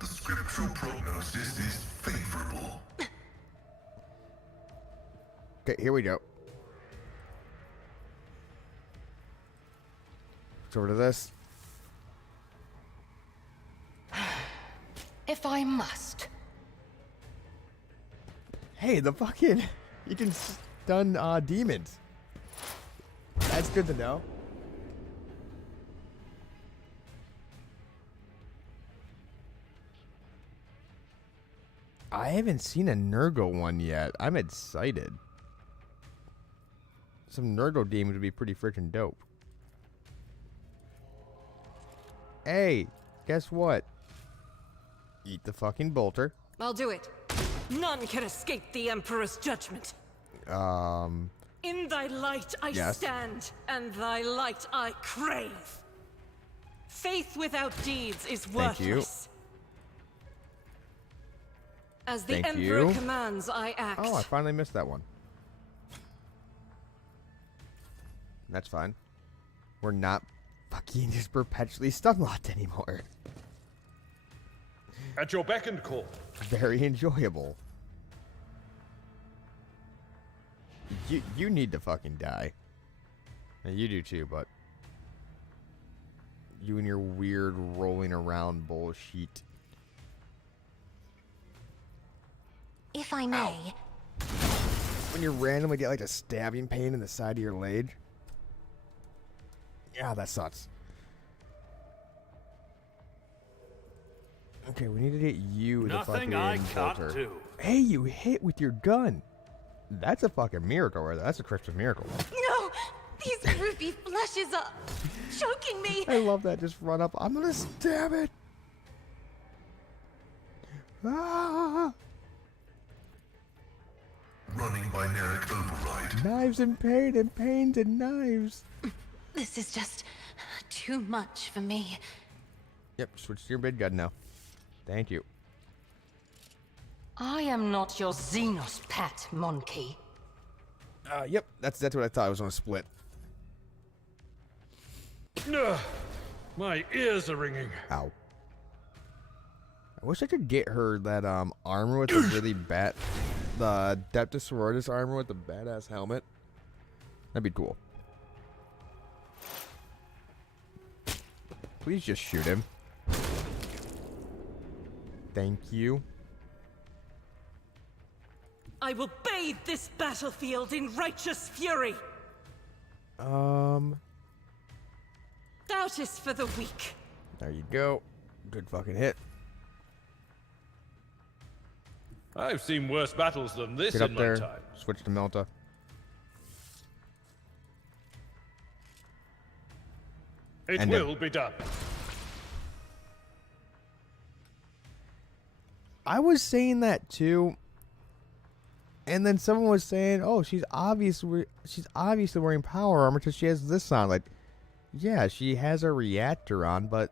The scriptural prognosis is favorable. Okay, here we go. Let's over to this. If I must. Hey, the fucking... You can stun demons. That's good to know. I haven't seen a Nurgle one yet. I'm excited. Some Nurgle demons would be pretty freaking dope. Hey, guess what? Eat the fucking bolter. I'll do it. None can escape the Emperor's judgment. In thy light I stand, and thy light I crave. Faith without deeds is worthless. Thank you. As the Thank Emperor you. commands, I act. Oh, I finally missed that one. That's fine. We're not fucking just perpetually stun-locked anymore. At your beck and call. Very enjoyable. You need to fucking die. And you do too, but... You and your weird rolling around bullshit. If I may. When you randomly get like a stabbing pain in the side of your leg. Yeah, that sucks. Okay, we need to get you the fucking Nothing I can't bolter. do. Hey, you hit with your gun. That's a fucking miracle right there. That's a Christmas miracle. No! These ruby flashes are choking me! I love that. Just run up. I'm gonna stab it. Ah! Running binaric override. Knives and pain and pains and knives. This is just too much for me. Yep, switch to your big gun now. Thank you. I am not your Xenos pet, monkey. Yep, that's what I thought. I was on a split. Ugh, my ears are ringing. Ow. I wish I could get her that armor with the really bad, the Adeptus Sororitas armor with the badass helmet. That'd be cool. Please just shoot him. Thank you. I will bathe this battlefield in righteous fury. Doubt is for the weak. There you go. Good fucking hit. I've seen worse battles than this Get up in there. my time. Switch to Melta. It And will be done. I was saying that too. And then someone was saying, "Oh, she's obviously wearing power armor because she has this on." Like, yeah, she has a reactor on, but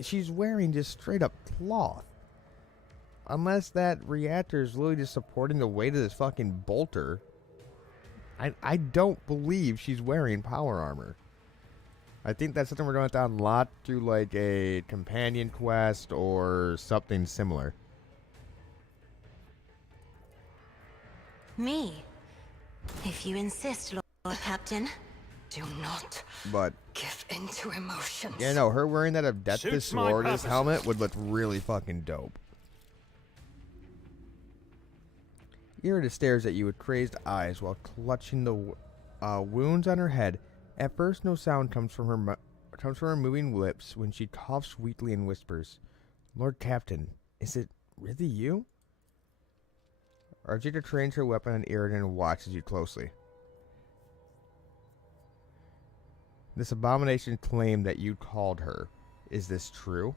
she's wearing just straight up cloth. Unless that reactor is literally just supporting the weight of this fucking bolter, I don't believe she's wearing power armor. I think that's something we're going to have to unlock through like a companion quest or something similar. Me? If you insist, Lord Captain. Do not But give in to emotions. yeah, no, her wearing that Adeptus Suits my Sororitas purposes. helmet would look really fucking dope. Irida stares at you with crazed eyes while clutching the wounds on her head. At first, no sound comes from her moving lips when she coughs weakly and whispers, Lord Captain, is it really you? Argenta trains her weapon on Iridan and watches you closely. This abomination claimed that you called her. Is this true?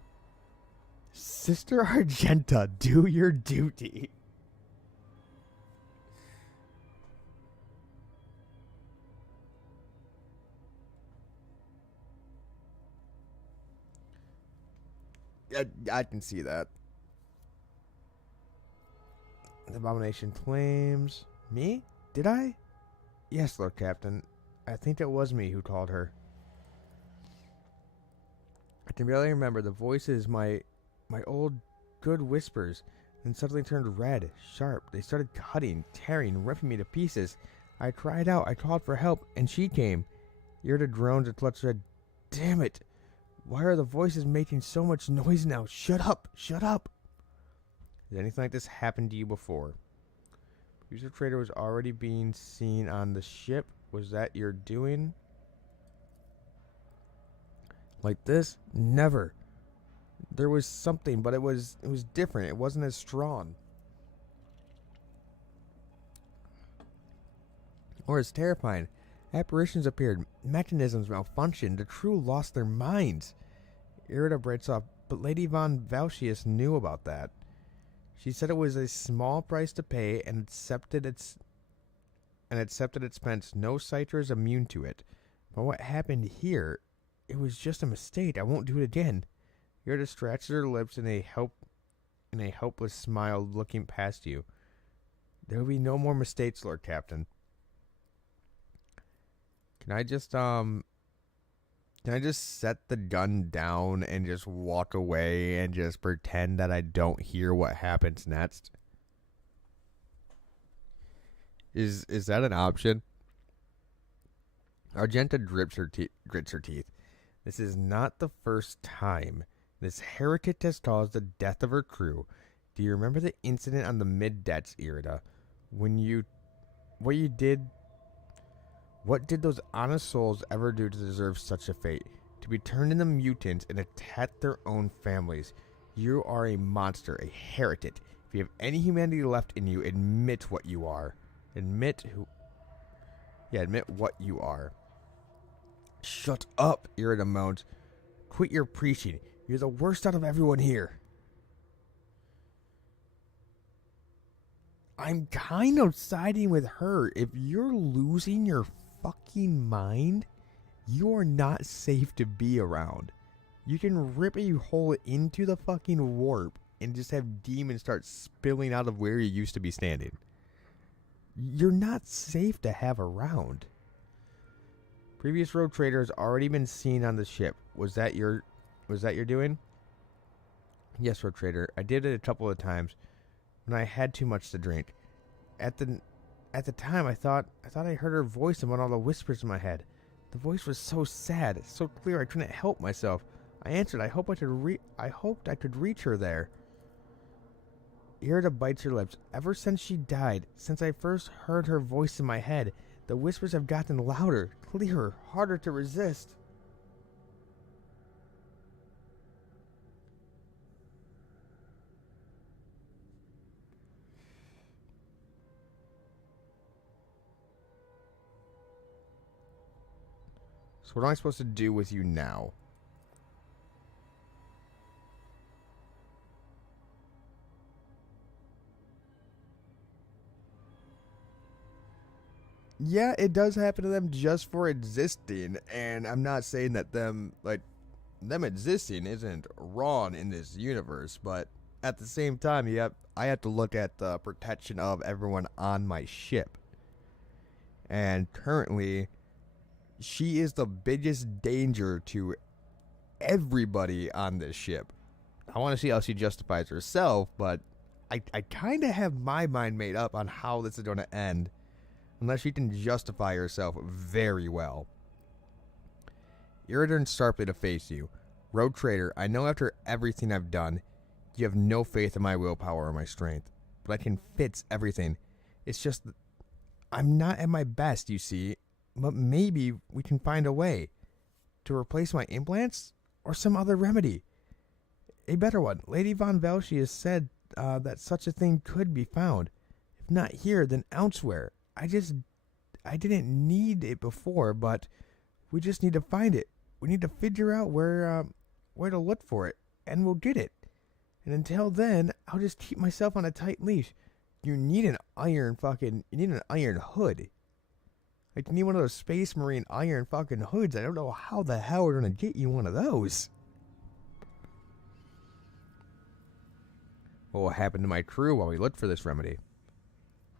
Sister Argenta, do your duty. I can see that. The abomination claims... Me? Did I? Yes, Lord Captain. I think it was me who called her. I can barely remember. The voices, my old good whispers, then suddenly turned red, sharp. They started cutting, tearing, ripping me to pieces. I cried out. I called for help, and she came. Irida groans and clutched her head. Damn it! Why are the voices making so much noise now? Shut up! Shut up! Has anything like this happened to you before? User Trader was already being seen on the ship. Was that your doing? Like this? Never. There was something, but it was different. It wasn't as strong. Or as terrifying. Apparitions appeared. Mechanisms malfunctioned. The crew lost their minds. Irida breaks off, but Lady von Valsius knew about that. She said it was a small price to pay and accepted its expense. No Citra is immune to it. But what happened here, it was just a mistake. I won't do it again. Irida scratches her lips in a helpless smile, looking past you. There will be no more mistakes, Lord Captain. Can I just set the gun down and just walk away and just pretend that I don't hear what happens next? Is that an option? Argenta grits her teeth. This is not the first time. This heretic has caused the death of her crew. Do you remember the incident on the mid-decks, Irida? What did those honest souls ever do to deserve such a fate? To be turned into mutants and attack their own families. You are a monster, a heretic. If you have any humanity left in you, admit what you are. Admit what you are. Shut up, Irida moans. Quit your preaching. You're the worst out of everyone here. I'm kind of siding with her. If you're losing your fucking mind, you are not safe to be around. You can rip a hole into the fucking warp and just have demons start spilling out of where you used to be standing. You're not safe to have around. Previous road trader has already been seen on the ship. Was that your doing? Yes, road trader. I did it a couple of times when I had too much to drink. At the time, I thought I heard her voice among all the whispers in my head. The voice was so sad, so clear I couldn't help myself. I answered. I hoped I could reach her there. Irida bites her lips. Ever since she died, since I first heard her voice in my head, the whispers have gotten louder, clearer, harder to resist. So what am I supposed to do with you now? Yeah, it does happen to them just for existing, and I'm not saying that them existing isn't wrong in this universe, but at the same time, I have to look at the protection of everyone on my ship. And currently, she is the biggest danger to everybody on this ship. I want to see how she justifies herself, but I kind of have my mind made up on how this is going to end, unless she can justify herself very well. Irida turns sharply to face you. Road Trader, I know after everything I've done, you have no faith in my willpower or my strength, but I can fix everything. It's just that I'm not at my best, you see, but maybe we can find a way to replace my implants or some other remedy. A better one. Lady Von Velshi has said that such a thing could be found. If not here, then elsewhere. I didn't need it before, but we just need to find it. We need to figure out where to look for it, and we'll get it. And until then, I'll just keep myself on a tight leash. You need an iron hood. Like, you need one of those Space Marine iron fucking hoods. I don't know how the hell we're gonna get you one of those. What will happen to my crew while we look for this remedy?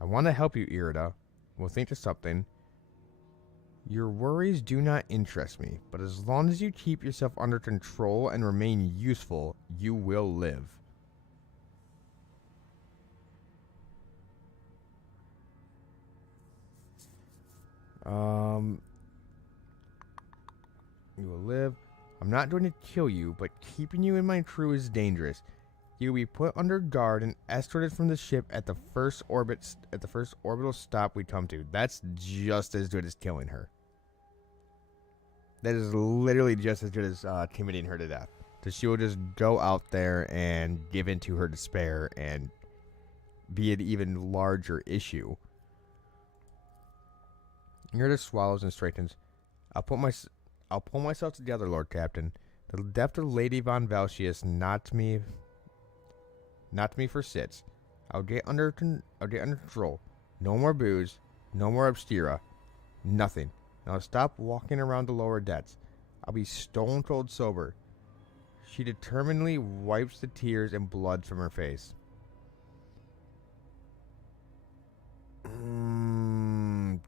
I want to help you, Irida. We'll think of something. Your worries do not interest me, but as long as you keep yourself under control and remain useful, you will live. You will live. I'm not going to kill you, but keeping you in my crew is dangerous. You will be put under guard and escorted from the ship at the first orbital stop we come to. That's just as good as killing her. That is literally just as good as committing her to death. Because she will just go out there and give in to her despair and be an even larger issue. Irida swallows and straightens. I'll pull myself together, Lord Captain. The depth of Lady Von Velshi not me for sits. I'll get under control. No more booze. No more obscura. Nothing. And I'll stop walking around the lower decks. I'll be stone cold sober. She determinedly wipes the tears and blood from her face.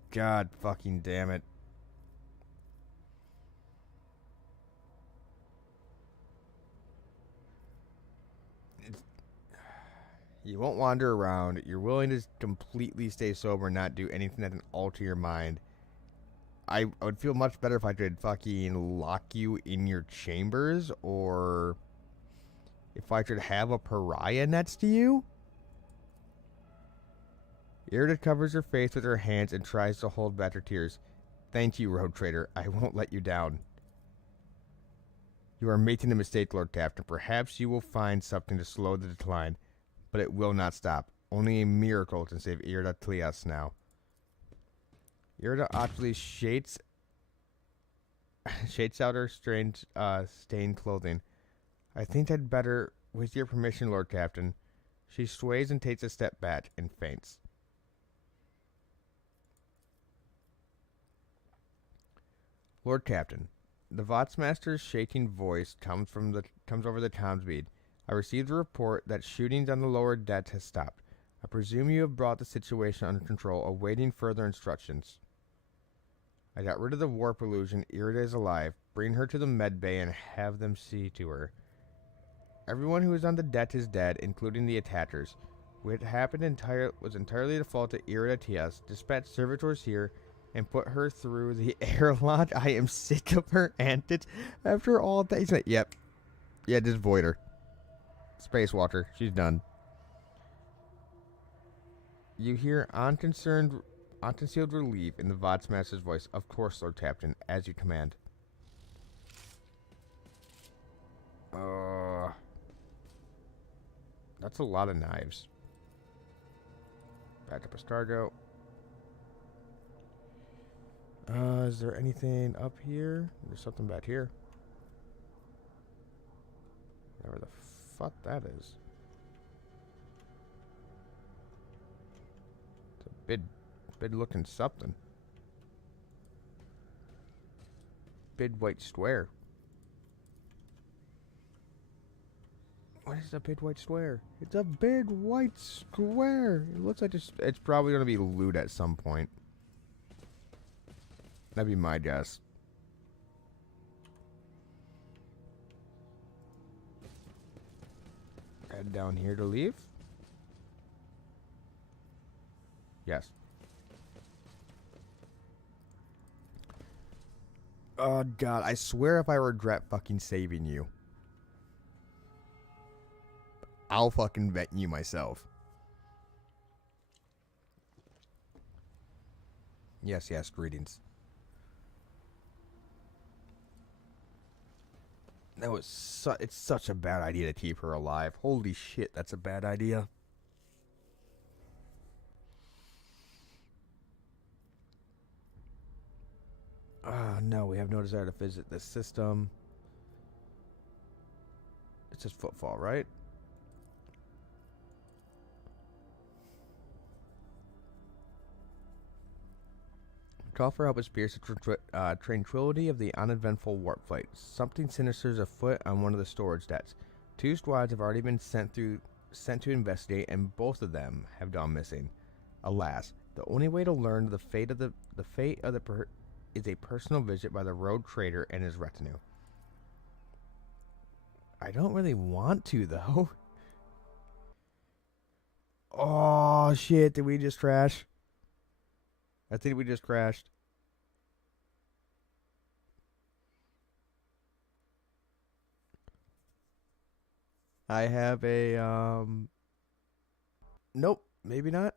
God fucking damn it. You won't wander around. You're willing to completely stay sober and not do anything that can alter your mind. I would feel much better if I could fucking lock you in your chambers, or if I could have a pariah next to you. Irida covers her face with her hands and tries to hold back her tears. Thank you, Road Trader. I won't let you down. You are making a mistake, Lord Captain. Perhaps you will find something to slow the decline, but it will not stop. Only a miracle can save Irida Tlias now. Irida actually shades out her stained clothing. I think I'd better, with your permission, Lord Captain. She sways and takes a step back and faints. Lord Captain, the Votsmaster's shaking voice comes over the comms bead. I received a report that shootings on the lower deck has stopped. I presume you have brought the situation under control, awaiting further instructions. I got rid of the warp illusion. Irida is alive. Bring her to the med bay and have them see to her. Everyone who is on the deck is dead, including the attackers. What happened was entirely the fault of Irida Tlias. Dispatch servitors here and put her through the airlock. I am sick of her antics. After all that, he's like, yep. Yeah, just void her. Space Walker. She's done. You hear unconcealed relief in the Vodsmaster's voice. Of course, Lord Captain, as you command. That's a lot of knives. Back up a Stargo. Is there anything up here? There's something back here. Whatever the fuck that is. It's a big looking something. Big white square. What is a big white square? It's a big white square. It looks like it's probably going to be loot at some point. That'd be my guess. Head down here to leave. Yes. Oh God, I swear if I regret fucking saving you, I'll fucking vet you myself. Yes, greetings. That was it's such a bad idea to keep her alive. Holy shit, that's a bad idea. No, we have no desire to visit this system. It's just footfall, right? Call for help appears the tranquility of the uneventful warp flight. Something sinister is afoot on one of the storage decks. 2 squads have already been sent to investigate, and both of them have gone missing. Alas, the only way to learn the fate of the is a personal visit by the rogue trader and his retinue. I don't really want to, though. Oh shit! Did we just crash? I think we just crashed. I have a, nope, maybe not.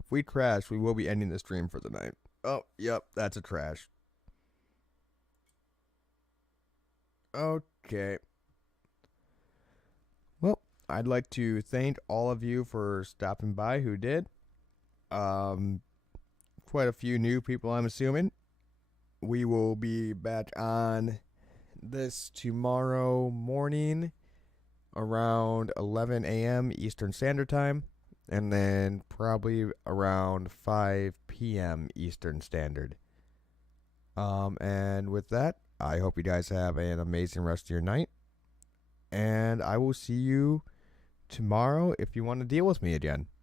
If we crash, we will be ending the stream for the night. Oh, yep, that's a crash. Okay. Well, I'd like to thank all of you for stopping by who did. Quite a few new people, I'm assuming. We will be back on this tomorrow morning around 11 a.m. Eastern Standard Time, and then probably around 5 p.m. Eastern Standard. And with that, I hope you guys have an amazing rest of your night, and I will see you tomorrow if you want to deal with me again.